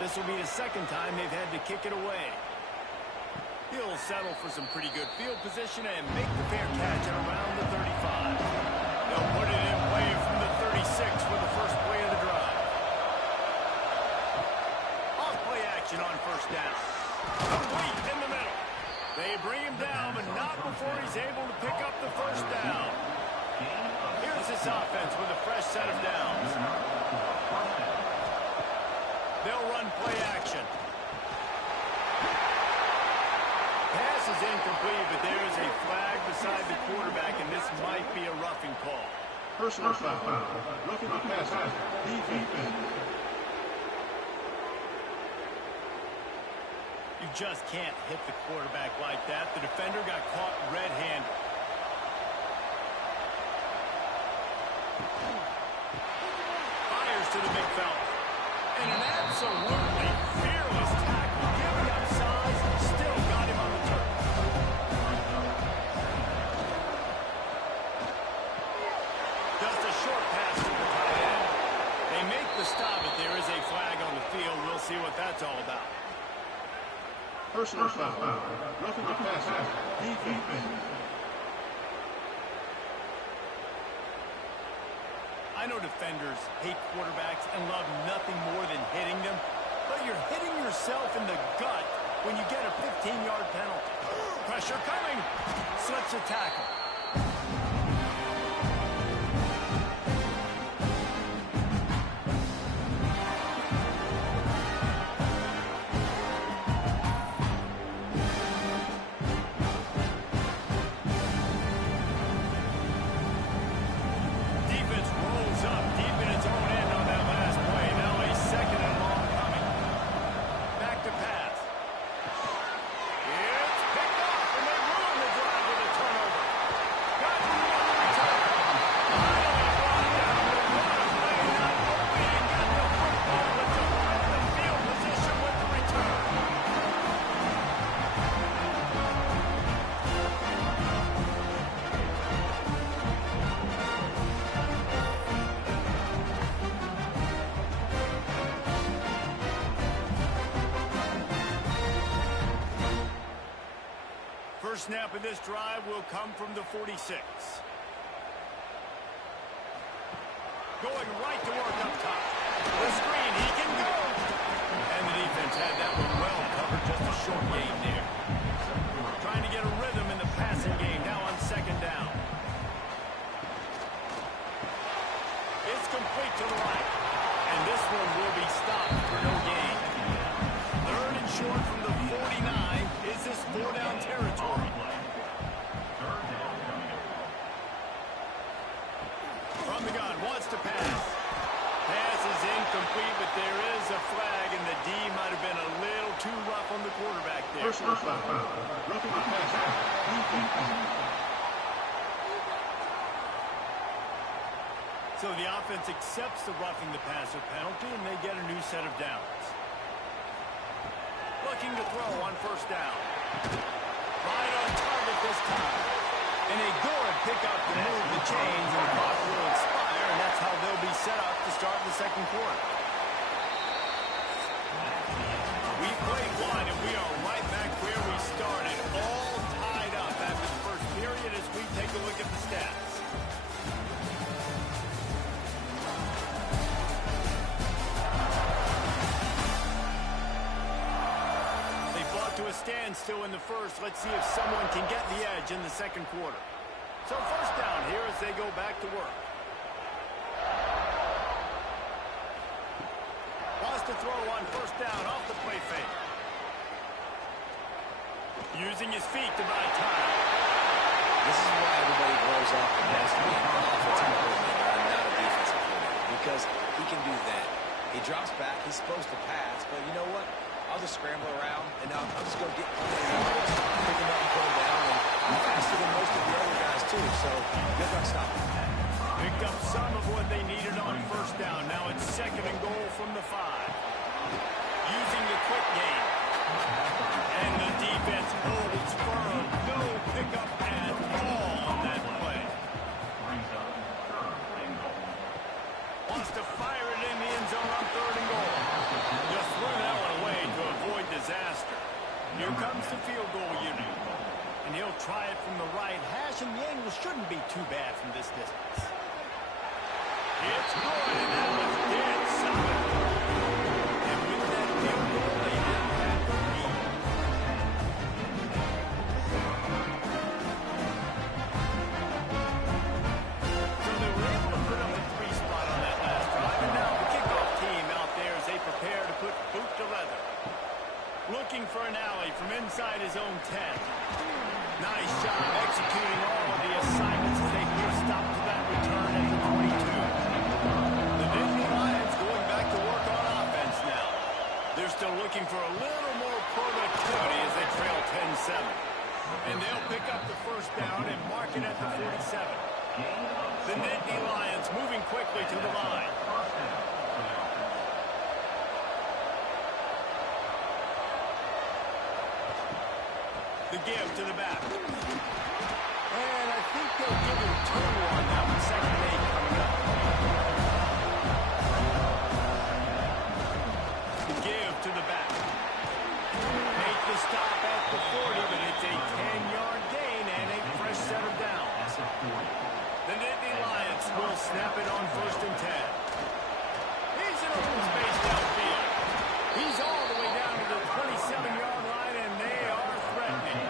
This will be the 2nd time they've had to kick it away. He'll settle for some pretty good field position and make the fair catch at around the 35. They'll put it in play from the 36 for the first play of the drive. Off play action on 1st down. Complete in the middle. They bring him down, but not before he's able to pick up the 1st down. Here's this offense with a fresh set of downs. They'll run play action. Pass is incomplete, but there is a flag beside the quarterback, and this might be a roughing call. Personal foul. Roughing the passer. Defense. You just can't hit the quarterback like that. The defender got caught red-handed. Fires to the big fella. And an absolutely fearless tackle. Giving up size, still got him on the turf. Just a short pass to the tight end. They make the stop, but there is a flag on the field. We'll see what that's all about. Personal foul. Roughing the passer. Defense. I know defenders hate quarterbacks and love nothing more than hitting them, but you're hitting yourself in the gut when you get a 15-yard penalty. Pressure coming. Slips a tackle. Defense rolls up deep in its own end on that last play. Now a second and long coming. Back to pass. It's picked off, and they ruin the drive with a turnover. Got to run the return. Finally brought down. The run play not only and got the football, but to run the field position with the return. First snap of this drive will come from the 46. Going right to work up top. The screen, he can go. And the defense had that one well covered, just a short gain there. Trying to get a rhythm in the passing game, now on second down. It's complete to the right. And this one will be stopped for no gain. Third and short from the 49. Is this four-down territory? From the gun, wants to pass. Pass is incomplete, but there is a flag, and the D might have been a little too rough on the quarterback there. Personal foul. Roughing the passer. So the offense accepts the roughing the passer penalty, and they get a new set of downs. Looking to throw on first down. Right on target this time. And a good pickup to move the chains, and the clock will expire, and that's how they'll be set up to start the second quarter. We played one, and we are right back where we started, all tied up after the first period as we take a look at the stats. To a standstill in the first. Let's see if someone can get the edge in the second quarter. So first down here as they go back to work. Wants to throw on first down off the play fake. Using his feet to buy time. This is why everybody grows up and has to be an offensive coordinator and not a defensive coordinator, because he can do that. He drops back, he's supposed to pass, but you know what? I'll just scramble around, and I'll just go get plenty of yards, pick him up and put him down, and I'm faster than most of the other guys, too, so good luck stopping. Picked up some of what they needed on first down. Now it's second and goal from the 5. Using the quick game. And the defense holds firm. No pickup at all on that play. Wants to fire it in the end zone on third and goal. Just threw that one away to avoid disaster. Here comes the field goal unit. And he'll try it from the right hash, and the angle shouldn't be too bad from this distance. It's good, and that was dead solid. And with that field goal, they now have the lead. So they were able to put up a 3 spot on that last drive, and now the kickoff team out there as they prepare to put boot to leather. Looking for an alley from inside his own 10. Nice job executing all of the assignments as they put a stop to that return at the 22. The Nittany Lions going back to work on offense now. They're still looking for a little more productivity as they trail 10-7. And they'll pick up the first down and mark it at the 47. The Nittany Lions moving quickly to the line. The give to the back. And I think they'll give him 2 on that one. Second and 8 coming up. The give to the back. Make the stop at the 40, but it's a 10-yard gain and a fresh set of downs. The Nittany Lions will snap it on 1st and 10. He's in open space downfield. He's all the way down to the 27-yard line, and they are threatening.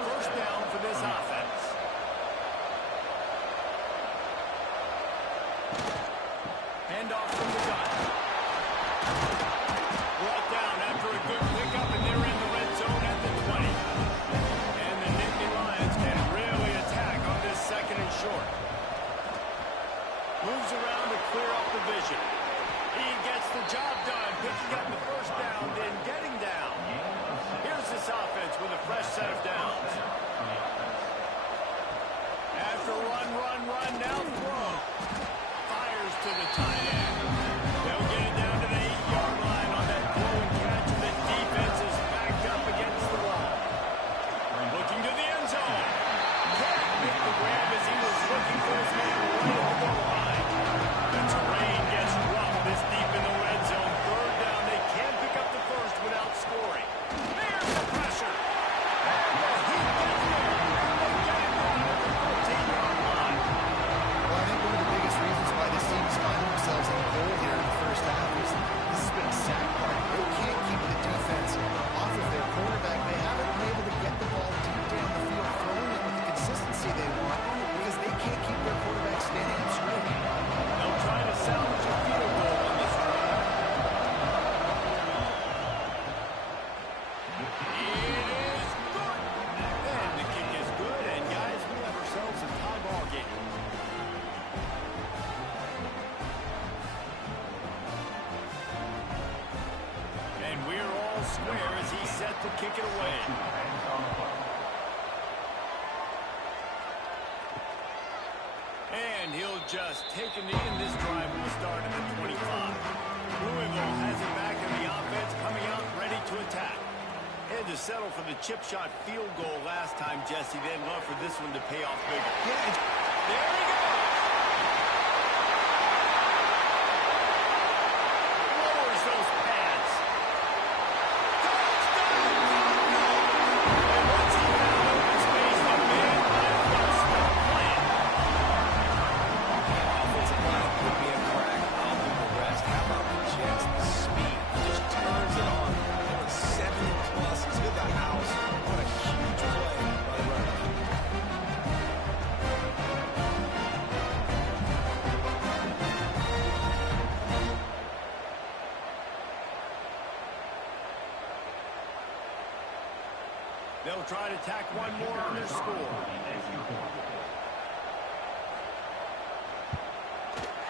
1st down for this offense. Handoff from the gun. Brought down after a good pickup, and they're in the red zone at the 20. And the Nittany Lions can really attack on this 2nd and short. Moves around to clear up the vision. He gets the job done, picking up the 1st down, then getting down. Here's this offense with a fresh set of downs. After run, now throw. Fires to the tight end. They'll get it down to the 8-yard line on that throw and catch, and the defense is backed up against the wall. Looking to the end zone. Can't make the grab as he was looking for his man right at the goal line. The terrain gets rough this deep in the red zone. 3rd down. They can't pick up the 1st without scoring. There's the pressure. And the heat gets there. And they get it down at the 14-yard line. Well, I think one of the biggest reasons why this team is finding themselves in the hole here in the 1st half is this has been a sack party. They can't keep the defense off of their quarterback. They haven't been able to get the ball deep down the field, throwing it with the consistency they want because they can't keep their quarterback standing up straight. They'll try to salvage a field goal on this drive. It is good. And the kick is good. And, guys, we have ourselves a tie ball game. And we're all square as he's set to kick it away. And he'll just take a knee, and this drive will start at the 25. Louisville has it back, and the offense coming out ready to attack. Had to settle for the chip shot field goal last time, Jesse. They'd love for this one to pay off bigger. There he goes. Lowers those pads. Touchdown! And once he found open space, the man might as well stop playing. Offensive line put me in crack. I'll do the rest. How about the Jets? The speed. He just turns it on. There was 70+ to the house. What a huge play by the running back. They'll try to tack one more on their score.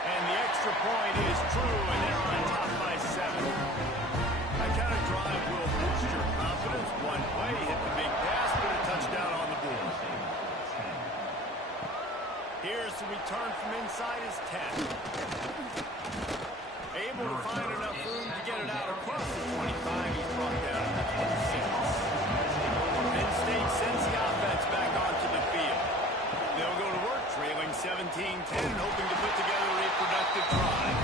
And the extra point is true, and they're on top by 7. That kind of drive will boost your confidence. One play, hit the big pass, but a touchdown on the board. Here's the return from inside his 10. Able to find enough room to get it out across the 25. He's brought down to the 26. Penn State sends the offense back onto the field. They'll go to work, trailing 17-10, and hoping to put together a productive drive.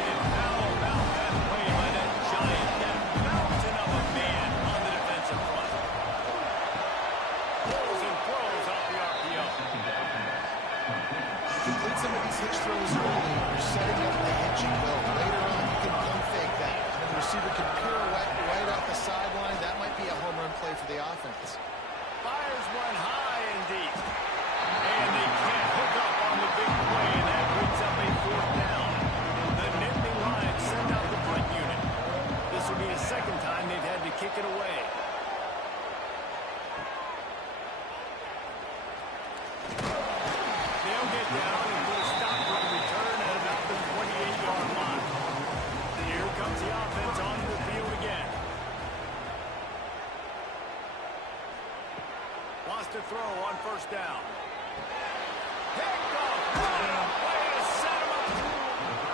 And how about that play by that giant, that mountain of a man on the defensive front? Pulls and throws off the RPO. Complete some of these hitch throws early. You're setting up the hitch and go. Later on, you can pump fake that. And the receiver can pirouette right off the sideline. That might be a home run play for the offense. Fires one high and deep. And they can't hook up on the big play, and that brings up a 4th down. The Nittany Lions send out the punt unit. This will be the 2nd time they've had to kick it away. They'll get down and put a stop run return at about the 28-yard line. Here comes the offense on the field again. Lost a throw on 1st down. Picked off. Way to set him up.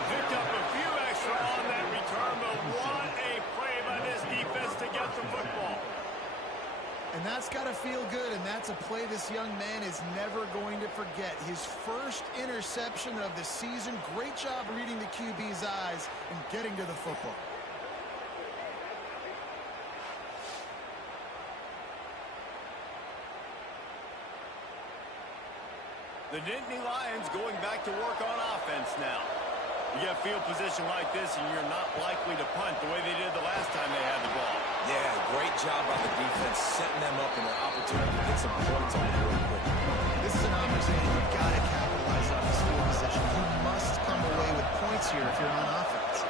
Picked up a few extra on that return, but what a play by this defense to get the football. And that's got to feel good, and that's a play this young man is never going to forget. His first interception of the season. Great job reading the QB's eyes and getting to the football. The Nittany Lions going back to work on offense now. You get field position like this, and you're not likely to punt the way they did the last time they had the ball. Yeah, great job by the defense, setting them up in an opportunity to get some points on the board quick. This is an opportunity you've got to capitalize on this field position. You must come away with points here if you're on offense.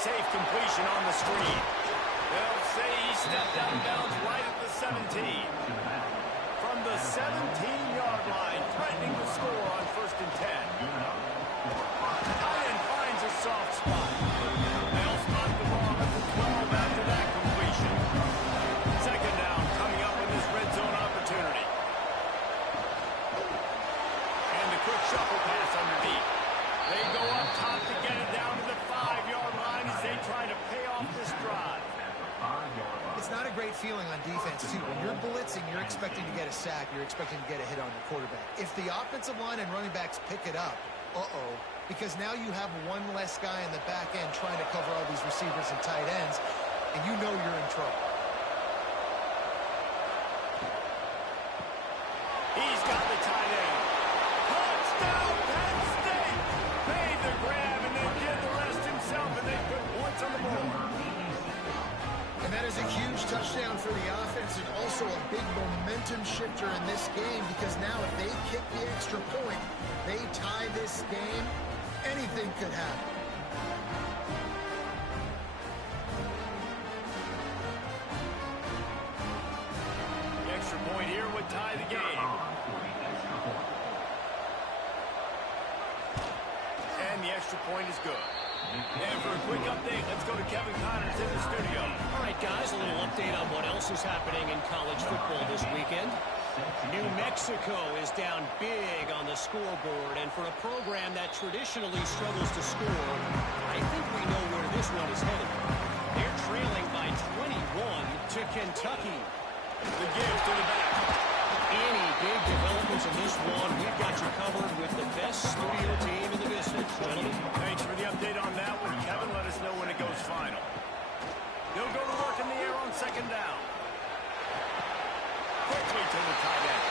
Safe completion on the screen. They'll say he stepped out of bounds right at the 17. From the 17-yard line, threatening to score on 1st and 10. Tight end finds a soft spot. They'll spot the ball at the 12 after that completion. 2nd down coming up in this red zone opportunity. And the quick shuffle pass underneath. They go up top to get it down to the 5-yard line as they try to pay off this drive. It's not a great feeling on defense, too. When you're blitzing, you're expecting to get a sack. You're expecting to get a hit on the quarterback. If the offensive line and running backs pick it up, because now you have one less guy in the back end trying to cover all these receivers and tight ends, and you know you're in trouble. He's got the tight end. Touchdown, Penn State! Made the grab and then did the rest himself, and they put points on the board. And that is a huge touchdown for the offense and also a big momentum shifter in this game, because now if they kick the extra point, they tie this game, anything could happen. The extra point here would tie the game. And the extra point is good. And for a quick update, let's go to Kevin Connors in the studio. All right, guys, a little update on what else is happening in college football this weekend. New Mexico is down big on the scoreboard, and for a program that traditionally struggles to score, I think we know where this one is headed. They're trailing by 21 to Kentucky. The give to the back. Any big developments in this one, we've got you covered with the best studio team in the business, gentlemen. Thanks for the update on that one, Kevin. Let us know when it goes final. They'll go to work in the air on 2nd down. Quickly to the tight end.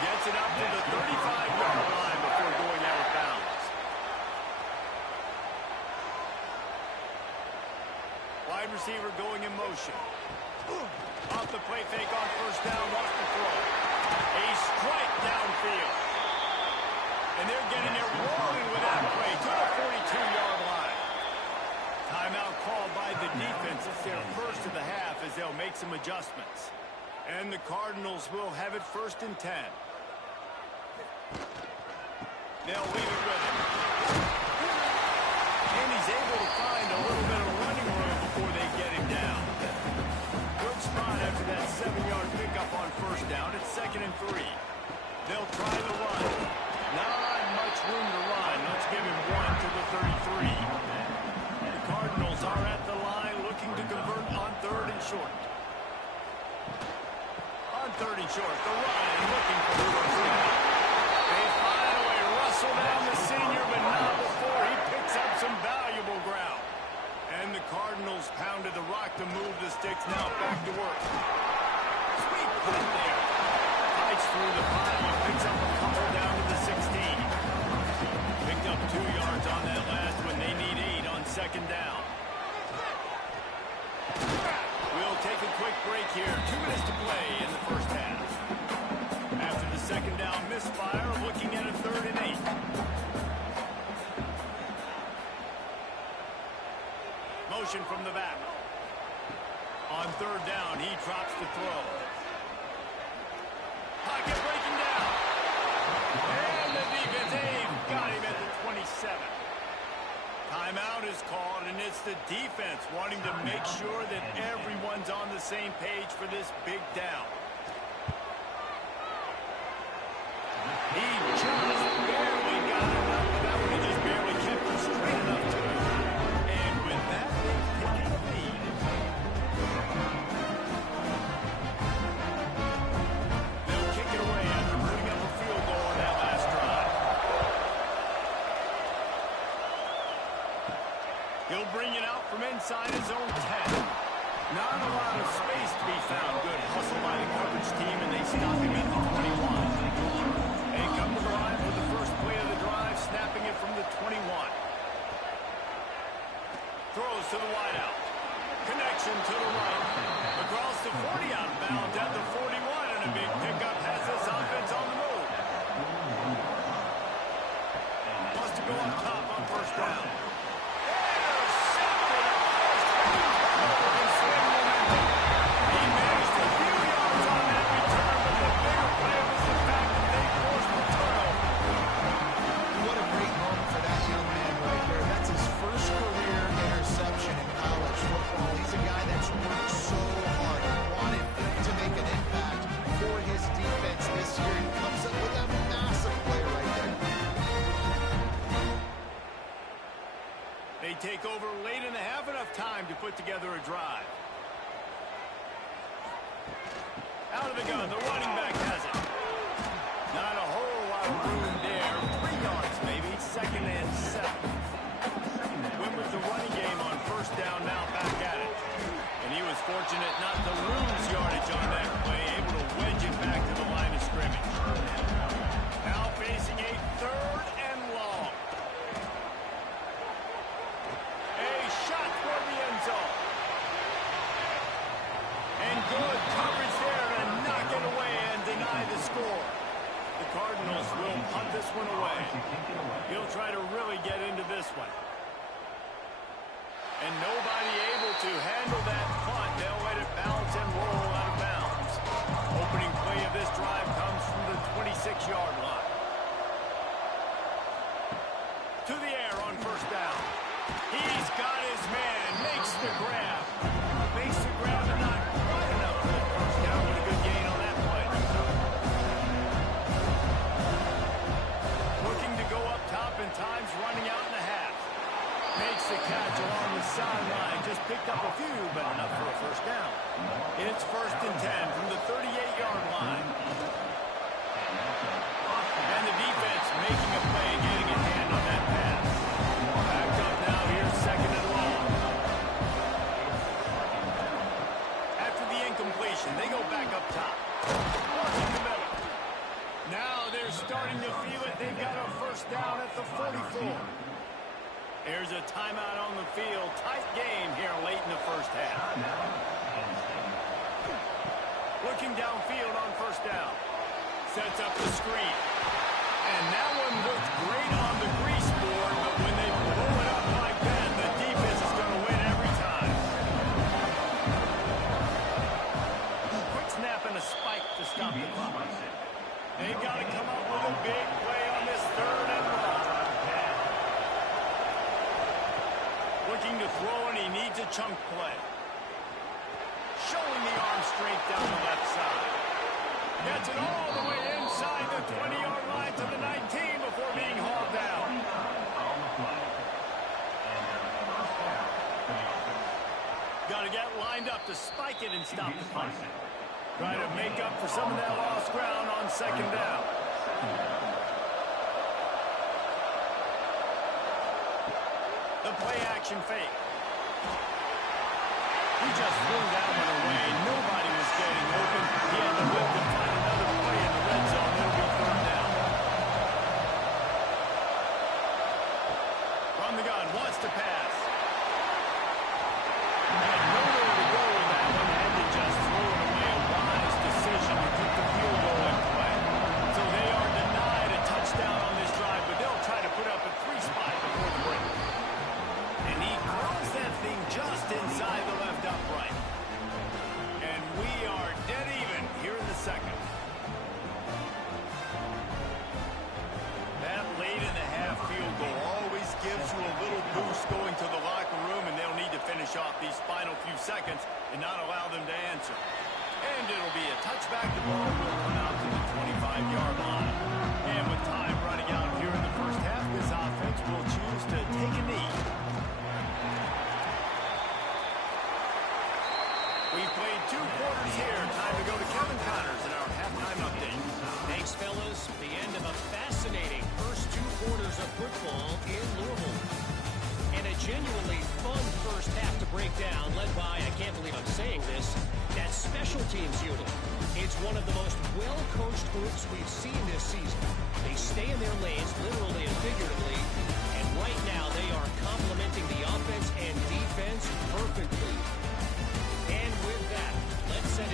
Gets it up to the 35-yard line before going out of bounds. Wide receiver going in motion. Off the play fake on 1st down, wants to throw. A strike downfield. And they're getting it rolling with that play to the 42-yard line. Timeout called by the defense. It's their first of the half as they'll make some adjustments. And the Cardinals will have it 1st and 10. They'll leave it with him. And he's able to find a little bit of running room before they get him down. Good spot after that 7-yard pickup on 1st down. It's 2nd and 3. They'll try the run. Not much room to run. Let's give him 1 to the 33. The Cardinals are at the line looking to convert on 3rd and short. On 3rd and short, the run and looking for the first down. They finally rustle down the senior, but not before he picks up some valuable ground. And the Cardinals pounded the rock to move the sticks. Now back to work. Sweet punt there. Fights through the pile and picks up a couple down to the 16. Picked up 2 yards on that last one. They need 8 on 2nd down. We'll take a quick break here. 2 minutes to play in the 1st half. After the 2nd down misfire, looking at a 3rd and 8. Motion from the back. On 3rd down, he drops the throw. Pocket breaking down. And the defense got him at the 27. Timeout is called, and it's the defense wanting to make sure that everyone's on the same page for this big down. He just barely got enough of that one. He just barely kept it straight enough to him. And with that, they're taking the lead. They'll kick it away after putting up a field goal on that last drive. He'll bring it out from inside his own 10. Not a lot of space to be found. Good hustle by the coverage team, and they stop him at the 21. the 40 out of bounds at the 41, and a big pickup has this offense on the move. Wants to go up top on first down. Intercepted at first. He managed a few yards on that return, but the bigger play was the fact that they forced the turnover. What a great moment for that young man right there. That's his first career interception in college football. He's a guy that's worked so hard and wanted to make an impact for his defense this year. He comes up with a massive play right there. They take over late in the half, enough time to put together a drive. Out of the gun, the running back has it. Not a whole lot of room there. 3 yards maybe, 2nd and 7. Went with the running game on first down, now back at it. And he was fortunate not to lose yardage on that play, able to wedge it back to the line of scrimmage. Now facing a 3rd and long. A shot for the end zone. And good coverage there to knock it away and deny the score. The Cardinals will punt this one away. He'll try to really get into this one. And nobody able to handle that punt. They'll let it bounce and roll out of bounds. Opening play of this drive comes from the 26-yard line. To the air on first down. He's got his man. Makes the grab. Makes the grab and not quite enough for the first down. What a good gain on that play. Looking to go up top, and time's running out in the half. Makes the catch along the sideline. Just picked up a few, but enough for a first down. It's 1st and 10 from the 38-yard line. And the defense making a play, getting a hand on that pass. Backed up now, here's 2nd and long. After the incompletion, they go back up top. Watching the middle. Now they're starting to feel it. They've got a first down at the 44. There's a timeout on the field. Tight game here late in the first half. Looking downfield on first down. Sets up the screen. And that one looked great on the grease board, but when they blow it up like that, the defense is going to win every time. Quick snap and a spike to stop the clock. They've got to come up with a big play on this 3rd and long. Looking to throw, and he needs a chunk play. Showing the arm strength down the left side. Gets it all the way inside the 20-yard line to the 19 before being hauled down. Got to get lined up to spike it and stop the punt. Try to make up for some of that lost ground on 2nd down. The play action fake. He just threw that one away. Nobody was getting open. He had to whip to find another play in the red zone. It'll be 3rd down. From the gun, wants to pass. Had nowhere to go with that one. Had to just throw it away. A wise decision to keep the field goal in play. So they are denied a touchdown on this drive, but they'll try to put up a 3 spot before the break. And he throws that thing just inside the left upright. And we are dead even here in the 2nd. That late in the half field goal always gives you a little boost going to the locker room, and they'll need to finish off these final few seconds and not allow them to answer. And it'll be a touchback. The ball will come out to the 25-yard line. And with time running out here in the first half, this offense will choose to take a knee. We played 2 quarters here. Time to go to Kevin Connors in our halftime update. Thanks, fellas. The end of a fascinating first 2 quarters of football in Louisville. And a genuinely fun first half to break down, led by, I can't believe I'm saying this, that special teams unit. It's one of the most well-coached groups we've seen this season. They stay in their lanes, literally and figuratively, and right now they are complementing the offense and defense perfectly. And with that, let's set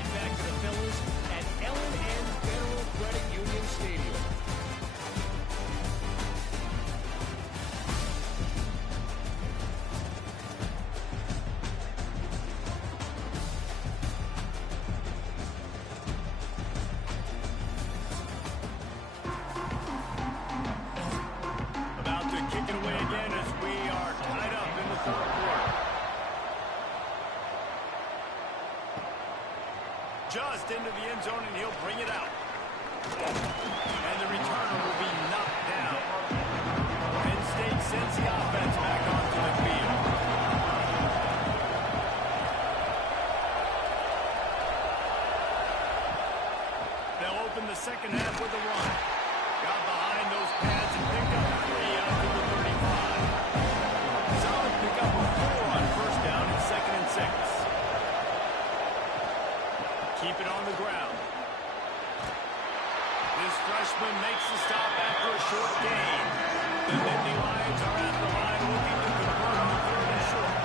just into the end zone, and he'll bring it out. And the returner will be knocked down. Penn State sends the offense back onto the field. They'll open the second half with a run. Got behind those pads and picked up 3 out to the 35. Solid pickup of 4 on first down and 2nd and 6. Keep it on the ground. This freshman makes the stop after a short gain. The Nittany Lions are at the line looking to convert on 3rd and short.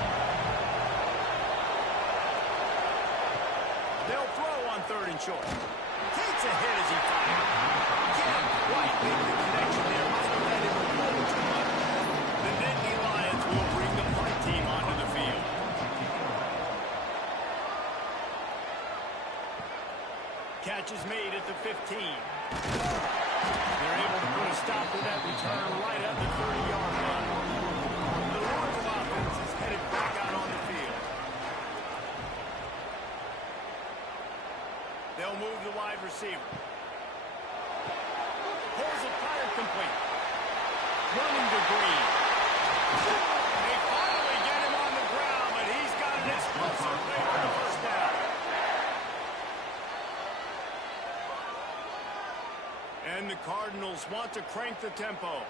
They'll throw on 3rd and short. Takes a hit as he fires. Can't quite make the connection there. Might have let him roll too much. The Nittany Lions will bring the punt team onto the field. Catch is made at the 15. They're able to put a stop to that return right at the 30-yard line. The Louisville offense is headed back out on the field. They'll move the wide receiver. Pulls it, fired complete. Running to Green. They finally get him on the ground, but he's got an explosive play for the first down. And the Cardinals want to crank the tempo.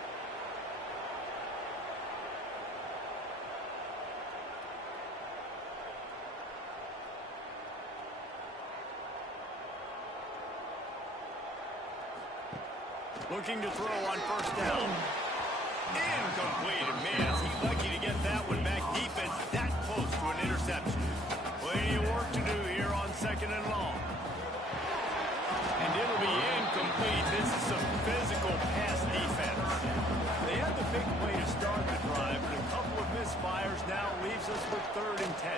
Looking to throw on first down. Incomplete. And man, is he lucky to get that one back deep and that close to an interception. Plenty of work to do here on 2nd and long. And it'll be incomplete. This is some physical pass defense. They had the big play to start the drive, but a couple of misfires now leaves us with 3rd and 10.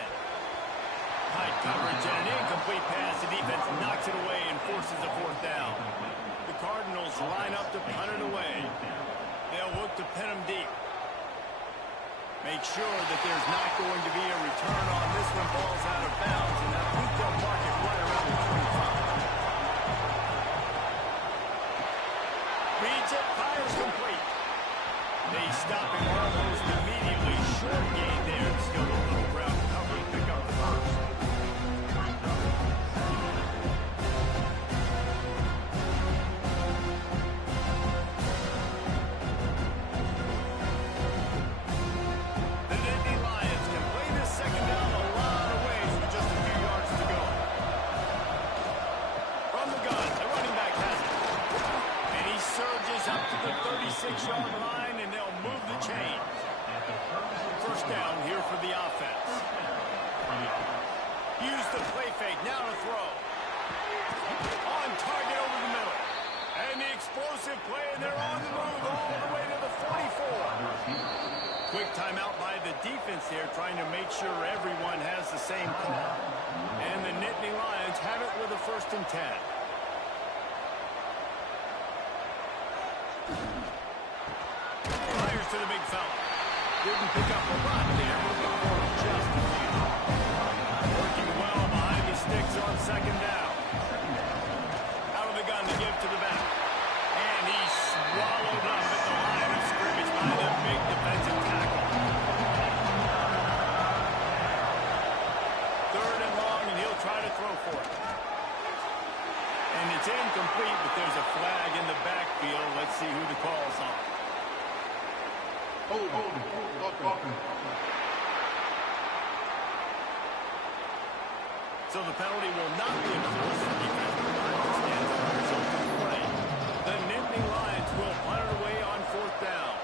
High coverage and an incomplete pass. The defense knocks it away and forces a 4th down. The Cardinals line up to punt it away. They'll look to pin them deep. Make sure that there's not going to be a return on this one. Ball's out of bounds, and I think they'll mark it right around the 25. Reads it, fires complete. They stop him almost immediately. Short gain there. Still a little ground cover to pick up the first. The Nittany Lions can play this second down a lot of ways with just a few yards to go. From the gun, the running back has it. And he surges up to the 36-yard line, and they'll move the chain. First down here for the offense. Use the play fake, now to throw. On target over the middle. And the explosive play, and they're on the move all the way to the 44. Quick timeout by the defense here, trying to make sure everyone has the same call. And the Nittany Lions have it with a 1st and 10. Fires to the big fella. Didn't pick up a lot there, moving forward just a few. Working well behind the sticks on 2nd down. Out of the gun to give to the back. And he's swallowed up at the line of scrimmage by the big defensive tackle. 3rd and long, and he'll try to throw for it. And it's incomplete, but there's a flag in the backfield. Let's see who the call's on. So the penalty will not be enforced. The defense will not stand on the result of the play. The Nittany Lions will punt it away on 4th down.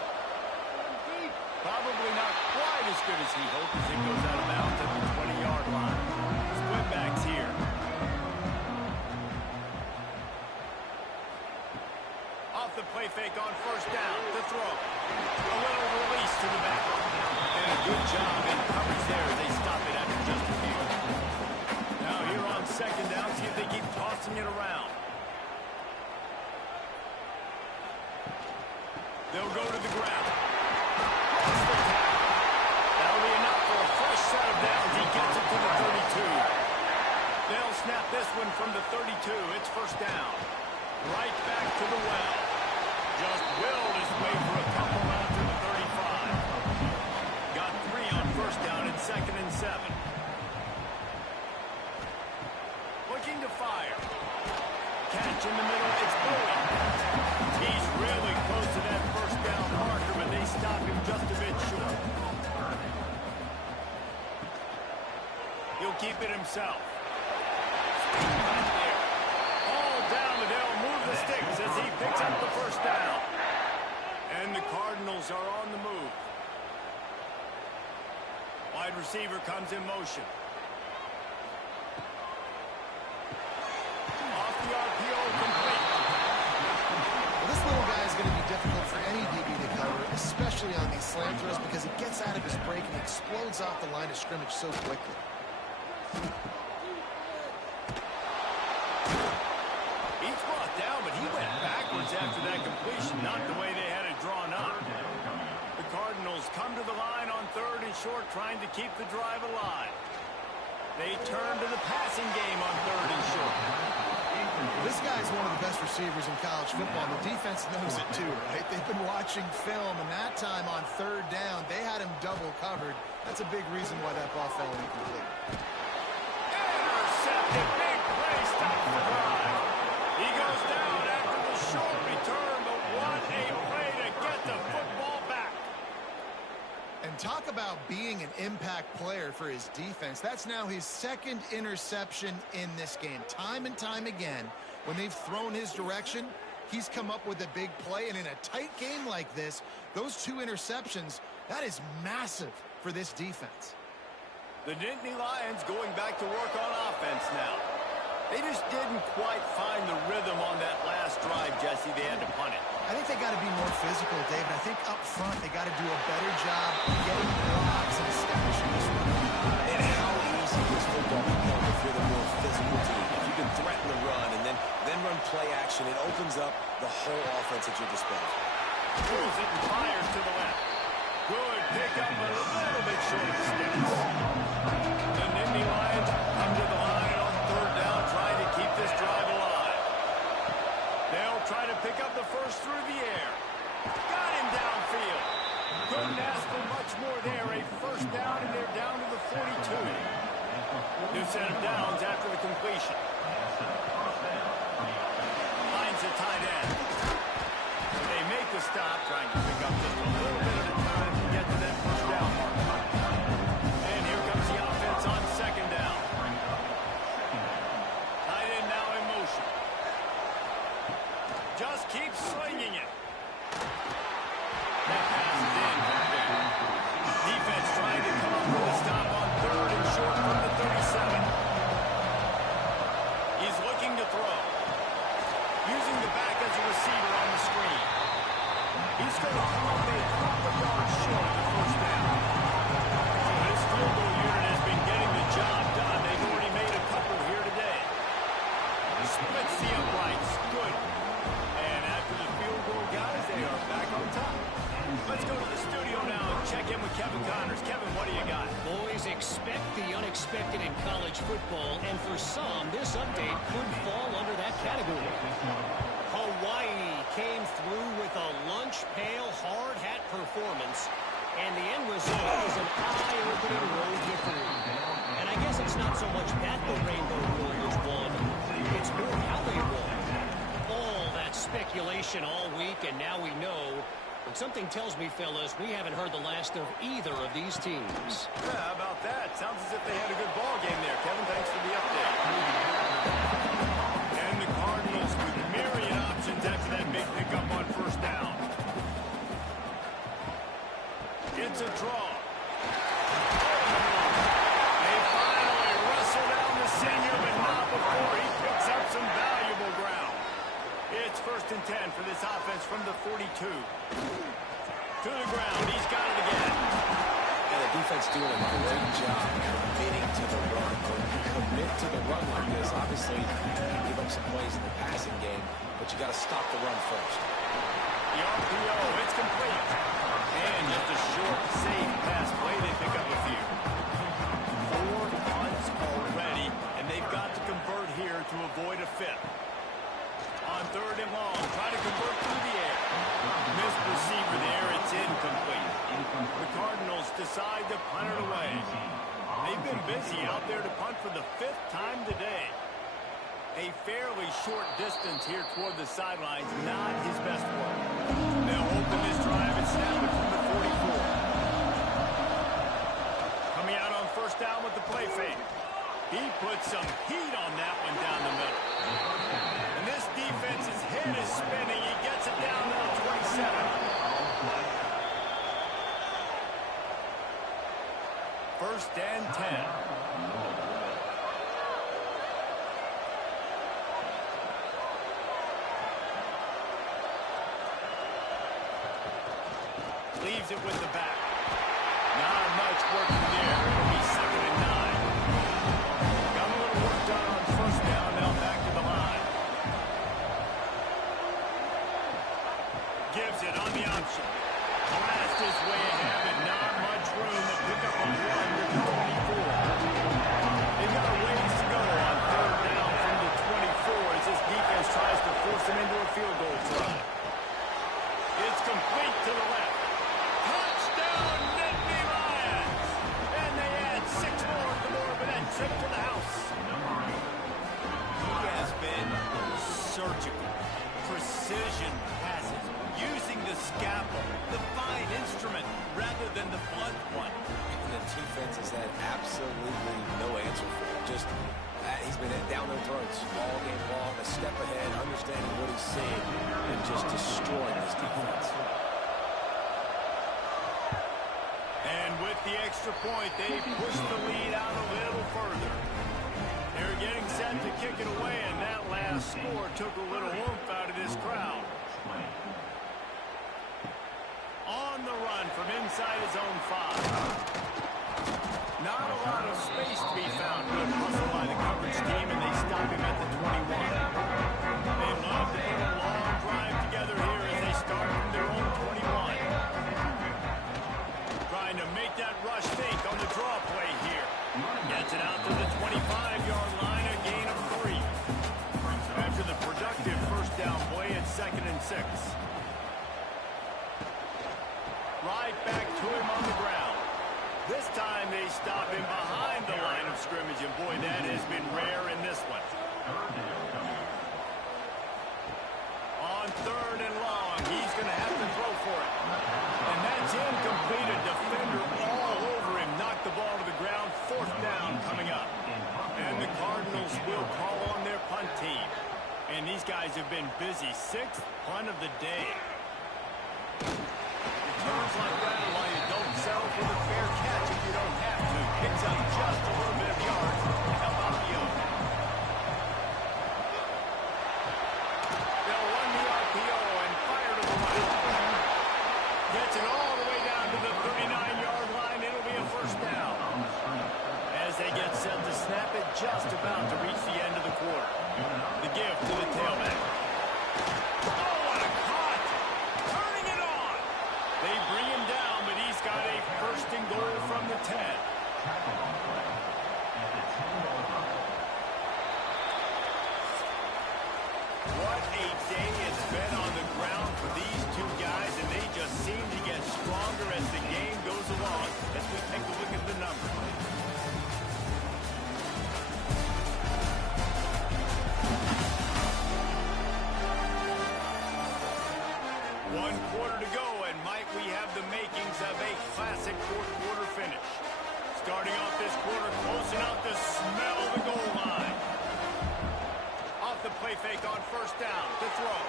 Probably not quite as good as he hoped as it goes out of bounds at the 20-yard line. Split backs here. Off the play fake on first down to throw. A little release to the back. And a good job in coverage there as they stop it after just a few. Now here on 2nd down, see if they keep tossing it around. They'll go to the ground. Cross the tackle. That'll be enough for a fresh set of downs. He gets it to the 32. They'll snap this one from the 32. It's first down. Right back to the well. Just willed his way for a couple out to the 35. Got 3 on first down and 2nd and 7. Looking to fire. Catch in the middle. It's Bowie. He's really close to that first down marker, but they stop him just a bit short. He'll keep it himself. Right there. All down, and they'll move the sticks as he picks up the first down. And the Cardinals are on the move. Wide receiver comes in motion. Off the RPO, complete. Well, this little guy is going to be difficult for any DB to cover, especially on these slant throws, because he gets out of his break and explodes off the line of scrimmage so quickly. He's brought down, but he went backwards after that completion, not the way they had it drawn up. The Cardinals come to the line on 3rd and short, trying to keep the drive alive. They turn to the passing game on 3rd and short. This guy's one of the best receivers in college football. The defense knows it too, right? They've been watching film, and that time on 3rd down, they had him double covered. That's a big reason why that ball fell incomplete. Intercepted. Big play stops the drive. He goes down after the short return, but what a play to get the football back. And talk about being an impact player for his defense. That's now his 2nd interception in this game. Time and time again, when they've thrown his direction, he's come up with a big play. And in a tight game like this, those 2 interceptions, that is massive for this defense. The Nittany Lions going back to work on offense now. They just didn't quite find the rhythm on that last drive, Jesse. They had to punt it. I think they got to be more physical, David. I think up front they got to do a better job getting blocks and establishing this run. And how easy does football become if you're the more physical team? If you can threaten the run and then run play action, it opens up the whole offense at your disposal. Throws it and fires to the left. Good pickup, but a little bit short of sticks. The Nittany Lions come to the line on 3rd down, trying to keep this drive alive. They'll try to pick up the first through the air. Got him downfield. Couldn't ask for much more there. A first down, and they're down to the 42. New set of downs after the completion. Finds the tight end. They make the stop, trying to pick up just a little bit at a time to get to that first down mark. And here comes the offense on 2nd down. Tight end now in motion. Just keep slinging it. That pass is incomplete. Defense trying to come up with a stop on 3rd and short from the 37. He's looking to throw. Using the back as a receiver on the screen. He's going to come up a couple yards short of the first down. So this field goal unit has been getting the job done. They've already made a couple here today. Splits the uprights. Good. And after the field goal, guys, they are back on top. Let's go to the studio now and check in with Kevin Connors. Kevin, what do you got? Boys, expect the unexpected in college football, and for some, this update could fall under that category. Hawaii came through with a lunch pail hard hat performance, and the end result is an eye-opening road victory. And I guess it's not so much that the Rainbow Warriors won, it's more how they won. All that speculation all week, and now we know. But something tells me, fellas, we haven't heard the last of either of these teams. Yeah, how about that? Sounds as if they had a good ball game there. Kevin, thanks for the update. And the Cardinals with myriad options after that big pickup on first down. It's a draw. They finally wrestle down the senior, but not before he picks up some valuable ground. It's 1st and 10 for this offense from the 42. To the ground. He's got it again. And the defense doing a great job committing to the run. When you commit to the run like this, obviously you give up some plays in the passing game, but you got to stop the run first. The RPO, it's complete. And just a short, safe pass play. They pick up a few. 4 punts already, and they've got to convert to avoid a fifth. On third and long, try to convert through the air. Missed receiver there, it's incomplete. The Cardinals decide to punt it away. They've been busy out there to punt for the 5th time today. A fairly short distance here toward the sidelines, not his best work. They'll open this drive and snap it from the 44. Coming out on first down with the play fake. He put some heat on that one down the middle. And this defense's head is spinning. He gets it down to the 27. First and 10. Leaves it with the back. Not much working there. It'll be 2nd and 9. Got a little work done on first down. Now back to the line. Gives it on the option. Blast his way ahead, but not much room to pick up a run with the 24. They've got a ways to go on third down from the 24 as this defense tries to force them into a field goal try. It's complete to the left. Touchdown, Nittany Lions! And they add 6 more to the board with that trip to the house. He has been surgical. Precision passes, using the scalpel, the fine instrument, rather than the blunt one. And the defense has had absolutely no answer for him. Just, he's been down their throats all game long, a step ahead, understanding what he's seeing, and just destroying this defense. And with the extra point, they push the lead out a little further. They're getting set to kick it away, and that last score took a little oomph out of this crowd. On the run from inside his own 5. Not a lot of space to be found. Good hustle by the coverage team, and they stop him at the 21. They love to put a long drive together here as they start from their own 21. Trying to make that rush fake on the draw play here. Gets it out to the 25-yard line, a gain of 3. After the productive first down play, it's 2nd and 6. Right back to him on the ground. This time they stop him behind the line of scrimmage, and boy, that has been rare in this one. On third and long, he's going to have to throw for it. And that's incomplete. A defender all over him. Knocked the ball to the ground. 4th down coming up. And the Cardinals will call on their punt team. And these guys have been busy. 6th punt of the day. Returns like that are why you don't settle for the fair catch if you don't have to. Picks up just a little bit of yards to help out the other. They'll run the RPO and fire to the right. Gets it all the way down to the 39-yard line. It'll be a first down. As they get set to snap it, just about to reach the end of the quarter. The give to the tailback. Oh, what a cut! Turning it on! They bring him down, but he's got a first and goal from the 10. What a day it's been on the ground for these two guys, and they just seem to get stronger as the game goes along as we take a look at the numbers. One quarter to go, and might we have the makings of a classic fourth-quarter finish. Starting off this quarter close enough to smell the goal line. Off the play fake on first down to throw.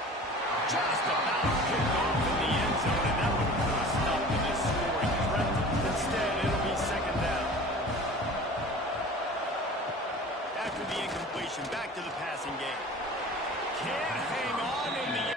Just about kicked off in the end zone, and that would put a stop to this scoring threat. Instead, it'll be 2nd down. After the incompletion, back to the passing game. Can't hang on in the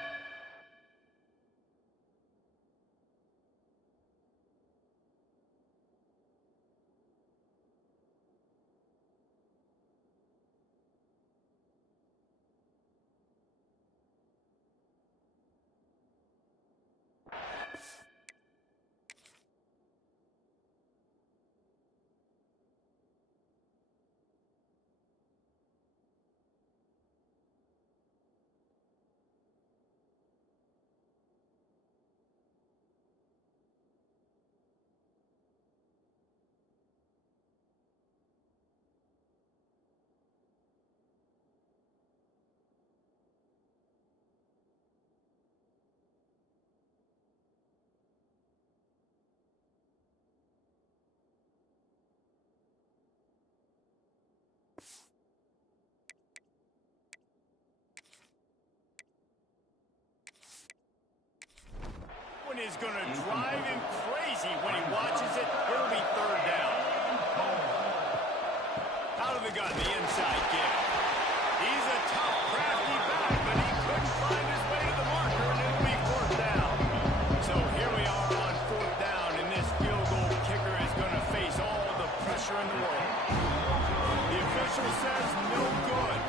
is going to drive him crazy when he watches it. It'll be third down. Out of the gun, the inside give. He's a tough, crafty back, but he couldn't find his way to the marker, and it'll be fourth down. So here we are on fourth down, and this field goal kicker is going to face all the pressure in the world. The official says no good.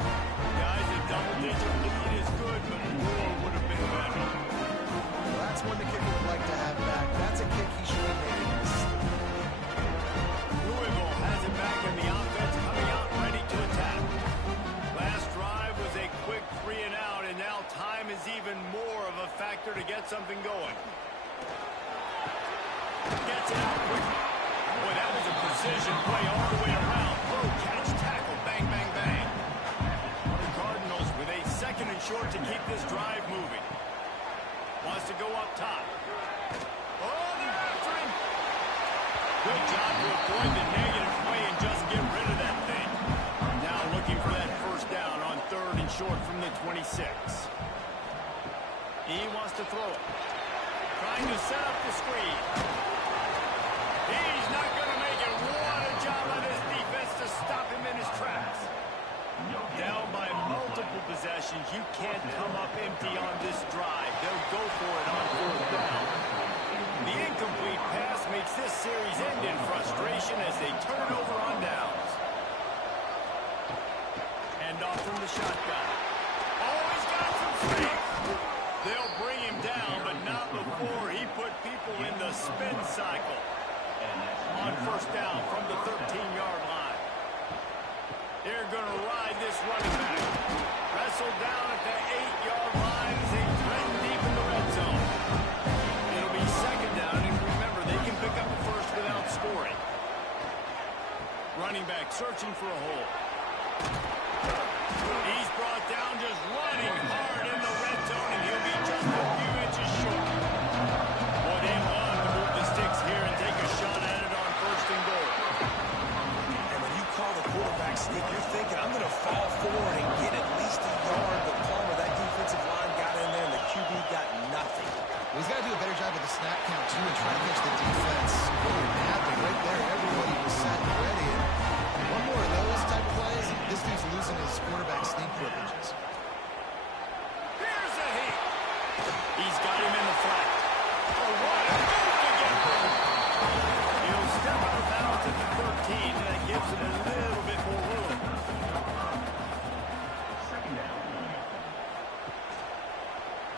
Guys, a double-digit lead is good, but more would have been better. Well, that's one the kicker would like to have back. That's a kick he should be making in his sleep. Louisville has it back in the offense, coming out ready to attack. Last drive was a quick 3 and out, and now time is even more of a factor to get something going. Gets it out quickly. Boy, that was a precision play all the way around. Throw, catch, tackle, bang, bang, bang. The Cardinals with a second and short to keep this drive moving. Wants to go up top. Oh, they're after him. Good job to avoid the negative play and just get rid of that thing. Now looking for that first down on third and short from the 26. He wants to throw it. Trying to set up the screen. He's not going to make it. What a job on his defense to stop him in his tracks. Down by multiple possessions. You can't come up empty on this drive. They'll go for it on fourth down. The incomplete pass makes this series end in frustration as they turn it over on downs. Hand off from the shotgun. Oh, he's got some space. They'll bring him down, but not before he put people in the spin cycle. On first down from the 13-yard line. They're going to ride this running back. Wrestled down at the 8-yard line as they threaten deep in the red zone. It'll be second down, and remember, they can pick up a first without scoring. Running back searching for a hole. He's brought down just running hard in the red zone, and he'll be just a few inches short. Boy, they love to move the sticks here and take a shot at it on first and goal. And when you call the quarterback sneak, you're thinking, I'm going to fall forward and get at least a yard. But Palmer, that defensive line got in there, and the QB got nothing. He's got to do a better job with the snap count, too, and try to catch the defense. Really napping right there. Everybody was set and ready. And one more of those type of plays, and this dude's losing his quarterback sneak privileges. Here's a hit. He's got him in the flat. Oh, what a move to get through. He'll step out of bounds at the 13, and that gives him a little bit more room.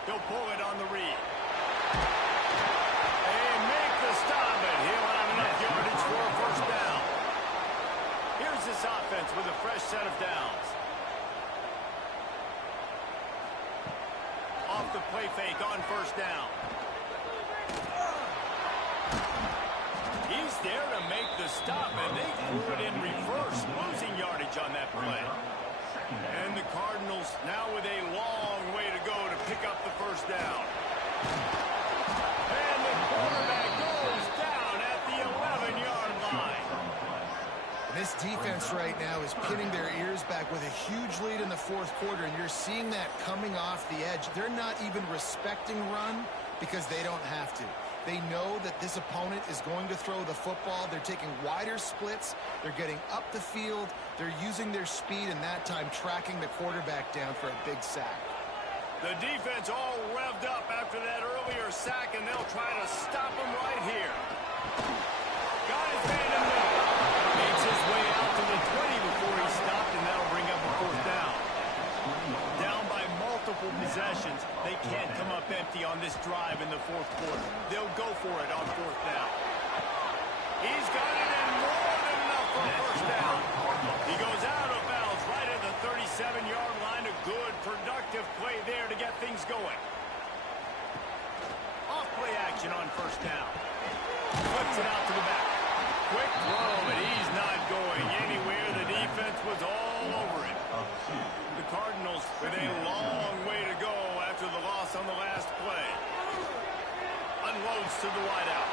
He'll pull it on the read. And make the stop, but he'll have enough yardage for a first down. Here's this offense with a fresh set of downs. Off the play fake on first down. He's there to make the stop, and they threw it in reverse, losing yardage on that play. And the Cardinals now with a long way to go to pick up the first down. And the quarterback goes down at the 11-yard line. This defense right now is pinning their ears back with a huge lead in the fourth quarter, and you're seeing that coming off the edge. They're not even respecting run because they don't have to. They know that this opponent is going to throw the football. They're taking wider splits. They're getting up the field. They're using their speed, and that time tracking the quarterback down for a big sack. The defense all revved up after that earlier sack, and they'll try to stop him right here. Got his man in the middle. Makes his way out to the 20 before he stopped, and that'll bring up a fourth down. Down by multiple possessions. They can't come up empty on this drive in the fourth quarter. They'll go for it on fourth down. He's got it in more than enough for a first down. He goes out of bounds right at the 37-yard line. A good, productive play there to get things going. Off play action on first down. Flips it out to the back. Quick throw, but he's not going anywhere. The defense was all over him. The Cardinals with a long way to go after the loss on the last play. Unloads to the wideout.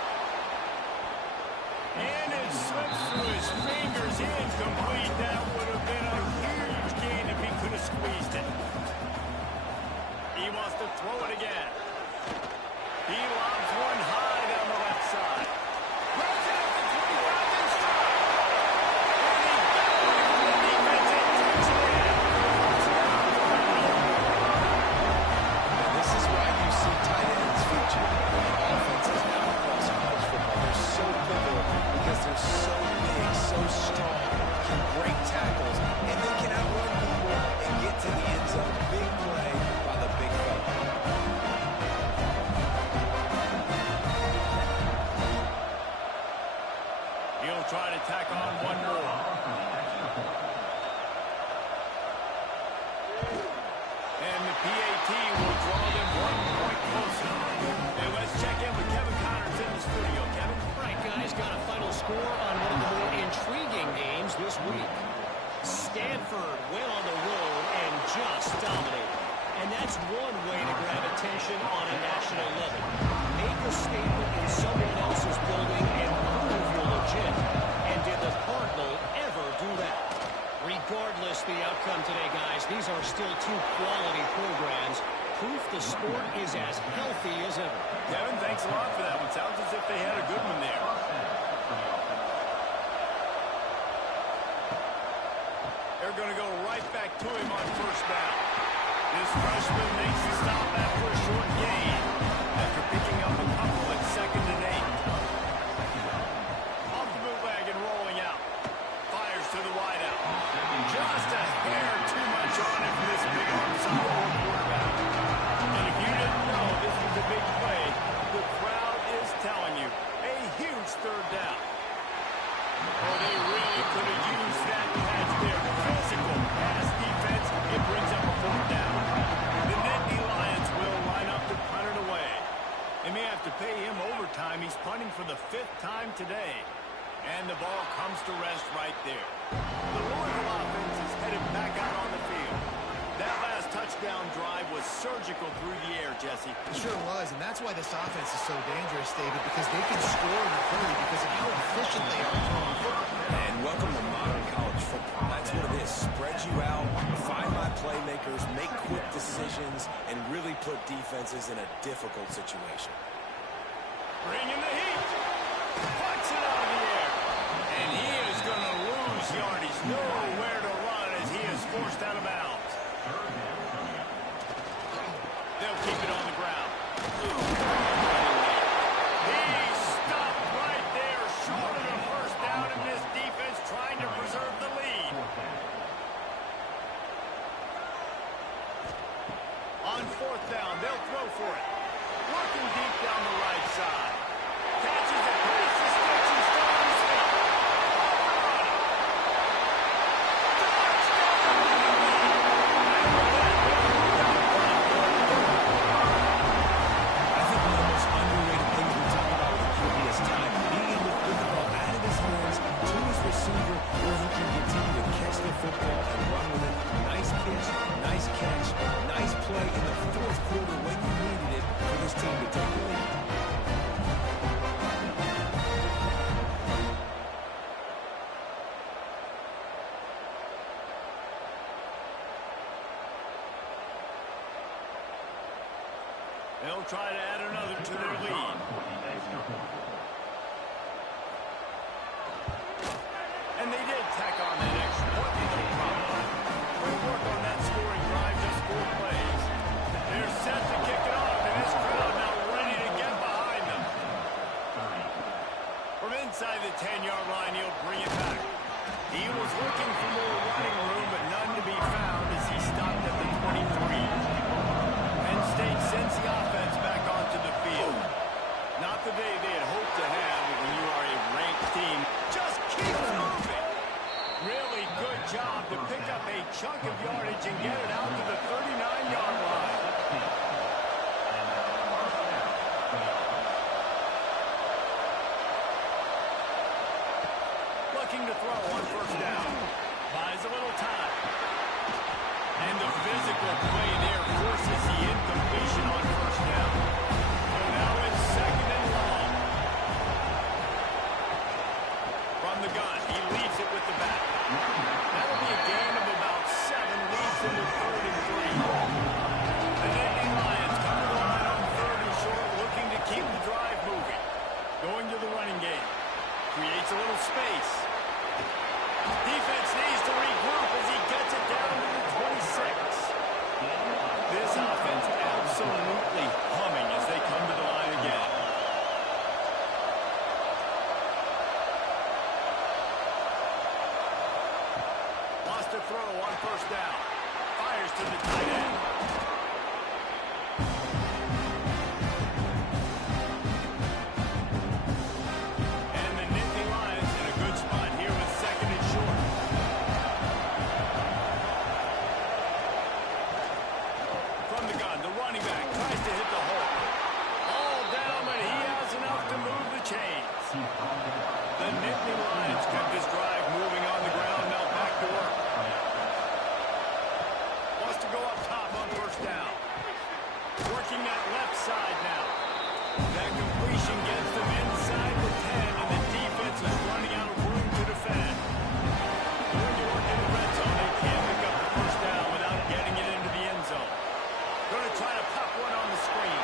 And it slips through his fingers. Incomplete. That would have been a huge gain if he could have squeezed it. He wants to throw it again. He lobs one PAT will draw them 1 point closer. And let's check in with Kevin Connors in the studio. Kevin? All right, guys, got a final score on one of the more intriguing games this week. Stanford went on the road and just dominated. And that's one way to grab attention on a national level. Make a statement in someone else's building and prove you're legit. And did the Cardinal ever do that? Regardless the outcome today, guys, these are still two quality programs. Proof the sport is as healthy as ever. Kevin, thanks a lot for that one. Sounds as if they had a good one there. They're going to go right back to him on first down. This freshman makes the stop after a short gain after picking up a couple at 2nd and 8. Off the bootleg and rolling out. Fires to the wideout. Just a hair too much on him from this big arm sophomore quarterback. And if you didn't know this was a big play, the crowd is telling you. A huge third down. Oh, they really could have used that catch there. Physical pass defense. It brings up a 4th down. The Nittany Lions will line up to punt it away. They may have to pay him overtime. He's punting for the 5th time today. And the ball comes to rest right there. The Louisville offense is headed back out on the field. That last touchdown drive was surgical through the air, Jesse. It sure was, and that's why this offense is so dangerous, David, because they can score in a hurry because of how efficient they are throwing football. And welcome to modern college football. That's what it is. Spread you out, find my playmakers, make quick decisions, and really put defenses in a difficult situation. Bringing the heat. Puts it out of the air. And he is going to lose yardage. Nowhere to run as he is forced out of bounds. They'll keep it on the ground. He stopped right there, short of the first down, and this defense trying to preserve the lead. On 4th down, they'll throw for it. Working deep down the right side. Catches it, breaks the sticks, and still on his feet. I think one of the most underrated things we talk about with QB is time. Being able to put the ball out of his hands to his receiver where he can continue to catch the football and run with it. Nice pitch, nice catch, nice play in the 4th quarter when you needed it for this team to take the lead. They'll try to add another to their lead. And they did tack on that extra point, no problem. Great work on that scoring drive, just 4 plays. They're set to kick it off, and this crowd now ready to get behind them. From inside the 10-yard line, he'll bring it back. He was looking for more running room, but none to be found as he stopped at the 23. Penn State sends the offense back onto the field. Not the day they had hoped to have when you are a ranked team. Just keep moving. Really good job to pick up a chunk of yardage and get it out to the 39-yard line. Looking to throw on 1st down. Buys a little time. And the physical play there forces the incompletion on 1st down. So now it's 2nd and long. From the gun, he leaves it with the back. That'll be a gain of about 7, leads him to 3rd and 3. The Nittany Lions come to the line on 3rd and short, looking to keep the drive moving. Going to the running game. Creates a little space. Defense needs to regroup as he gets it down to the 26. This offense absolutely humming as they come to the line again. Lost it Motion gets them inside the 10, and the defense is running out of room to defend. Going to work in the red zone. They can't pick up the first down without getting it into the end zone. Going to try to pop one on the screen.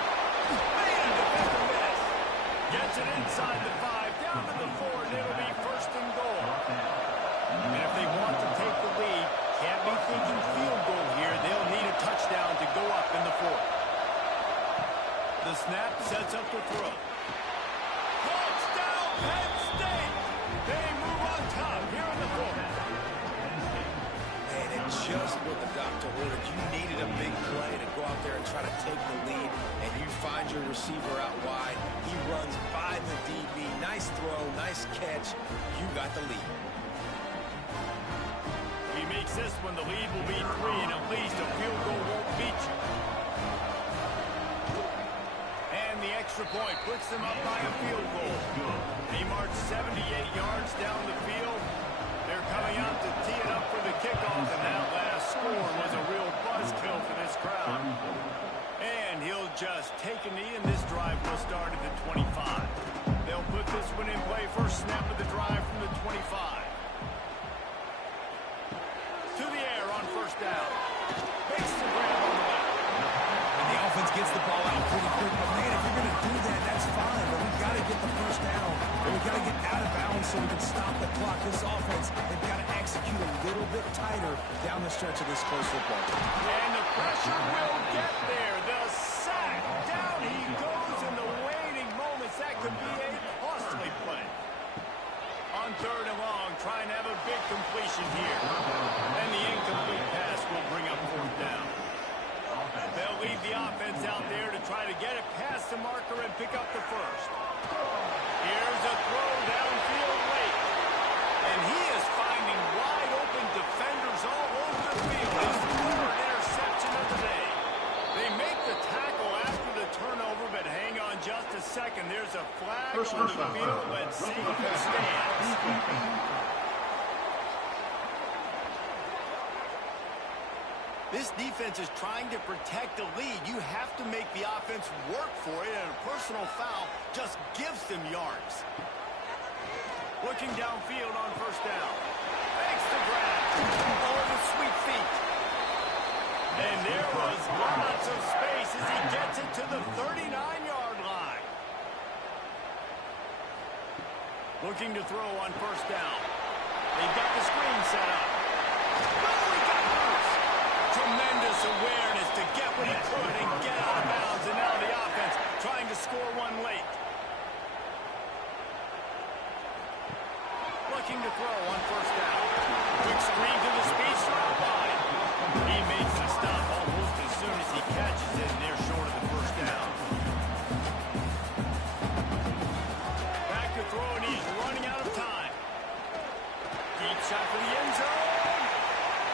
Made a defender miss. Gets it inside the 5, down to the 4, and it'll be first and goal. And if they want to take the lead, can't be thinking field goal here. They'll need a touchdown to go up in the 4th. The snap sets up the throw. Touchdown, Penn State! They move on top here in the 4th. And it's just what the doctor ordered. You needed a big play to go out there and try to take the lead, and you find your receiver out wide. He runs by the DB. Nice throw, nice catch. You got the lead. If he makes this one, the lead will be 3, and at least a field goal won't beat you. And the extra point puts them up by a field goal. He marched 78 yards down the field. They're coming out to tee it up for the kickoff, and that last score was a real buzzkill for this crowd. And he'll just take a knee, and this drive will start at the 25. They'll put this one in play. First snap of the drive from the 25. To the air on first down. Makes the grab on the left. And the offense gets the ball out pretty quick. But, man, if you're going to do that, that's fine. But we've got to get the first down. And we've got to get out of bounds so we can stop the clock. This offense, they've got to execute a little bit tighter down the stretch of this close football game. And the pressure will get there. The sack. Down he goes in the waiting moments. That could be a costly play. On 3rd and long, trying to have a big completion here. And the incomplete pass will bring up 4th down. They'll leave the offense out there to try to get it past the marker and pick up the first. Here's a throw downfield late. And he is finding wide open defenders all over the field. His 3rd interception of the day. They make the tackle after the turnover, but hang on just a second. There's a flag on the field. Let's see if it stands. This defense is trying to protect the lead. You have to make the offense work for it, and a personal foul just gives them yards. Looking downfield on first down. Makes the grab. Oh, the sweet feet. And there was lots of space as he gets it to the 39-yard line. Looking to throw on first down. They've got the screen set up. Oh, he got loose. Tremendous awareness to get what he could and get out of bounds. And now the offense trying to score one late. Looking to throw on first down. Quick screen to the speedster out wide. He makes the stop almost as soon as he catches it, and they're short of the first down. Back to throw, and he's running out of time. Deep shot for the end zone.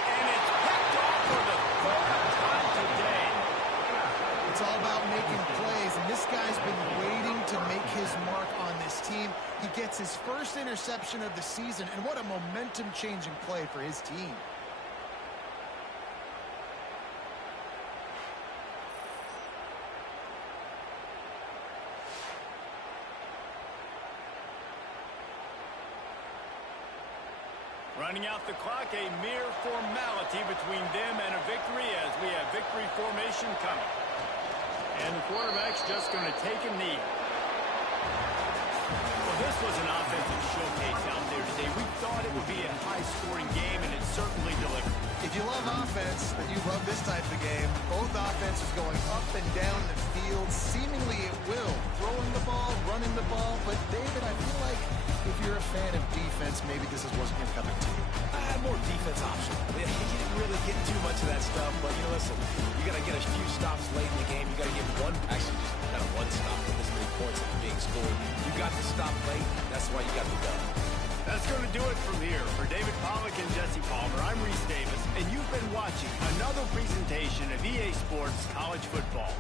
And it's picked off for the 3rd time today. It's all about making plays, and this guy's been waiting to make his mark on this team. He gets his first interception of the season, and what a momentum-changing play for his team. Running out the clock, a mere formality between them and a victory as we have victory formation coming. And the quarterback's just going to take a knee. Well, this was an offensive showcase out there today. We thought it would be a high-scoring game, and it certainly delivered. If you love offense, then you love this type of game. Both offenses going up and down the field, seemingly at will. Throwing the ball, running the ball. But, David, I feel like if you're a fan of defense, maybe this wasn't your cup of tea. I had more defense option. You didn't really get too much of that stuff, but, listen, you got to get a few stops late in the game. You got to get actually just kind of one stop with this many points that are being scored. You got to stop late. That's why you got the dub. That's going to do it from here. For David Pollack and Jesse Palmer, I'm Reese Davis, and you've been watching another presentation of EA Sports College Football.